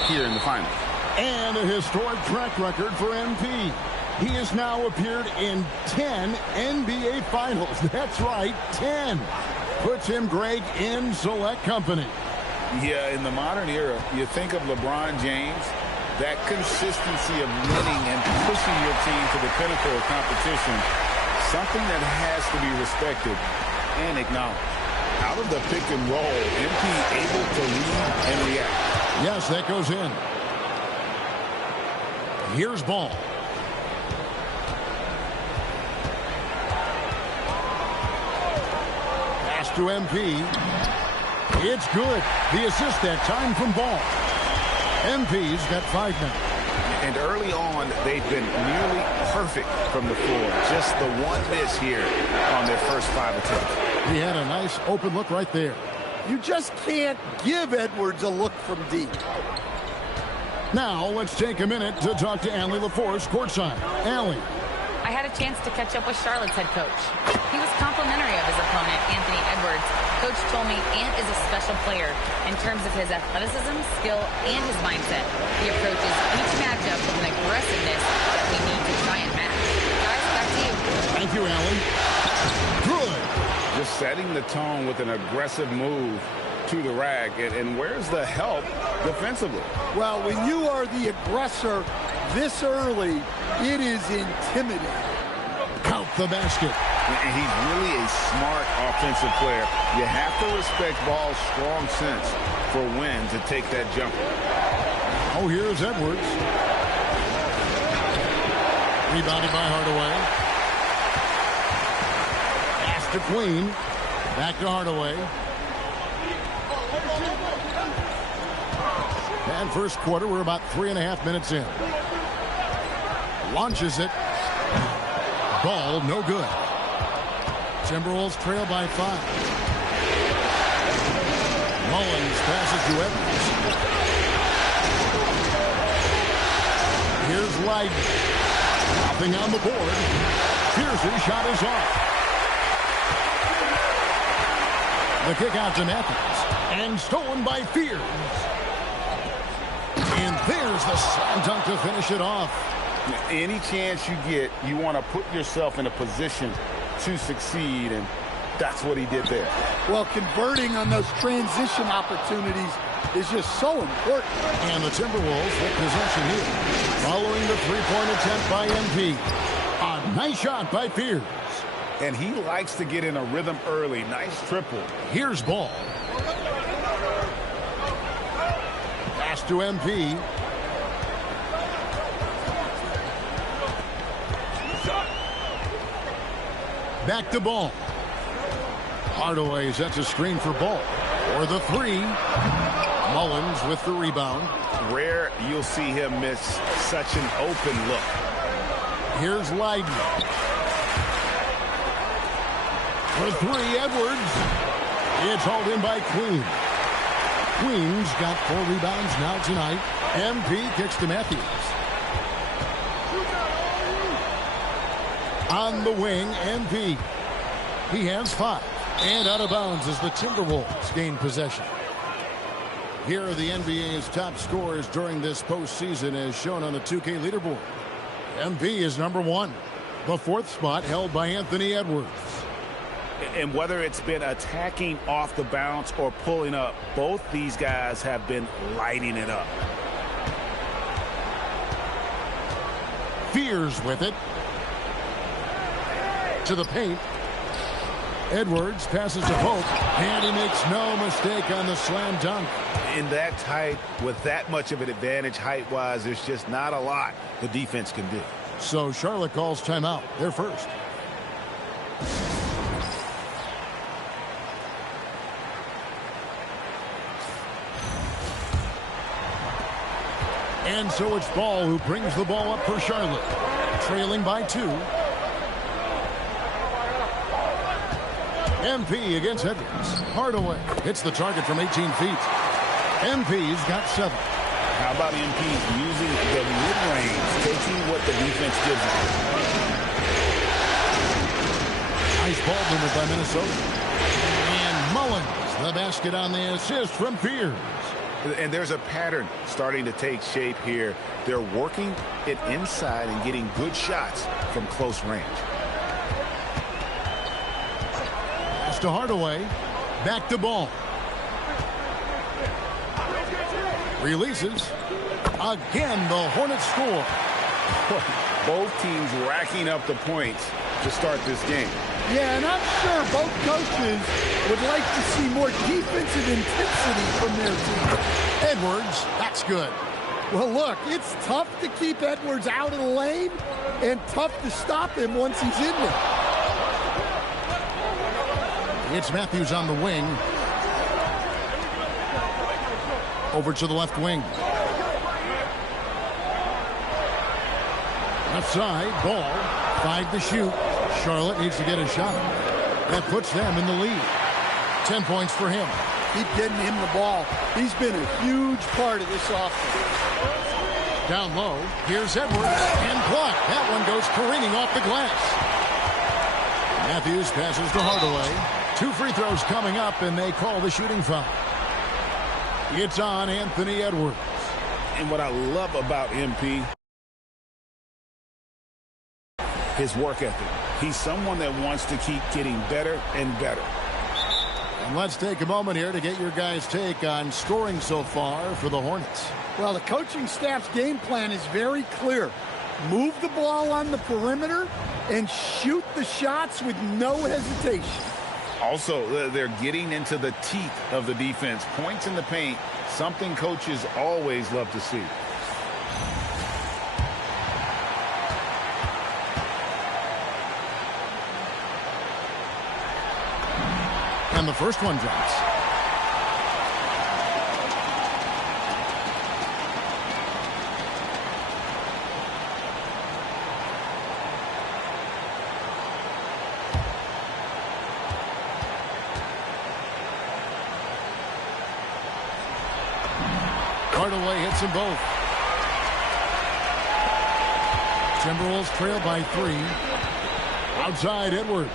here in the finals. And a historic track record for MP. He has now appeared in 10 NBA Finals. That's right, 10. Puts him, Greg, in select company. Yeah, in the modern era, you think of LeBron James, that consistency of winning and pushing your team to the pinnacle of competition, something that has to be respected and acknowledged. Out of the pick and roll, MP able to read and react. Yes, that goes in. Here's Ball. Pass to MP. It's good. The assist that time from Ball. MP's got 5 now. And early on, they've been nearly perfect from the floor. Just the one miss here on their first 5 attempts. He had a nice open look right there. You just can't give Edwards a look from deep. Now, let's take a minute to talk to Allie LaForce courtside. Allie. I had a chance to catch up with Charlotte's head coach. He was complimentary of his opponent, Anthony Edwards. Coach told me Ant is a special player in terms of his athleticism, skill, and his mindset. He approaches each matchup with an aggressiveness that we need to try and match. Guys, back to you. Thank you, Allie. Good. Just setting the tone with an aggressive move to the rack. And where's the help defensively? Well, when you are the aggressor this early, it is intimidating. Count the basket. And he's really a smart offensive player. You have to respect Ball's strong sense for when to take that jumper. Oh, here's Edwards. Rebounded by Hardaway. Pass to Queen. Back to Hardaway. And first quarter, we're about 3.5 minutes in. Launches it. Ball, no good. Timberwolves trail by 5. Mullins passes to Edwards. Here's Light. Nothing on the board. Pierce's shot is off. The kick out to Matthews. And stolen by Fears. And there's the slam dunk to finish it off. Any chance you get, you want to put yourself in a position to succeed, and that's what he did there. Well, converting on those transition opportunities is just so important. And the Timberwolves with possession here. Following the three-point attempt by MP. A nice shot by Fears. And he likes to get in a rhythm early. Nice triple. Here's Ball. Pass to MP. Back to Ball. Hardaway sets a screen for Ball. For the 3. Mullins with the rebound. Rare you'll see him miss such an open look. Here's Leiden. For 3, Edwards. It's hauled in by Queen. Queen's got 4 rebounds now tonight. MP kicks to Matthews. On the wing, MP. He has 5. And out of bounds as the Timberwolves gain possession. Here are the NBA's top scorers during this postseason as shown on the 2K leaderboard. MP is number 1. The 4th spot held by Anthony Edwards. And whether it's been attacking off the bounce or pulling up, both these guys have been lighting it up. Fears with it. To the paint. Edwards passes to Pope, and he makes no mistake on the slam dunk. In that tight, with that much of an advantage height-wise, there's just not a lot the defense can do. So Charlotte calls timeout. They're first. And so it's Ball who brings the ball up for Charlotte. Trailing by 2. MP against Edwards. Hardaway hits the target from 18 feet. MP's got 7. How about MP using the mid-range, taking what the defense gives him? Nice ball movement by Minnesota. And Mullins, the basket on the assist from Pierce. And there's a pattern starting to take shape here. They're working it inside and getting good shots from close range. Pass to Hardaway. Back to Ball. Releases. Again, the Hornets score. Both teams racking up the points to start this game. Yeah, and I'm sure both coaches would like to see more defensive intensity from their team. Edwards, that's good. Well, look, it's tough to keep Edwards out of the lane and tough to stop him once he's in there. It's Matthews on the wing. Over to the left wing. Left side, Ball. 5 to shoot. Charlotte needs to get a shot. That puts them in the lead. 10 points for him. Keep getting him the ball. He's been a huge part of this offense. Down low, here's Edwards, and blocked. That one goes careening off the glass. Matthews passes to Hardaway. 2 free throws coming up, and they call the shooting foul. It's on Anthony Edwards. And what I love about MP, his work ethic. He's someone that wants to keep getting better and better. And let's take a moment here to get your guys' take on scoring so far for the Hornets. Well, the coaching staff's game plan is very clear. Move the ball on the perimeter and shoot the shots with no hesitation. Also, they're getting into the teeth of the defense. Points in the paint, something coaches always love to see. And the first one drops. Hardaway hits them both. Timberwolves trail by 3. Outside Edwards.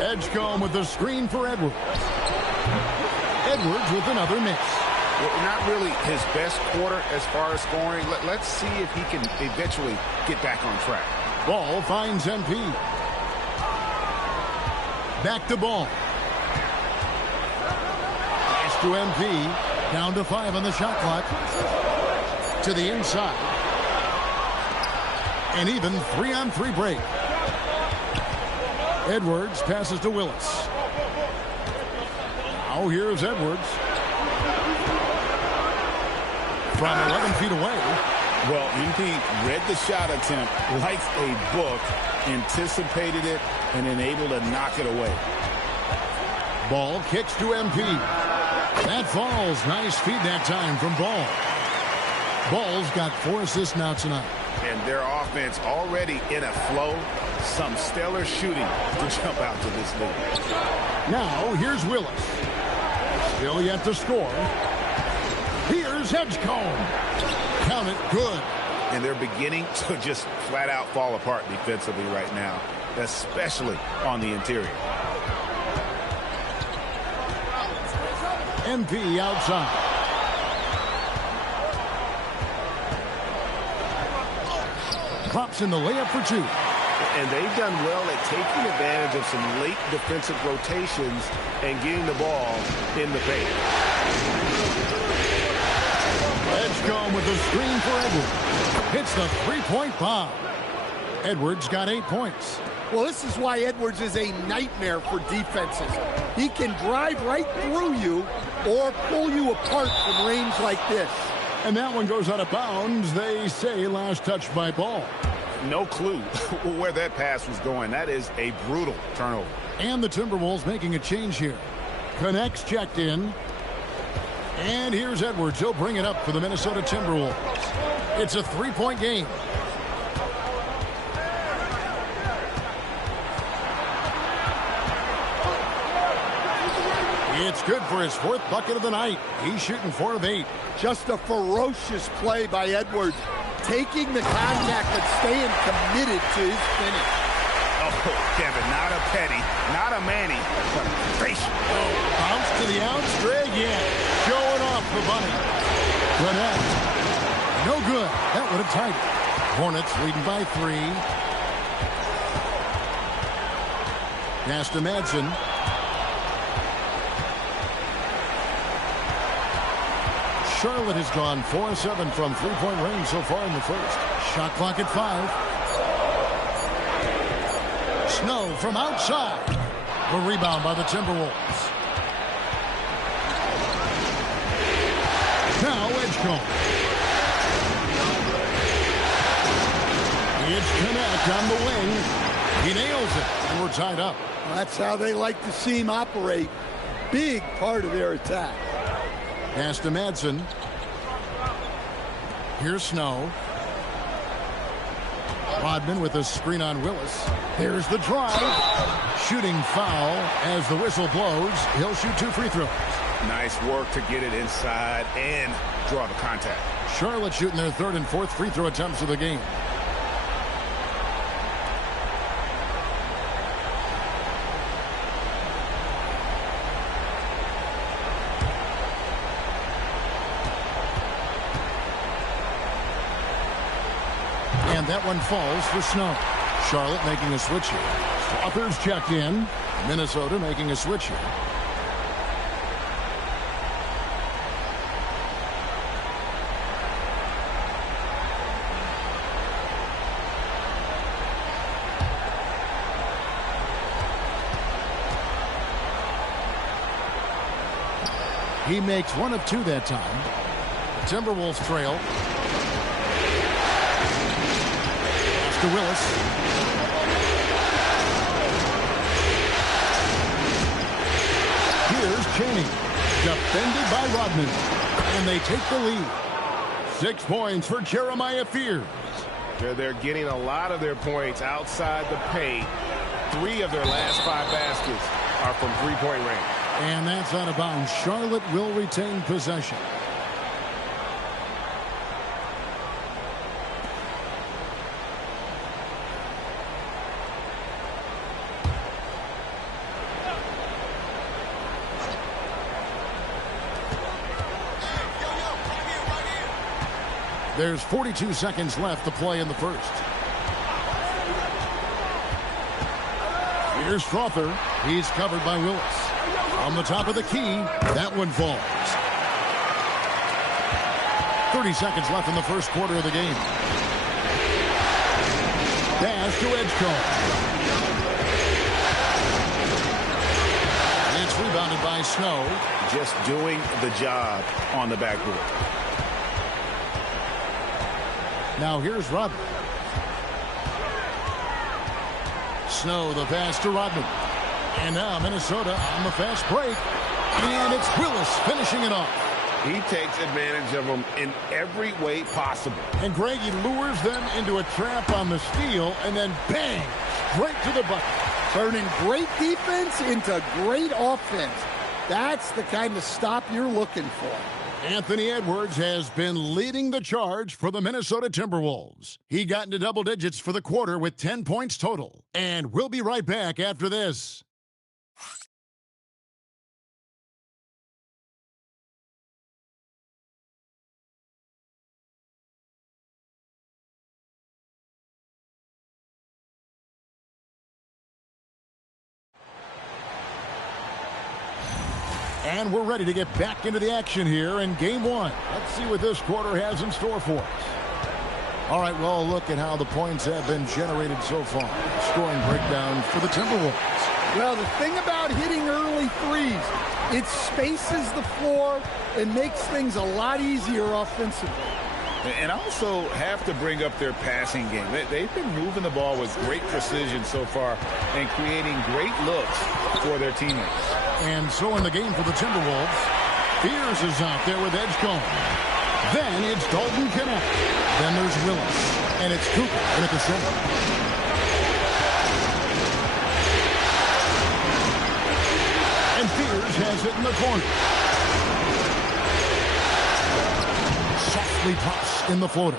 Edgecombe with the screen for Edwards. Edwards with another miss. Well, not really his best quarter as far as scoring. Let's see if he can eventually get back on track. Ball finds MP. Back to Ball. Pass to MP. Down to 5 on the shot clock. To the inside. An even 3-on-3 break. Edwards passes to Willis. Now here's Edwards. From 11 feet away. Well, MP read the shot attempt like a book, anticipated it, and then able to knock it away. Ball kicks to MP. That falls. Nice feed that time from Ball. Ball's got 4 assists now tonight. And their offense already in a flow. Some stellar shooting to jump out to this lead. Now, here's Willis. Still yet to score. Here's Edgecombe. Count it, good. And they're beginning to just flat out fall apart defensively right now, especially on the interior. MP outside. Pops in the layup for 2. And they've done well at taking advantage of some late defensive rotations and getting the ball in the paint. Edgecombe with the screen for Edwards. Hits the three-point bomb. Edwards got 8 points. Well, this is why Edwards is a nightmare for defenses. He can drive right through you or pull you apart from range like this. And that one goes out of bounds. They say last touch by Ball. No clue where that pass was going. That is a brutal turnover. And the Timberwolves making a change here. Connects checked in. And here's Edwards. He'll bring it up for the Minnesota Timberwolves. It's a three-point game. It's good for his 4th bucket of the night. He's shooting 4 of 8. Just a ferocious play by Edwards. Taking the contact but staying committed to his finish. Oh, Kevin, not a Petty, not a Manny, but a face. Oh, bounce to the outs. Greg, yeah. Showing off the bunny. Gwinnett. No good. That would have tied it. Hornets leading by 3. Pass to Madsen. Charlotte has gone 4-7 from three-point range so far in the first. Shot clock at 5. Snow from outside. The rebound by the Timberwolves. Now Edgecombe. It's Connect on the wing. He nails it, and we're tied up. Well, that's how they like to see him operate. Big part of their attack. Pass to Madsen. Here's Snow. Rodman with a screen on Willis. Here's the drive. Shooting foul as the whistle blows. He'll shoot 2 free throws. Nice work to get it inside and draw the contact. Charlotte shooting their 3rd and 4th free throw attempts of the game. And that one falls for Snow. Charlotte making a switch here. Others checked in. Minnesota making a switch here. He makes 1 of 2 that time. The Timberwolves trail. To Willis. Here's Chaney. Defended by Rodman. And they take the lead. 6 points for Jeremiah Fears. They're getting a lot of their points outside the paint. 3 of their last 5 baskets are from three-point range. And that's out of bounds. Charlotte will retain possession. There's 42 seconds left to play in the first. Here's Strother. He's covered by Willis. On the top of the key, that one falls. 30 seconds left in the first quarter of the game. Dash to Edgecombe. It's rebounded by Snow. Just doing the job on the backboard. Now here's Rodman. Snow, the pass to Rodman. And now Minnesota on the fast break. And it's Willis finishing it off. He takes advantage of them in every way possible. And Greg, he lures them into a trap on the steal, and then bang, straight to the bucket. Turning great defense into great offense. That's the kind of stop you're looking for. Anthony Edwards has been leading the charge for the Minnesota Timberwolves. He got into double digits for the quarter with 10 points total. And we'll be right back after this. And we're ready to get back into the action here in game one. Let's see what this quarter has in store for us. All right, well, look at how the points have been generated so far. Scoring breakdown for the Timberwolves. Well, the thing about hitting early threes, it spaces the floor and makes things a lot easier offensively. And also have to bring up their passing game. They've been moving the ball with great precision so far and creating great looks for their teammates. And so in the game for the Timberwolves, Fears is out there with Edgecombe. Then it's Dalton Connect. Then there's Willis. And it's Cooper in at the center. And Fears has it in the corner. Softly drops in the floater.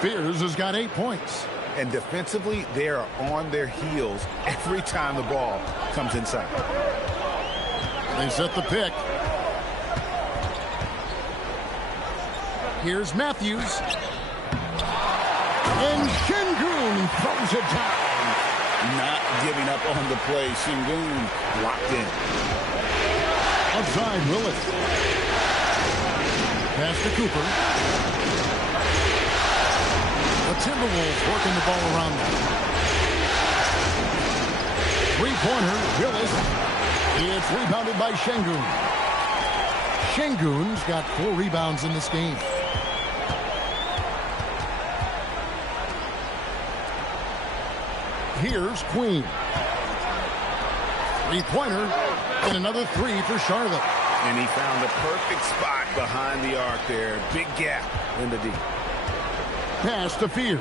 Fears has got 8 points. And defensively, they are on their heels every time the ball comes inside. They set the pick. Here's Matthews. And Şengün throws it down. Not giving up on the play. Şengün locked in. Outside Willis. Pass to Cooper. The Timberwolves working the ball around them. Three-pointer, Willis. It's rebounded by Şengün. Şengün's got 4 rebounds in this game. Here's Queen. Three-pointer and another 3 for Charlotte. And he found the perfect spot behind the arc there. Big gap in the D. Pass to Fear.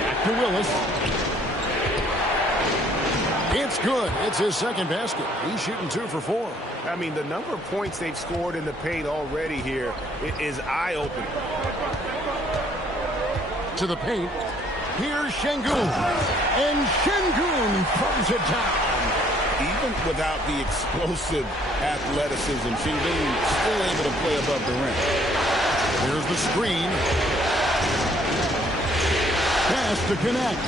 Back to Willis. It's good. It's his second basket. He's shooting 2 for 4. I mean, the number of points they've scored in the paint already here is eye-opening. To the paint. Here's Şengün. And Şengün throws it down. Even without the explosive athleticism, Şengün still able to play above the rim. Here's the screen. Pass to Connect.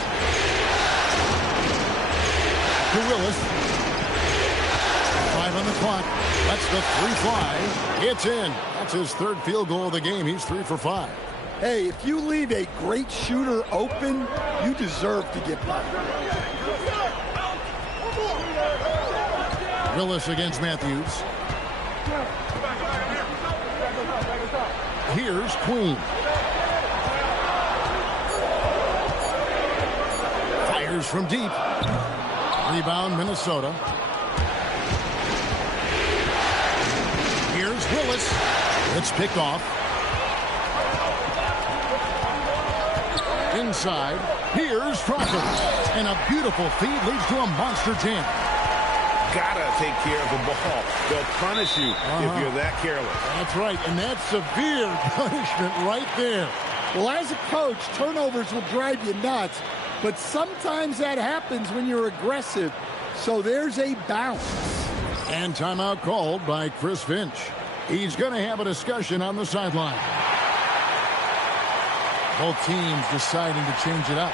To Willis. 5 on the clock. That's the 3 fly. It's in. That's his 3rd field goal of the game. He's 3 for 5. Hey, if you leave a great shooter open, you deserve to get by. Willis against Matthews. Here's Queen. Fires from deep. Rebound, Minnesota. Here's Willis. It's picked off. Inside. Here's Crawford. And a beautiful feed leads to a monster jam. Gotta take care of the ball. They'll punish you if you're that careless. That's right, and that's severe punishment right there. Well, as a coach, turnovers will drive you nuts, but sometimes that happens when you're aggressive. So there's a bounce. And timeout called by Chris Finch. He's going to have a discussion on the sideline. Both teams deciding to change it up.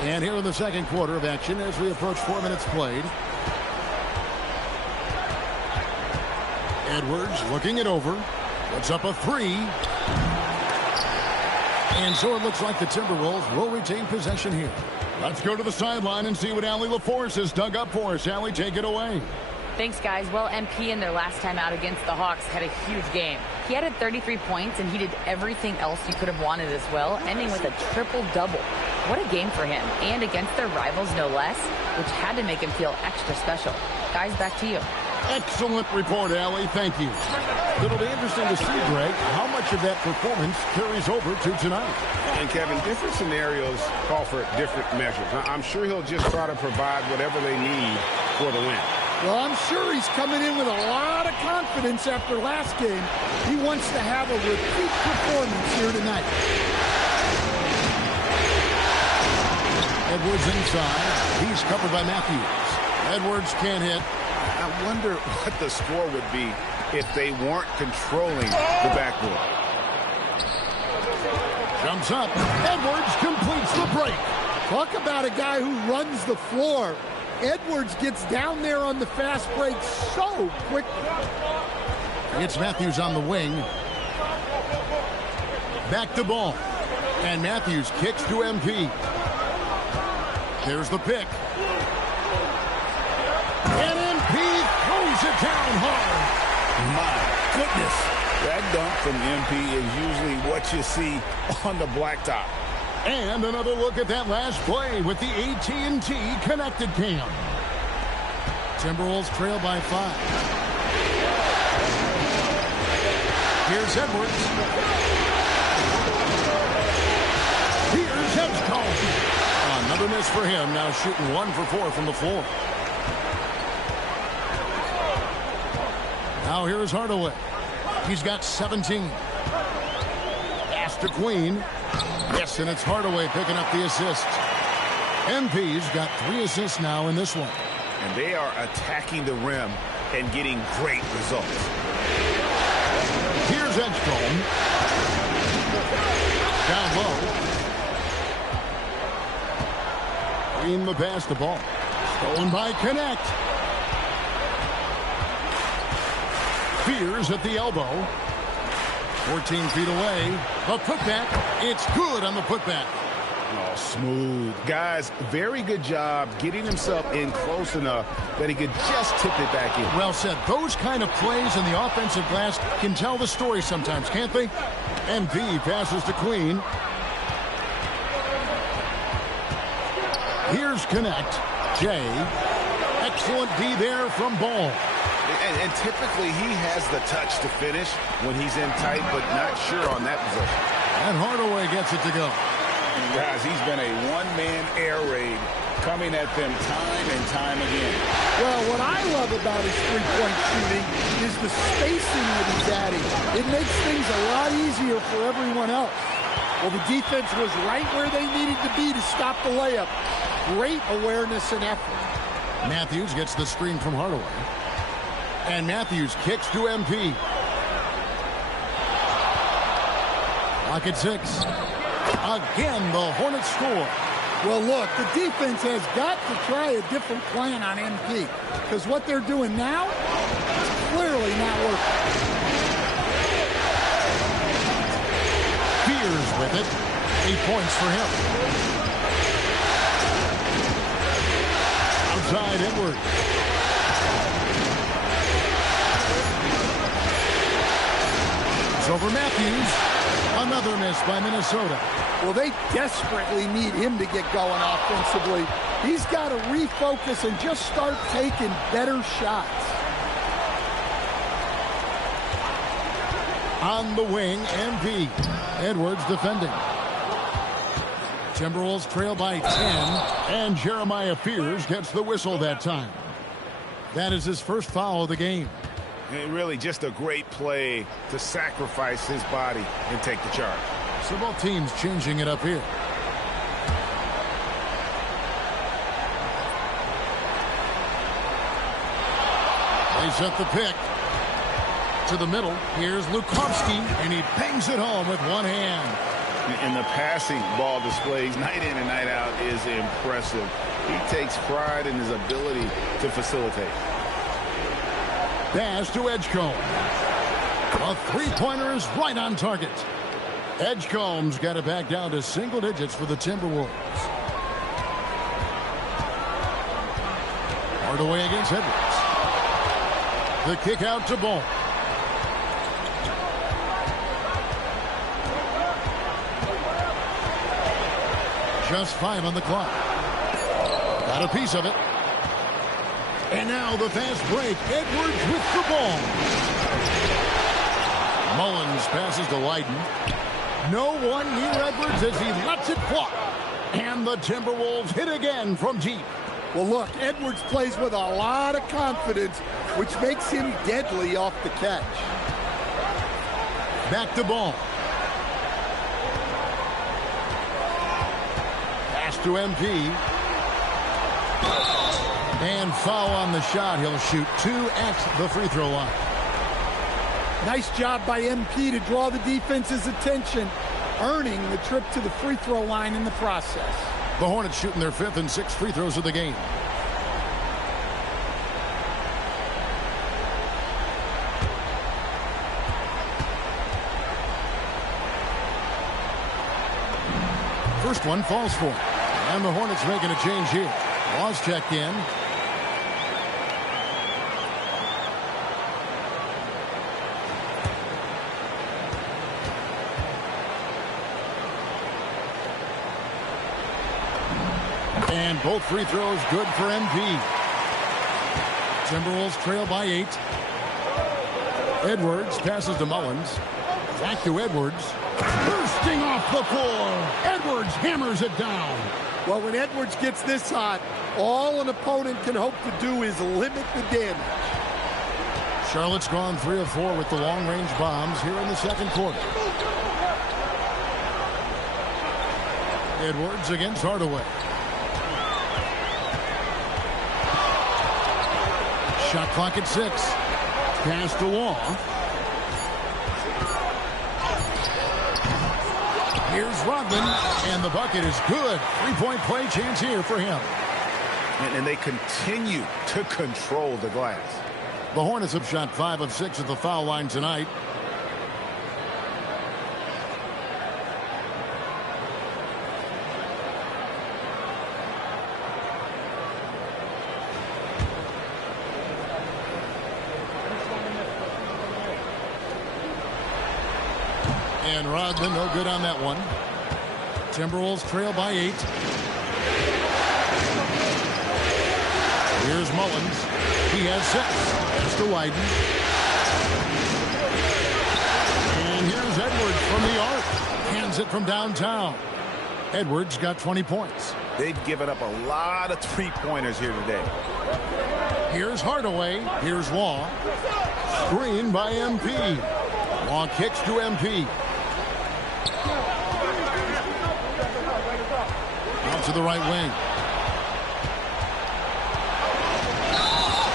And here in the second quarter of action as we approach 4 minutes played. Edwards looking it over. Puts up a 3. And so it looks like the Timberwolves will retain possession here. Let's go to the sideline and see what Allie LaForce has dug up for us. Allie, take it away. Thanks, guys. Well, MP in their last time out against the Hawks had a huge game. He added 33 points, and he did everything else you could have wanted as well, ending with a triple-double. What a game for him, and against their rivals, no less, which had to make him feel extra special. Guys, back to you. Excellent report, Allie. Thank you. It'll be interesting to see, Greg, how much of that performance carries over to tonight. And, Kevin, different scenarios call for different measures. I'm sure he'll just try to provide whatever they need for the win. Well, I'm sure he's coming in with a lot of confidence after last game. He wants to have a repeat performance here tonight. Edwards inside. He's covered by Matthews. Edwards can't hit. I wonder what the score would be if they weren't controlling the backboard. Jumps up. Edwards completes the break. Talk about a guy who runs the floor. Edwards gets down there on the fast break so quickly. It's Matthews on the wing. Back to ball. And Matthews kicks to MP. There's the pick. And MP throws it down hard. My goodness. That dunk from MP is usually what you see on the blacktop. And another look at that last play with the AT&T connected cam. Timberwolves trail by 5. Here's Edwards. Here's Edgecombe. Another miss for him. Now shooting 1 for 4 from the floor. Now here's Hardaway. He's got 17. Pass to Queen. Yes, and it's Hardaway picking up the assist. MP's got 3 assists now in this one. And they are attacking the rim and getting great results. Here's Edgecombe. Down low. Green the pass the ball. Stolen by Connect. Fears at the elbow. 14 feet away. A putback. It's good on the putback. Oh, smooth. Guys, very good job getting himself in close enough that he could just tip it back in. Well said. Those kind of plays in the offensive glass can tell the story sometimes, can't they? MP passes to Queen. Here's Connect. Jay. Excellent D there from Ball. And typically he has the touch to finish when he's in tight, but not sure on that possession. And Hardaway gets it to go. Guys, he's been a one-man air raid coming at them time and time again. Well, what I love about his three-point shooting is the spacing that he's adding. It makes things a lot easier for everyone else. Well, the defense was right where they needed to be to stop the layup. Great awareness and effort. Matthews gets the screen from Hardaway. And Matthews kicks to MP. Clock at 6. Again, the Hornets score. Well, look, the defense has got to try a different plan on MP. Because what they're doing now is clearly not working. Fears with it. 8 points for him. Outside Edwards. Over Matthews. Another miss by Minnesota. Well, they desperately need him to get going offensively. He's got to refocus and just start taking better shots. On the wing, MP. Edwards defending. Timberwolves trail by 10, and Jeremiah Fears gets the whistle that time. That is his first foul of the game. And really just a great play to sacrifice his body and take the charge. So both teams changing it up here. They set the pick to the middle. Here's Lukovsky, and he bangs it home with one hand. And the passing ball displays night in and night out is impressive. He takes pride in his ability to facilitate. Pass to Edgecombe. A three-pointer is right on target. Edgecombe's got it back down to single digits for the Timberwolves. Hardaway against Edwards. The kick out to Ball. Just 5 on the clock. Got a piece of it. And now the fast break. Edwards with the ball. Mullins passes to Leiden. No one near Edwards as he lets it fly. And the Timberwolves hit again from deep. Well, look, Edwards plays with a lot of confidence, which makes him deadly off the catch. Back to Ball. Pass to MP. And foul on the shot. He'll shoot 2 at the free throw line. Nice job by MP to draw the defense's attention, earning the trip to the free throw line in the process. The Hornets shooting their 5th and 6th free throws of the game. First one falls for him. And the Hornets making a change here. Law's checked in. And both free throws good for MP. Timberwolves trail by 8. Edwards passes to Mullins. Back to Edwards. Bursting off the floor. Edwards hammers it down. Well, when Edwards gets this hot, all an opponent can hope to do is limit the damage. Charlotte's gone 3 of 4 with the long-range bombs here in the second quarter. Edwards against Hardaway. Shot clock at 6. Pass to Law. Here's Rodman, and the bucket is good. 3-point play chance here for him. And they continue to control the glass. The Hornets have shot 5 of 6 at the foul line tonight. And Rodman, no good on that one. Timberwolves trail by 8. Here's Mullins. He has 6. That's to Wyden. And here's Edwards from the arc. Hands it from downtown. Edwards got 20 points. They've given up a lot of three-pointers here today. Here's Hardaway. Here's Law. Screen by MP. Law kicks to MP. Out to the right wing.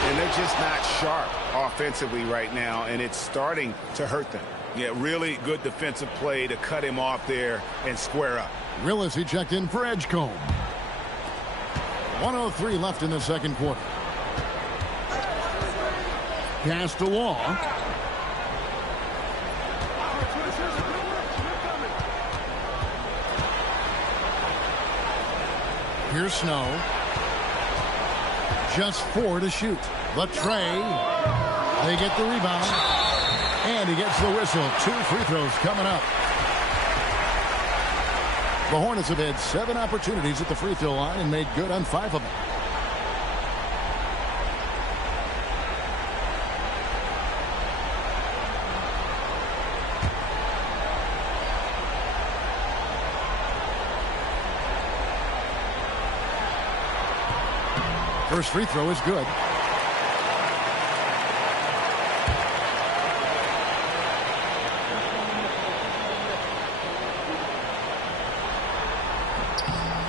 And they're just not sharp offensively right now, and it's starting to hurt them. Yeah, really good defensive play to cut him off there and square up. Willis, he checked in for Edgecombe. 1:03 left in the second quarter. Pass to Law. Here's Snow. Just 4 to shoot. The tray. They get the rebound. And he gets the whistle. 2 free throws coming up. The Hornets have had 7 opportunities at the free throw line and made good on 5 of them. First free throw is good.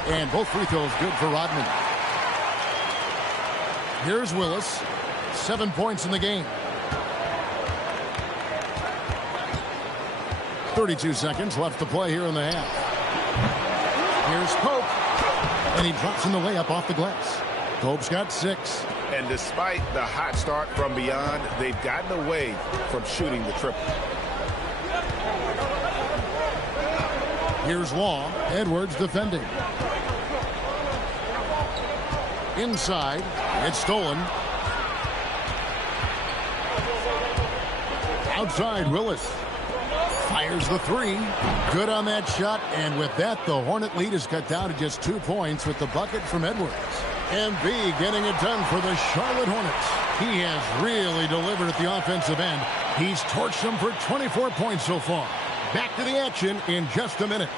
And both free throws good for Rodman. Here's Willis. 7 points in the game. 32 seconds left to play here in the half. Here's Pope. And he drops in the layup off the glass. Pope's got 6. And despite the hot start from beyond, they've gotten away from shooting the triple. Here's Law. Edwards defending. Inside. It's stolen. Outside, Willis. Fires the 3. Good on that shot. And with that, the Hornet lead is cut down to just 2 points with the bucket from Edwards. MB getting it done for the Charlotte Hornets. He has really delivered at the offensive end. He's torched them for 24 points so far. Back to the action in just a minute.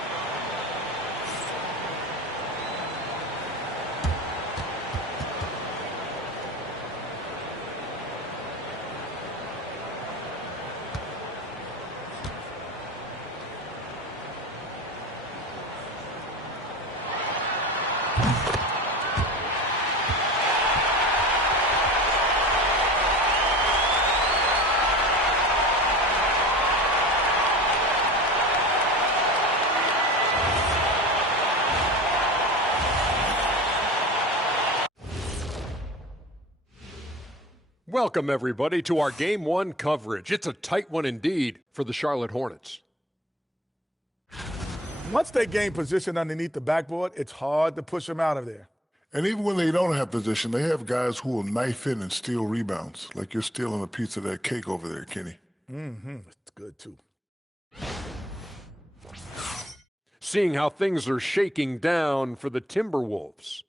Welcome, everybody, to our Game 1 coverage. It's a tight one indeed for the Charlotte Hornets. Once they gain position underneath the backboard, it's hard to push them out of there. And even when they don't have position, they have guys who will knife in and steal rebounds, like you're stealing a piece of that cake over there, Kenny. It's good, too. Seeing how things are shaking down for the Timberwolves.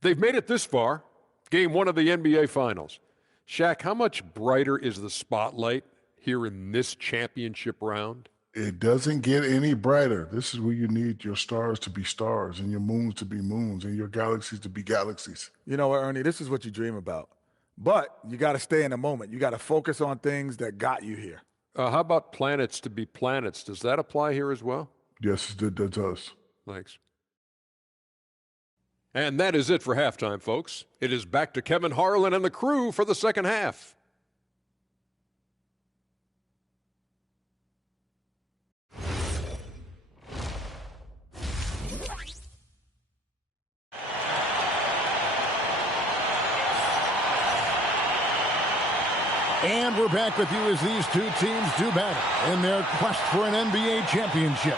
They've made it this far, Game 1 of the NBA Finals. Shaq, how much brighter is the spotlight here in this championship round? It doesn't get any brighter. This is where you need your stars to be stars and your moons to be moons and your galaxies to be galaxies. You know what, Ernie? This is what you dream about. But you got to stay in the moment. You got to focus on things that got you here. How about planets to be planets? Does that apply here as well? Yes, it does. Thanks. And that is it for halftime, folks. It is back to Kevin Harlan and the crew for the second half. And we're back with you as these two teams do battle in their quest for an NBA championship.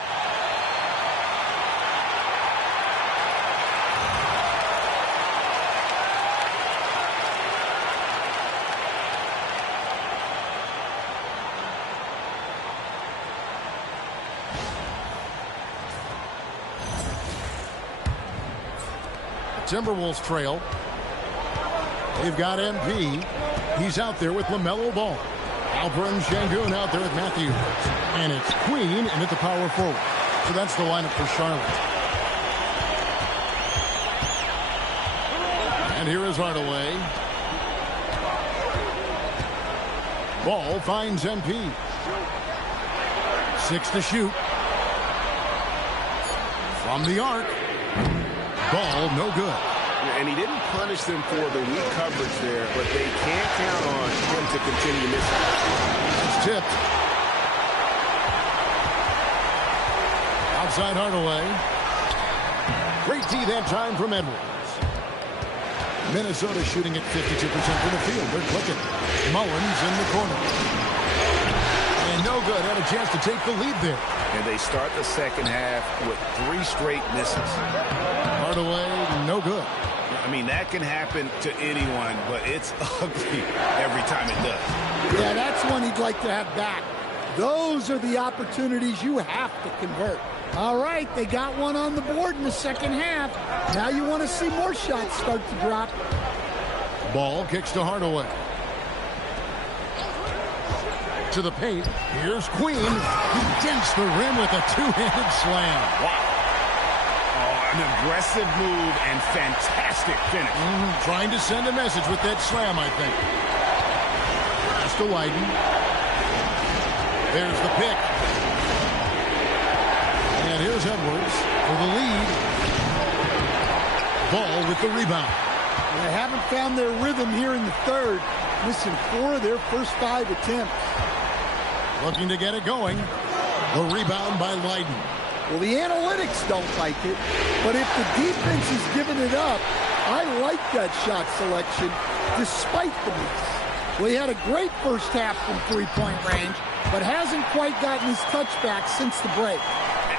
Timberwolves trail. They've got MP. He's out there with LaMelo Ball. Alperen Sengun out there with Matthews. And it's Queen and at the power forward. So that's the lineup for Charlotte. And here is Hardaway. Ball finds MP. 6 to shoot. From the arc. Ball no good. And he didn't punish them for the weak coverage there, but they can't count on him to continue missing. It's tipped. Outside Hardaway. Great D that time from Edwards. Minnesota shooting at 52% from the field. They're clicking. Mullins in the corner. And no good. Had a chance to take the lead there. And they start the second half with 3 straight misses. Hardaway, no good. I mean, that can happen to anyone, but it's ugly every time it does. Yeah, that's one he'd like to have back. Those are the opportunities you have to convert. All right, they got one on the board in the second half. Now you want to see more shots start to drop. Ball kicks to Hardaway. To the paint. Here's Queen. He dents the rim with a two-handed slam. Wow. An aggressive move and fantastic finish. Trying to send a message with that slam, I think. Pass to Wyden. There's the pick. And here's Edwards for the lead. Ball with the rebound. They haven't found their rhythm here in the third. Missing 4 of their first 5 attempts. Looking to get it going. The rebound by Wyden. Well, the analytics don't like it, but if the defense is giving it up, I like that shot selection despite the miss. Well, he had a great first half from three-point range, but hasn't quite gotten his touchback since the break.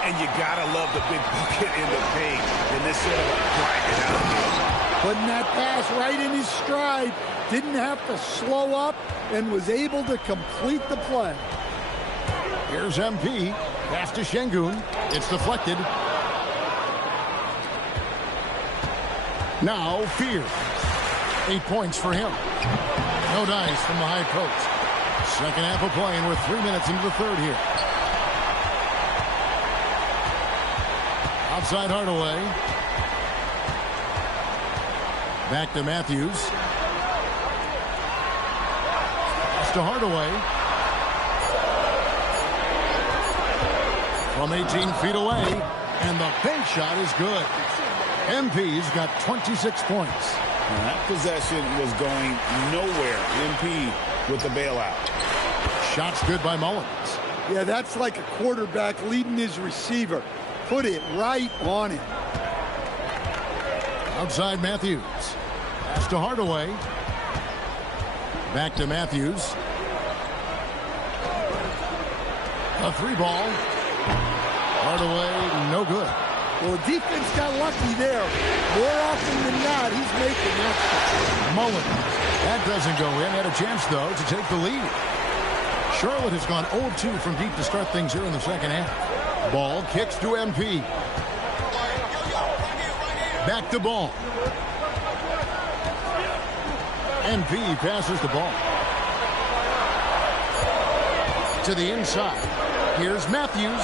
And you gotta love the big bucket in the paint in this sort of a grinded out game. Putting that pass right in his stride, didn't have to slow up, and was able to complete the play. Here's MP. Pass to Sengun. It's deflected. Now Fear. 8 points for him. No dice from the high post. Second half of play, and we're 3 minutes into the third here. Outside Hardaway. Back to Matthews. Pass to Hardaway. From 18 feet away, and the bank shot is good. MP's got 26 points. Now that possession was going nowhere. MP with the bailout. Shots good by Mullins. Yeah, that's like a quarterback leading his receiver. Put it right on him. Outside Matthews. Pass to Hardaway. Back to Matthews. A 3-ball. Hardaway, no good. Well, the defense got lucky there. More often than not, he's making that. Mullins. That doesn't go in. Had a chance, though, to take the lead. Charlotte has gone 0-2 from deep to start things here in the second half. Ball kicks to MP. Back to Ball. MP passes the ball to the inside. Here's Matthews.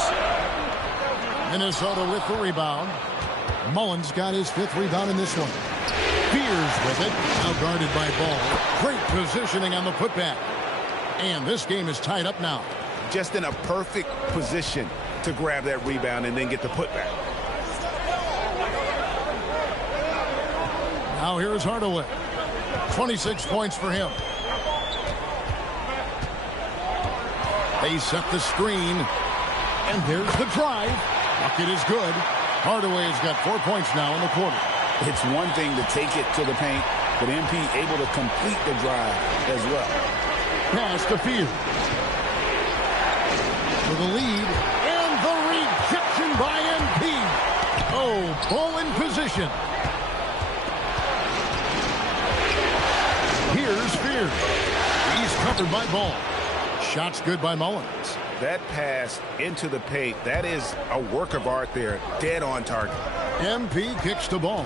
Minnesota with the rebound. Mullins got his 5th rebound in this one. Fears with it. Now guarded by Ball. Great positioning on the putback. And this game is tied up now. Just in a perfect position to grab that rebound and then get the putback. Now here's Hardaway. 26 points for him. They set the screen. And there's the drive. Bucket is good. Hardaway has got 4 points now in the quarter. It's one thing to take it to the paint, but MP able to complete the drive as well. Pass to Field. For the lead. And the rejection by MP. Oh, ball in position. Here's Spears. He's covered by Ball. Shot's good by Mullins. That pass into the paint, that is a work of art there. Dead on target. MP kicks the ball.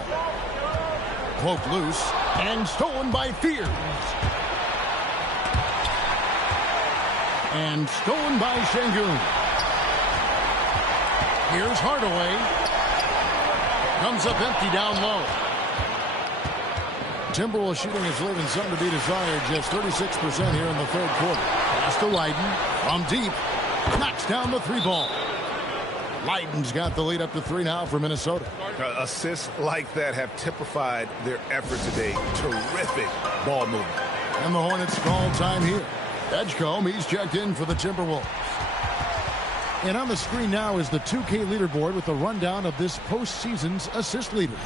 Poked loose and stolen by Fears. And stolen by Şengün. Here's Hardaway. Comes up empty down low. Timberwolves shooting is leaving some to be desired. Just 36% here in the third quarter. Pass to Leiden from deep. Knocks down the 3-ball. Leiden's got the lead up to 3 now for Minnesota. Assists like that have typified their effort today. Terrific ball movement. And the Hornets call time here. Edgecombe, he's checked in for the Timberwolves. And on the screen now is the 2K leaderboard with a rundown of this postseason's assist leaders.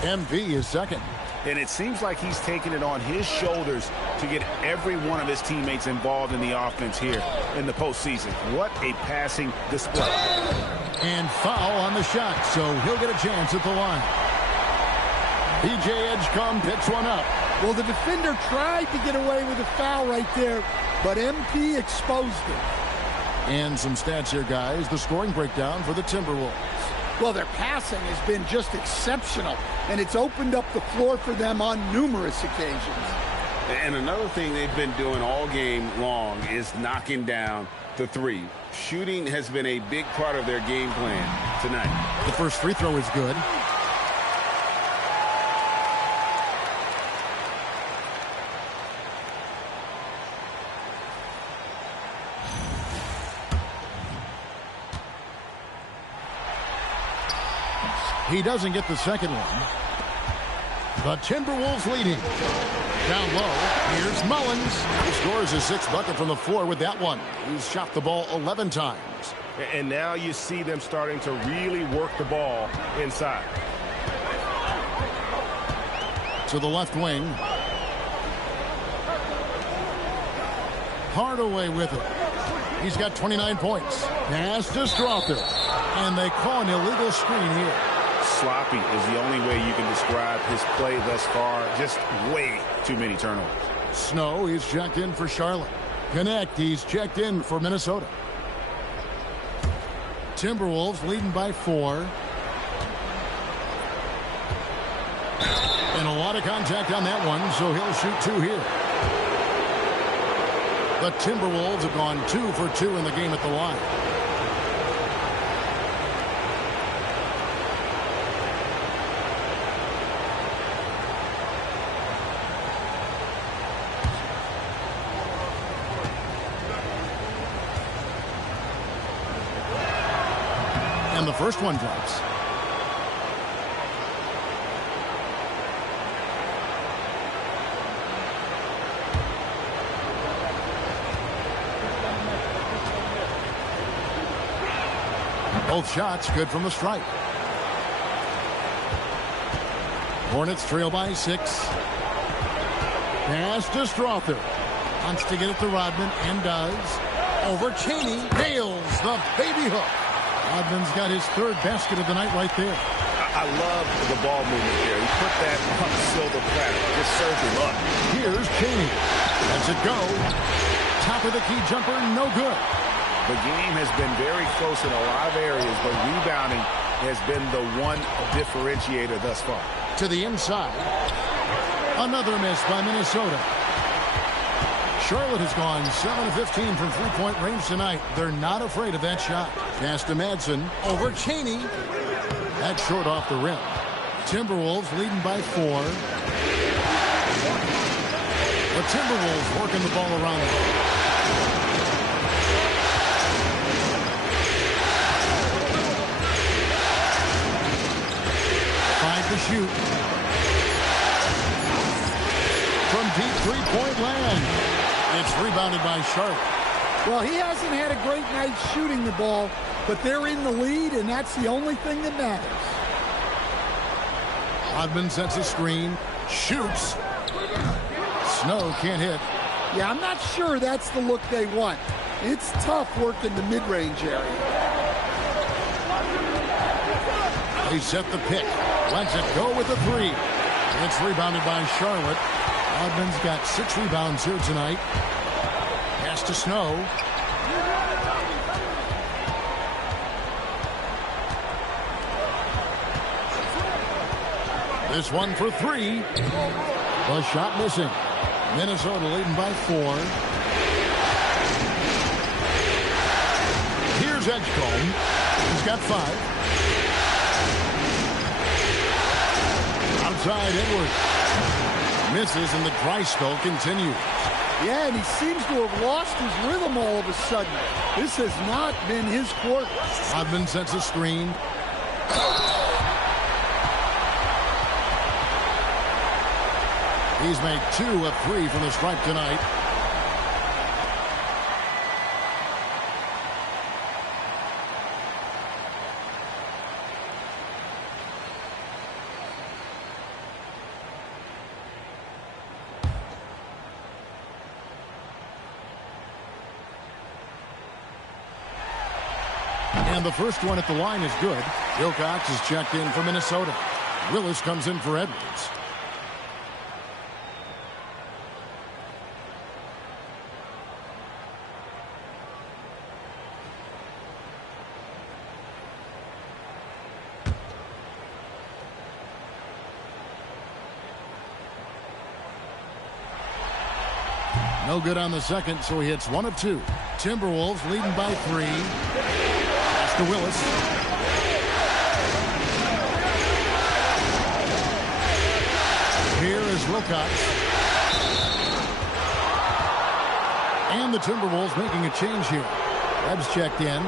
MP is second. And it seems like he's taking it on his shoulders to get every one of his teammates involved in the offense here in the postseason. What a passing display. And foul on the shot, so he'll get a chance at the line. PJ Edgecombe picks one up. Well, the defender tried to get away with a foul right there, but MP exposed it. And some stats here, guys. The scoring breakdown for the Timberwolves. Well, their passing has been just exceptional, and it's opened up the floor for them on numerous occasions. And another thing they've been doing all game long is knocking down the 3. Shooting has been a big part of their game plan tonight. The first free throw is good. He doesn't get the second one. The Timberwolves leading. Down low, here's Mullins. He scores his 6th bucket from the floor with that one. He's shot the ball 11 times. And now you see them starting to really work the ball inside. To the left wing. Hardaway with it. He's got 29 points. Pass to Strother. And they call an illegal screen here. Sloppy is the only way you can describe his play thus far. Just way too many turnovers. Snow, he's checked in for Charlotte. Connect, he's checked in for Minnesota. Timberwolves leading by 4. And a lot of contact on that one, so he'll shoot 2 here. The Timberwolves have gone 2 for 2 in the game at the line. And the first one drops. Both shots good from the stripe. Hornets trail by 6. Pass to Strother. Wants to get it to Rodman and does. Over Cheney. Nails the baby hook. Rodman's got his third basket of the night right there. I love the ball movement there. He put that on the silver platter. Just served him up. Here's Cheney. Lets it go. Top of the key jumper, no good. The game has been very close in a lot of areas, but rebounding has been the one differentiator thus far. To the inside. Another miss by Minnesota. Charlotte has gone 7 of 15 from three-point range tonight. They're not afraid of that shot. Pass to Madsen. Over Cheney. That's short off the rim. Timberwolves leading by 4. The Timberwolves working the ball around them. Five to shoot. From deep three-point land. It's rebounded by Charlotte. Well, he hasn't had a great night shooting the ball, but they're in the lead, and that's the only thing that matters. Rodman sets a screen. Shoots. Snow can't hit. Yeah, I'm not sure that's the look they want. It's tough working the mid-range area. They set the pick. Lets it go with a 3. It's rebounded by Charlotte. Rodman's got 6 rebounds here tonight. Pass to Snow. This one for 3. The shot missing. Minnesota leading by 4. Here's Edgecombe. He's got 5. Outside Edwards. Misses and the dry spell continues. Yeah, and he seems to have lost his rhythm all of a sudden. This has not been his quarter. Rodman sets a screen. He's made 2 of 3 from the stripe tonight. And the first one at the line is good. Wilcox is checked in for Minnesota. Willis comes in for Edwards. No good on the second, so he hits 1 of 2. Timberwolves leading by 3. To Willis. Here is Wilcox. And the Timberwolves making a change here. Webb's checked in.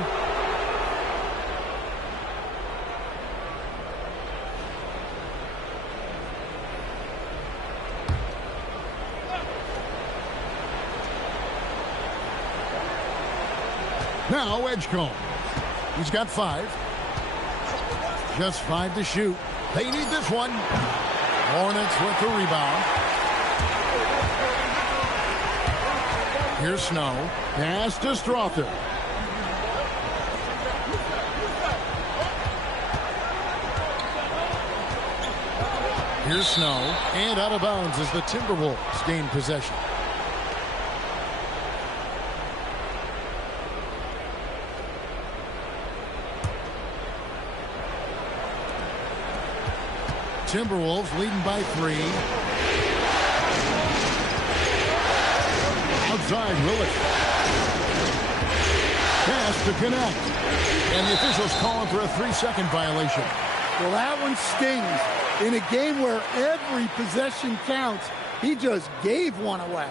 Now Edgecombe. He's got 5. Just 5 to shoot. They need this one. Hornets with the rebound. Here's Snow. Pass to Strother. Here's Snow. And out of bounds as the Timberwolves gain possession. Timberwolves leading by 3. Outside Willis. Pass to connect. And the officials calling for a 3-second violation. Well, that one stings. In a game where every possession counts, he just gave one away.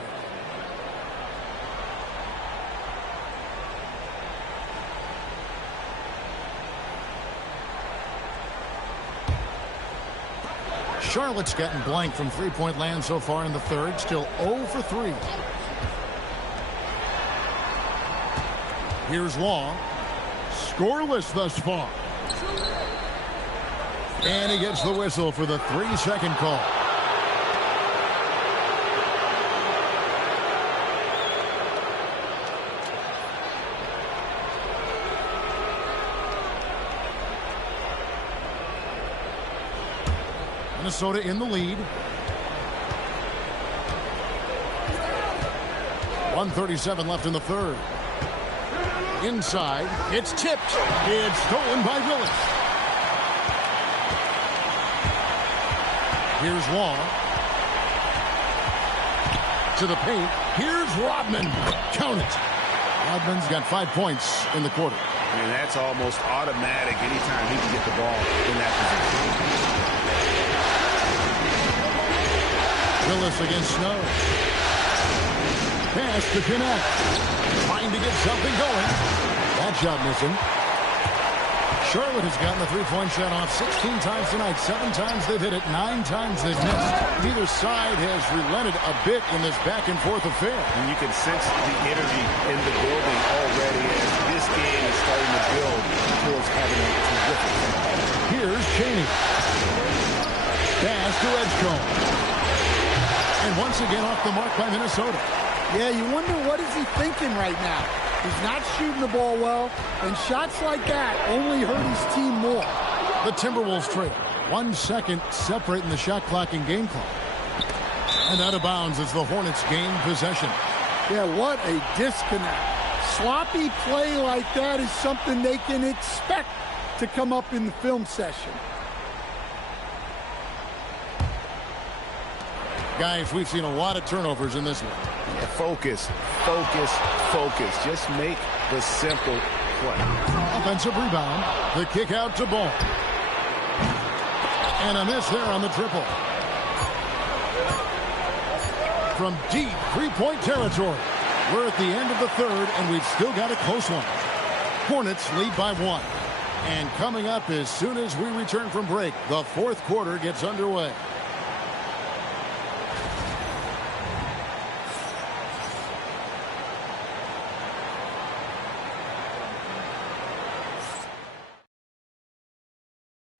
Charlotte's gotten blank from three-point land so far in the third. Still 0 for 3. Here's Long. Scoreless thus far. And he gets the whistle for the 3-second call. Minnesota in the lead. 1:37 left in the third. Inside, it's tipped. It's stolen by Willis. Here's Law. To the paint. Here's Rodman. Count it. Rodman's got 5 points in the quarter. I mean, that's almost automatic anytime he can get the ball in that position. Willis against Snow. Pass to connect. Trying to get something going. That shot missing. Charlotte has gotten the three-point shot off 16 times tonight. 7 times they've hit it, 9 times they've missed. Neither side has relented a bit in this back-and-forth affair. And you can sense the energy in the building already as this game is starting to build towards having a terrific finish. Here's Chaney. Pass to Edgecombe. And once again off the mark by Minnesota. Yeah, you wonder what is he thinking right now. He's not shooting the ball well, and shots like that only hurt his team more. The Timberwolves trail. 1 second separating the shot clock and game clock. And out of bounds as the Hornets gain possession. Yeah, what a disconnect. Sloppy play like that is something they can expect to come up in the film session. Guys, we've seen a lot of turnovers in this one. Yeah, focus, focus, focus. Just make the simple play. Offensive rebound. The kick out to Ball. And a miss there on the triple. From deep three-point territory. We're at the end of the third, and we've still got a close one. Hornets lead by 1. And coming up as soon as we return from break, the fourth quarter gets underway.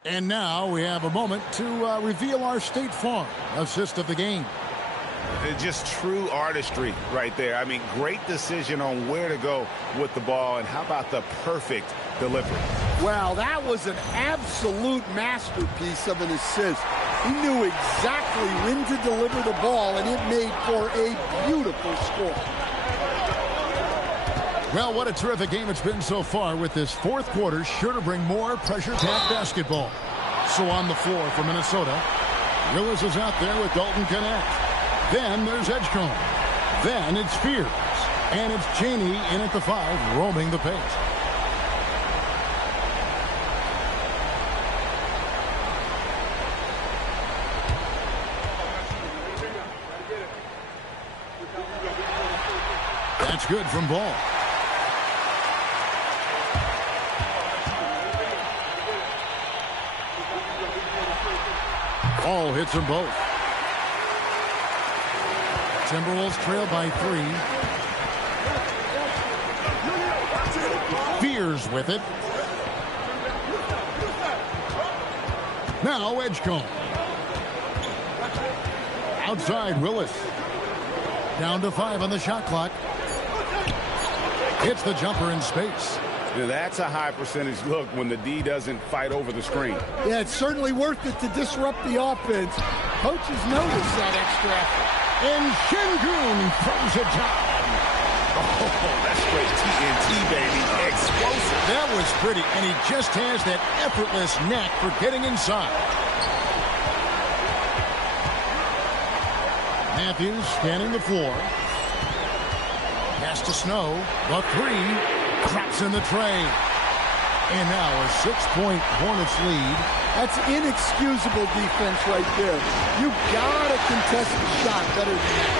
And now we have a moment to reveal our State Farm assist of the game. It's just true artistry right there. I mean, great decision on where to go with the ball, and how about the perfect delivery? Well, that was an absolute masterpiece of an assist. He knew exactly when to deliver the ball, and it made for a beautiful score. Well, what a terrific game it's been so far, with this fourth quarter sure to bring more pressure-packed basketball. So on the floor for Minnesota, Willis is out there with Dalton Connect. Then there's Edgecombe. Then it's Spears. And it's Chaney in at the 5, roaming the paint. That's good from Ball. Ball hits them both. Timberwolves trail by 3. Spears with it. Now Edgecombe. Outside Willis. Down to 5 on the shot clock. Hits the jumper in space. That's a high percentage look when the D doesn't fight over the screen. Yeah, it's certainly worth it to disrupt the offense. Coaches notice that extra effort. And Şengün throws it down. Oh, that's straight TNT, baby. Explosive. That was pretty, and he just has that effortless knack for getting inside. Matthews scanning the floor. Pass to Snow. The 3. Drops in the tray. And now a 6-point Hornets lead. That's inexcusable defense right there. You gotta contest the shot better than that.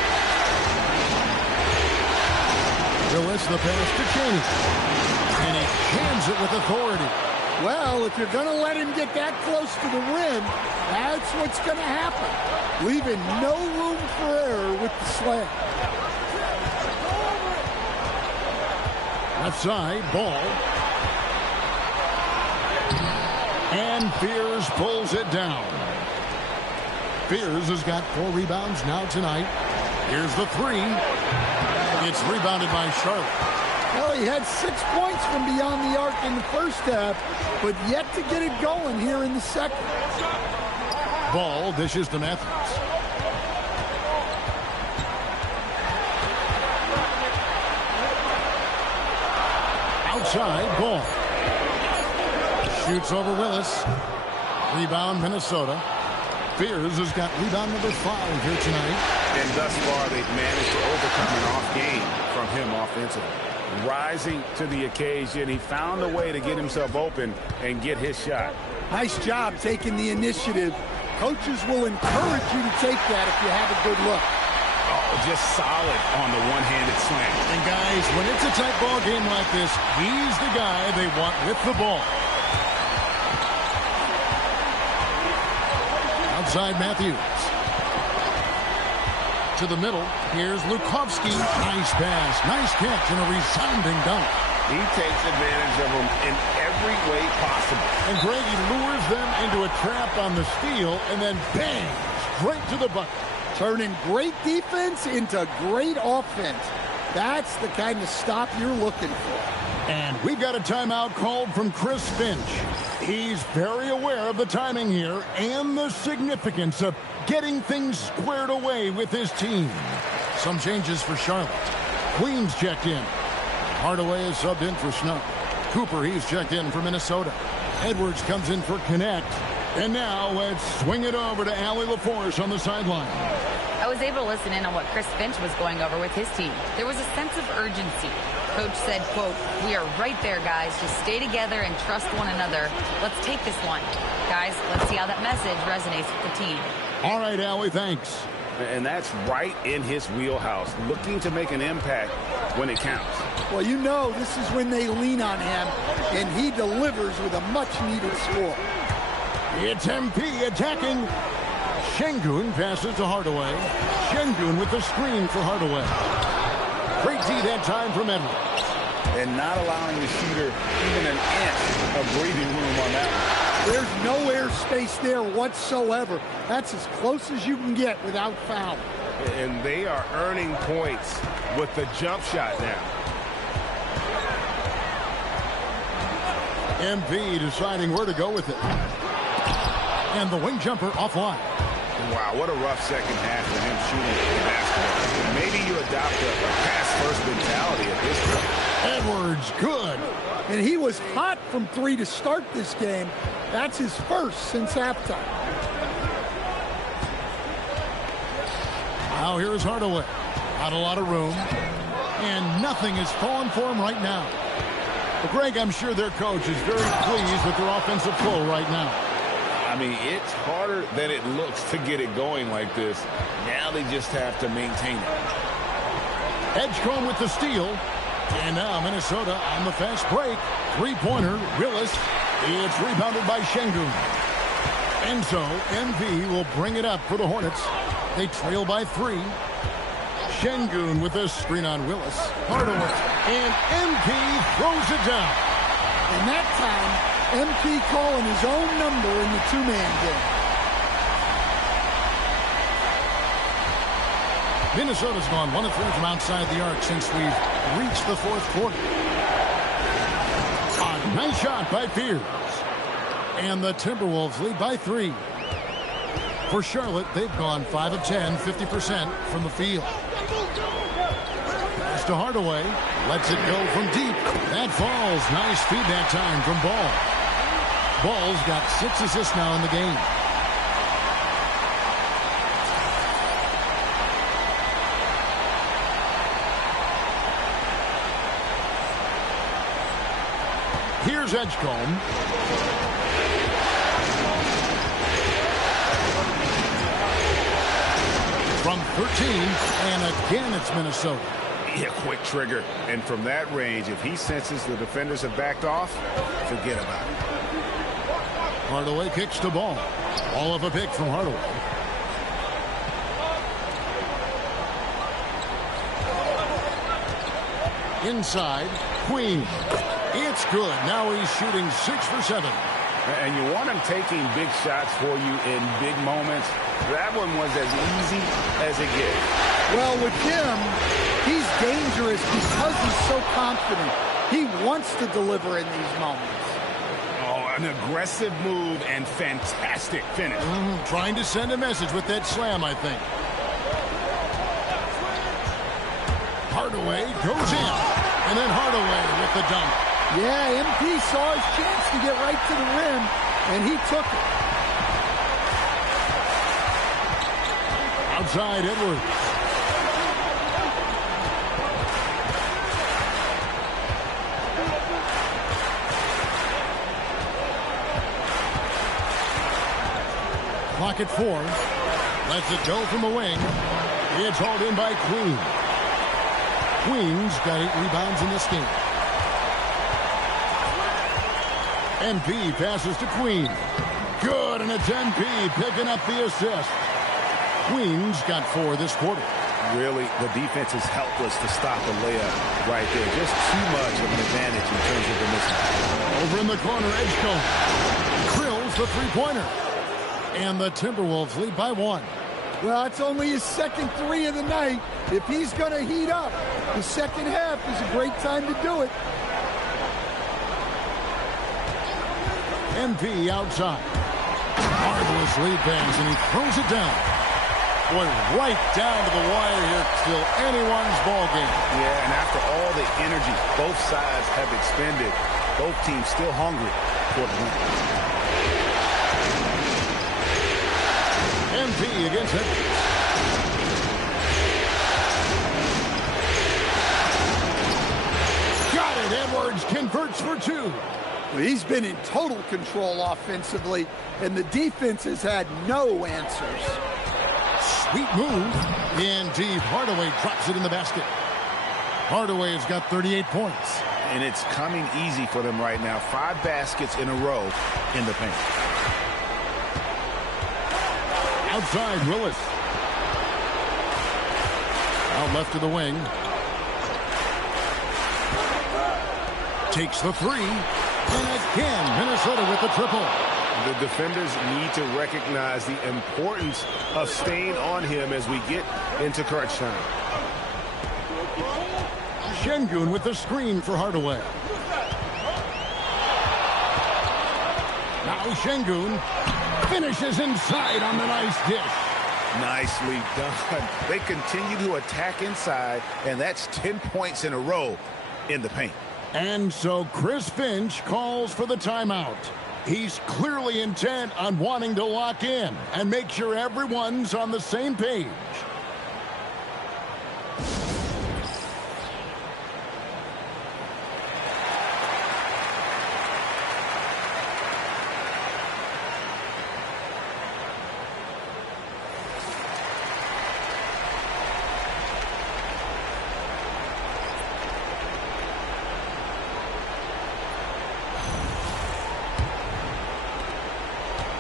Willis, the pass to Chaney. And he jams it with authority. Well, if you're gonna let him get that close to the rim, that's what's gonna happen. Leaving no room for error with the slam. Left side, Ball. And Spears pulls it down. Spears has got 4 rebounds now tonight. Here's the 3. It's rebounded by Charlotte. Well, he had 6 points from beyond the arc in the first half, but yet to get it going here in the second. Ball dishes to Matthews. Outside, Ball. Shoots over Willis. Rebound, Minnesota. Fears has got rebound number 5 here tonight. And thus far, they've managed to overcome an off game from him offensively. Rising to the occasion, he found a way to get himself open and get his shot. Nice job taking the initiative. Coaches will encourage you to take that if you have a good look. Oh, just solid on the one-handed slam. And guys, when it's a tight ball game like this, he's the guy they want with the ball. Outside Matthews. To the middle. Here's Lukovsky. Nice pass. Nice catch and a resounding dunk. He takes advantage of them in every way possible. And Greg, he lures them into a trap on the steal and then bang, straight to the bucket. Turning great defense into great offense. That's the kind of stop you're looking for. And we've got a timeout called from Chris Finch. He's very aware of the timing here and the significance of getting things squared away with his team. Some changes for Charlotte. Queens checked in. Hardaway is subbed in for Snow. Cooper, he's checked in for Minnesota. Edwards comes in for Connect. And now let's swing it over to Allie LaForce on the sideline. I was able to listen in on what Chris Finch was going over with his team. There was a sense of urgency. Coach said, quote, "We are right there, guys. Just stay together and trust one another. Let's take this one. Guys, let's see how that message resonates with the team." All right, Allie, thanks. And that's right in his wheelhouse, looking to make an impact when it counts. Well, you know this is when they lean on him, and he delivers with a much-needed score. It's MP attacking. Şengün passes to Hardaway. Şengün with the screen for Hardaway. Great D that time from Edwards. And not allowing the shooter even an inch of breathing room on that one. There's no air space there whatsoever. That's as close as you can get without foul. And they are earning points with the jump shot now. MP deciding where to go with it. And the wing jumper offline. Wow, what a rough second half for him shooting the basketball. Maybe you adopt a pass-first mentality at this point. Edwards, good. And he was hot from 3 to start this game. That's his first since halftime. Now here's Hardaway. Not a lot of room. And nothing is falling for him right now. But Greg, I'm sure their coach is very pleased with their offensive flow right now. I mean, it's harder than it looks to get it going like this. Now they just have to maintain it. Edgecombe with the steal. And now Minnesota on the fast break. Three-pointer, Willis. It's rebounded by Şengün. And so MP will bring it up for the Hornets. They trail by 3. Şengün with a screen on Willis. Hardaway. And MP throws it down. And that time, MP calling his own number in the two-man game. Minnesota's gone 1 of 3 from outside the arc since we've reached the fourth quarter. A nice shot by Fears. And the Timberwolves lead by 3. For Charlotte, they've gone 5 of 10, 50% from the field. Pass to Hardaway. Lets it go from deep. That falls. Nice feed that time from Ball. Ball's got 6 assists now in the game. Here's Edgecombe. From 13, and again it's Minnesota. Yeah, quick trigger. And from that range, if he senses the defenders have backed off, forget about it. Hardaway kicks the ball. All of a pick from Hardaway. Inside, Queen. It's good. Now he's shooting 6 for 7. And you want him taking big shots for you in big moments. That one was as easy as it gets. Well, with him, he's dangerous because he's so confident. He wants to deliver in these moments. Oh, An aggressive move and fantastic finish. Trying to send a message with that slam, I think. Hardaway goes in. And then Hardaway with the dunk. Yeah, MP saw his chance to get right to the rim, and he took it. Outside Edwards. Clock at 4. Lets it go from the wing. It's hauled in by Queen. Queen's got 8 rebounds in this game. MP passes to Queen. Good, and it's MP picking up the assist. Queen's got 4 this quarter. Really, the defense is helpless to stop a layup right there. Just too much of an advantage in terms of the mismatch. Over in the corner, Edgecombe. Krills the three-pointer. And the Timberwolves lead by 1. Well, it's only his second 3 of the night. If he's going to heat up, the second half is a great time to do it. MP outside. Marvelous lead pass, and he throws it down. Boy, right down to the wire here. Still anyone's ball game. Yeah, and after all the energy both sides have expended, both teams still hungry for the win. MP against it. Got it. Edwards converts for 2. Well, he's been in total control offensively, and the defense has had no answers. Sweet move. In deep. Hardaway drops it in the basket. Hardaway has got 38 points. And it's coming easy for them right now. 5 baskets in a row in the paint. Outside, Willis. Out left to the wing. Takes the 3. And again, Minnesota with the triple. The defenders need to recognize the importance of staying on him as we get into crunch time. Şengün with the screen for Hardaway. Now Şengün finishes inside on the nice dish. Nicely done. They continue to attack inside, and that's 10 points in a row in the paint. And so Chris Finch calls for the timeout. He's clearly intent on wanting to lock in and make sure everyone's on the same page.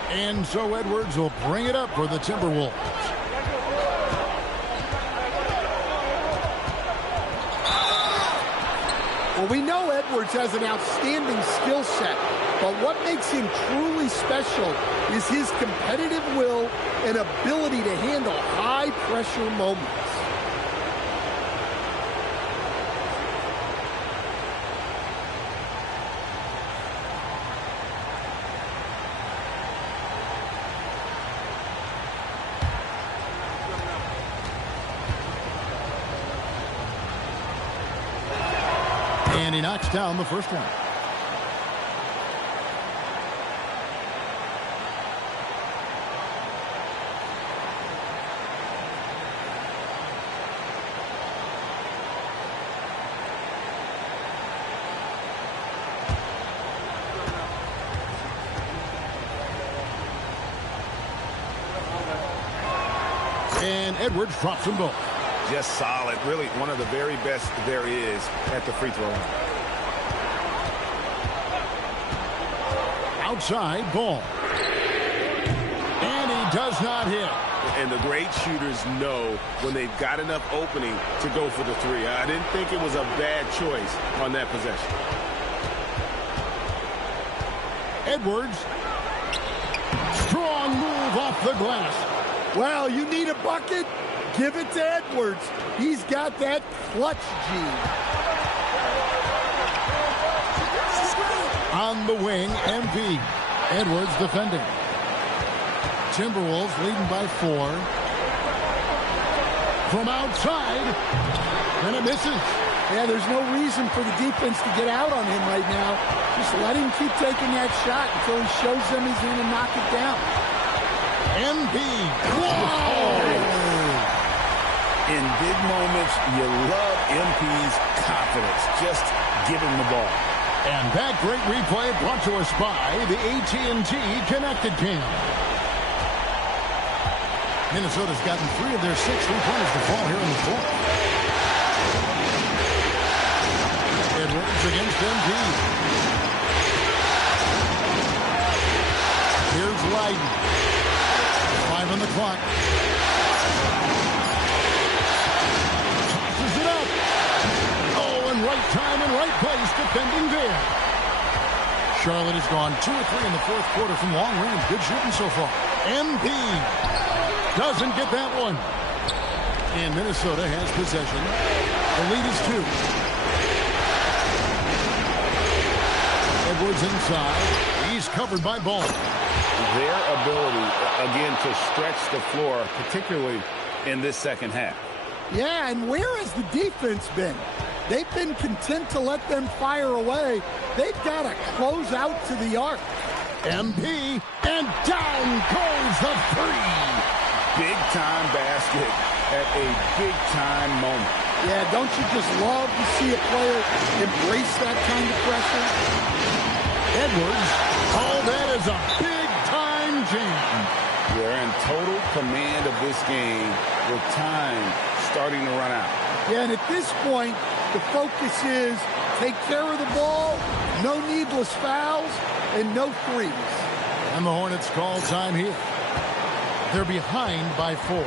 And so Edwards will bring it up for the Timberwolves. Well, we know Edwards has an outstanding skill set, but what makes him truly special is his competitive will and ability to handle high-pressure moments. And he knocks down the first one. And Edwards drops them both. Just solid. Really one of the very best there is at the free throw line. Outside ball. And he does not hit. And the great shooters know when they've got enough opening to go for the 3. I didn't think it was a bad choice on that possession. Edwards. Strong move off the glass. Well, you need a bucket? Give it to Edwards. He's got that clutch gene. On the wing, guarding MP. Edwards defending. Timberwolves leading by 4. From outside, and it misses. Yeah, there's no reason for the defense to get out on him right now. Just let him keep taking that shot until he shows them he's going to knock it down. MP. Whoa! In big moments, you love MP's confidence. Just give him the ball. And that great replay brought to us by the AT&T Connected Cam. Minnesota's gotten 3 of their 6 3-pointers to fall here in the fourth. Edwards against MP. Here's Leiden. 5 on the clock. Tosses it up. Oh, and right time and right place defending there. Charlotte has gone 2 or 3 in the fourth quarter from long range. Good shooting so far. MP doesn't get that one. And Minnesota has possession. The lead is 2. Edwards inside. He's covered by Ball. Their ability, again, to stretch the floor, particularly in this second half. Yeah, and where has the defense been? They've been content to let them fire away. They've got to close out to the arc. MP, and down goes the 3. Big-time basket at a big-time moment. Yeah, don't you just love to see a player embrace that kind of pressure? Edwards, oh, that is a big-time jam. They're in total command of this game with time starting to run out. Yeah, and at this point, the focus is take care of the ball, no needless fouls, and no threes. And the Hornets call time here. They're behind by 4.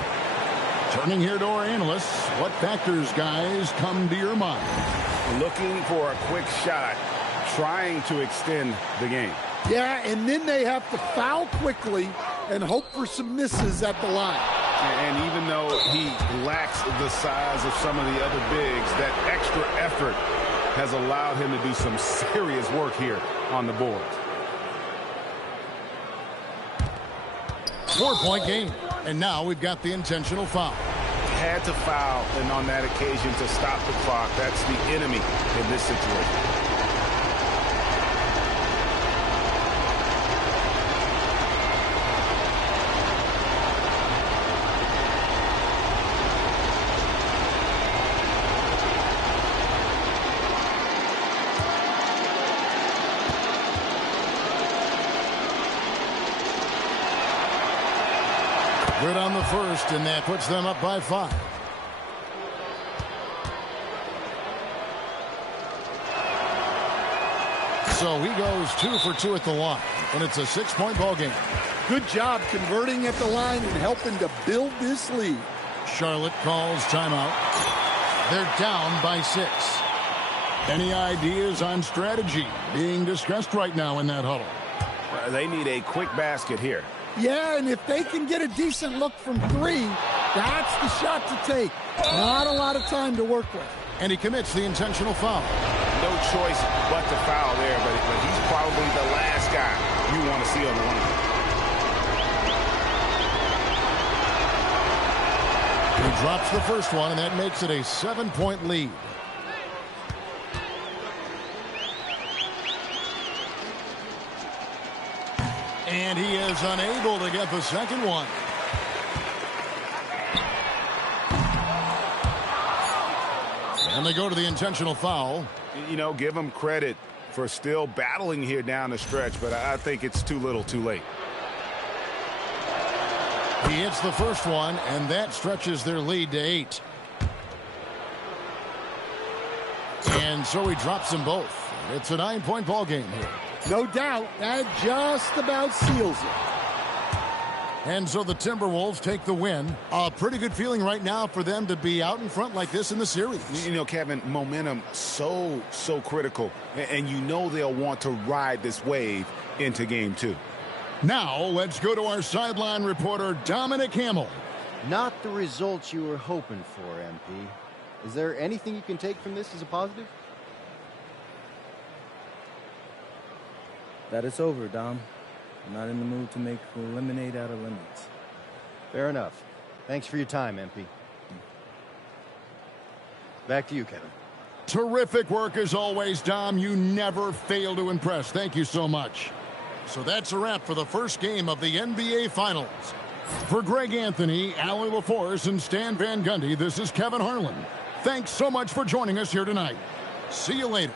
Turning here to our analysts, what factors, guys, come to your mind? Looking for a quick shot, trying to extend the game. Yeah, and then they have to foul quickly and hope for some misses at the line. And even though he lacks the size of some of the other bigs, that extra effort has allowed him to do some serious work here on the board. 4-point game. And now we've got the intentional foul. Had to foul, and on that occasion to stop the clock. That's the enemy in this situation. Good on the first, and that puts them up by 5. So he goes 2 for 2 at the line, and it's a 6-point ball game. Good job converting at the line and helping to build this lead. Charlotte calls timeout. They're down by 6. Any ideas on strategy being discussed right now in that huddle? They need a quick basket here. Yeah, and if they can get a decent look from 3, that's the shot to take. Not a lot of time to work with. And he commits the intentional foul. No choice but to foul there, but he's probably the last guy you want to see on the line. He drops the first one, and that makes it a 7-point lead. And he is unable to get the second one. And they go to the intentional foul. You know, give him credit for still battling here down the stretch, but I think it's too little too late. He hits the first one, and that stretches their lead to 8. And so he drops them both. It's a 9-point ball game here. No doubt, that just about seals it. And so the Timberwolves take the win. A pretty good feeling right now for them to be out in front like this in the series. You know, Kevin, momentum so critical. And you know they'll want to ride this wave into game 2. Now, let's go to our sideline reporter, Dominic Hamill. Not the results you were hoping for, MP. Is there anything you can take from this as a positive? that it's over, Dom. I'm not in the mood to make lemonade out of lemons. Fair enough. Thanks for your time, MP. Back to you, Kevin. Terrific work as always, Dom. You never fail to impress. Thank you so much. So that's a wrap for the first game of the NBA Finals. For Greg Anthony, Allie LaForce, and Stan Van Gundy, this is Kevin Harlan. Thanks so much for joining us here tonight. See you later.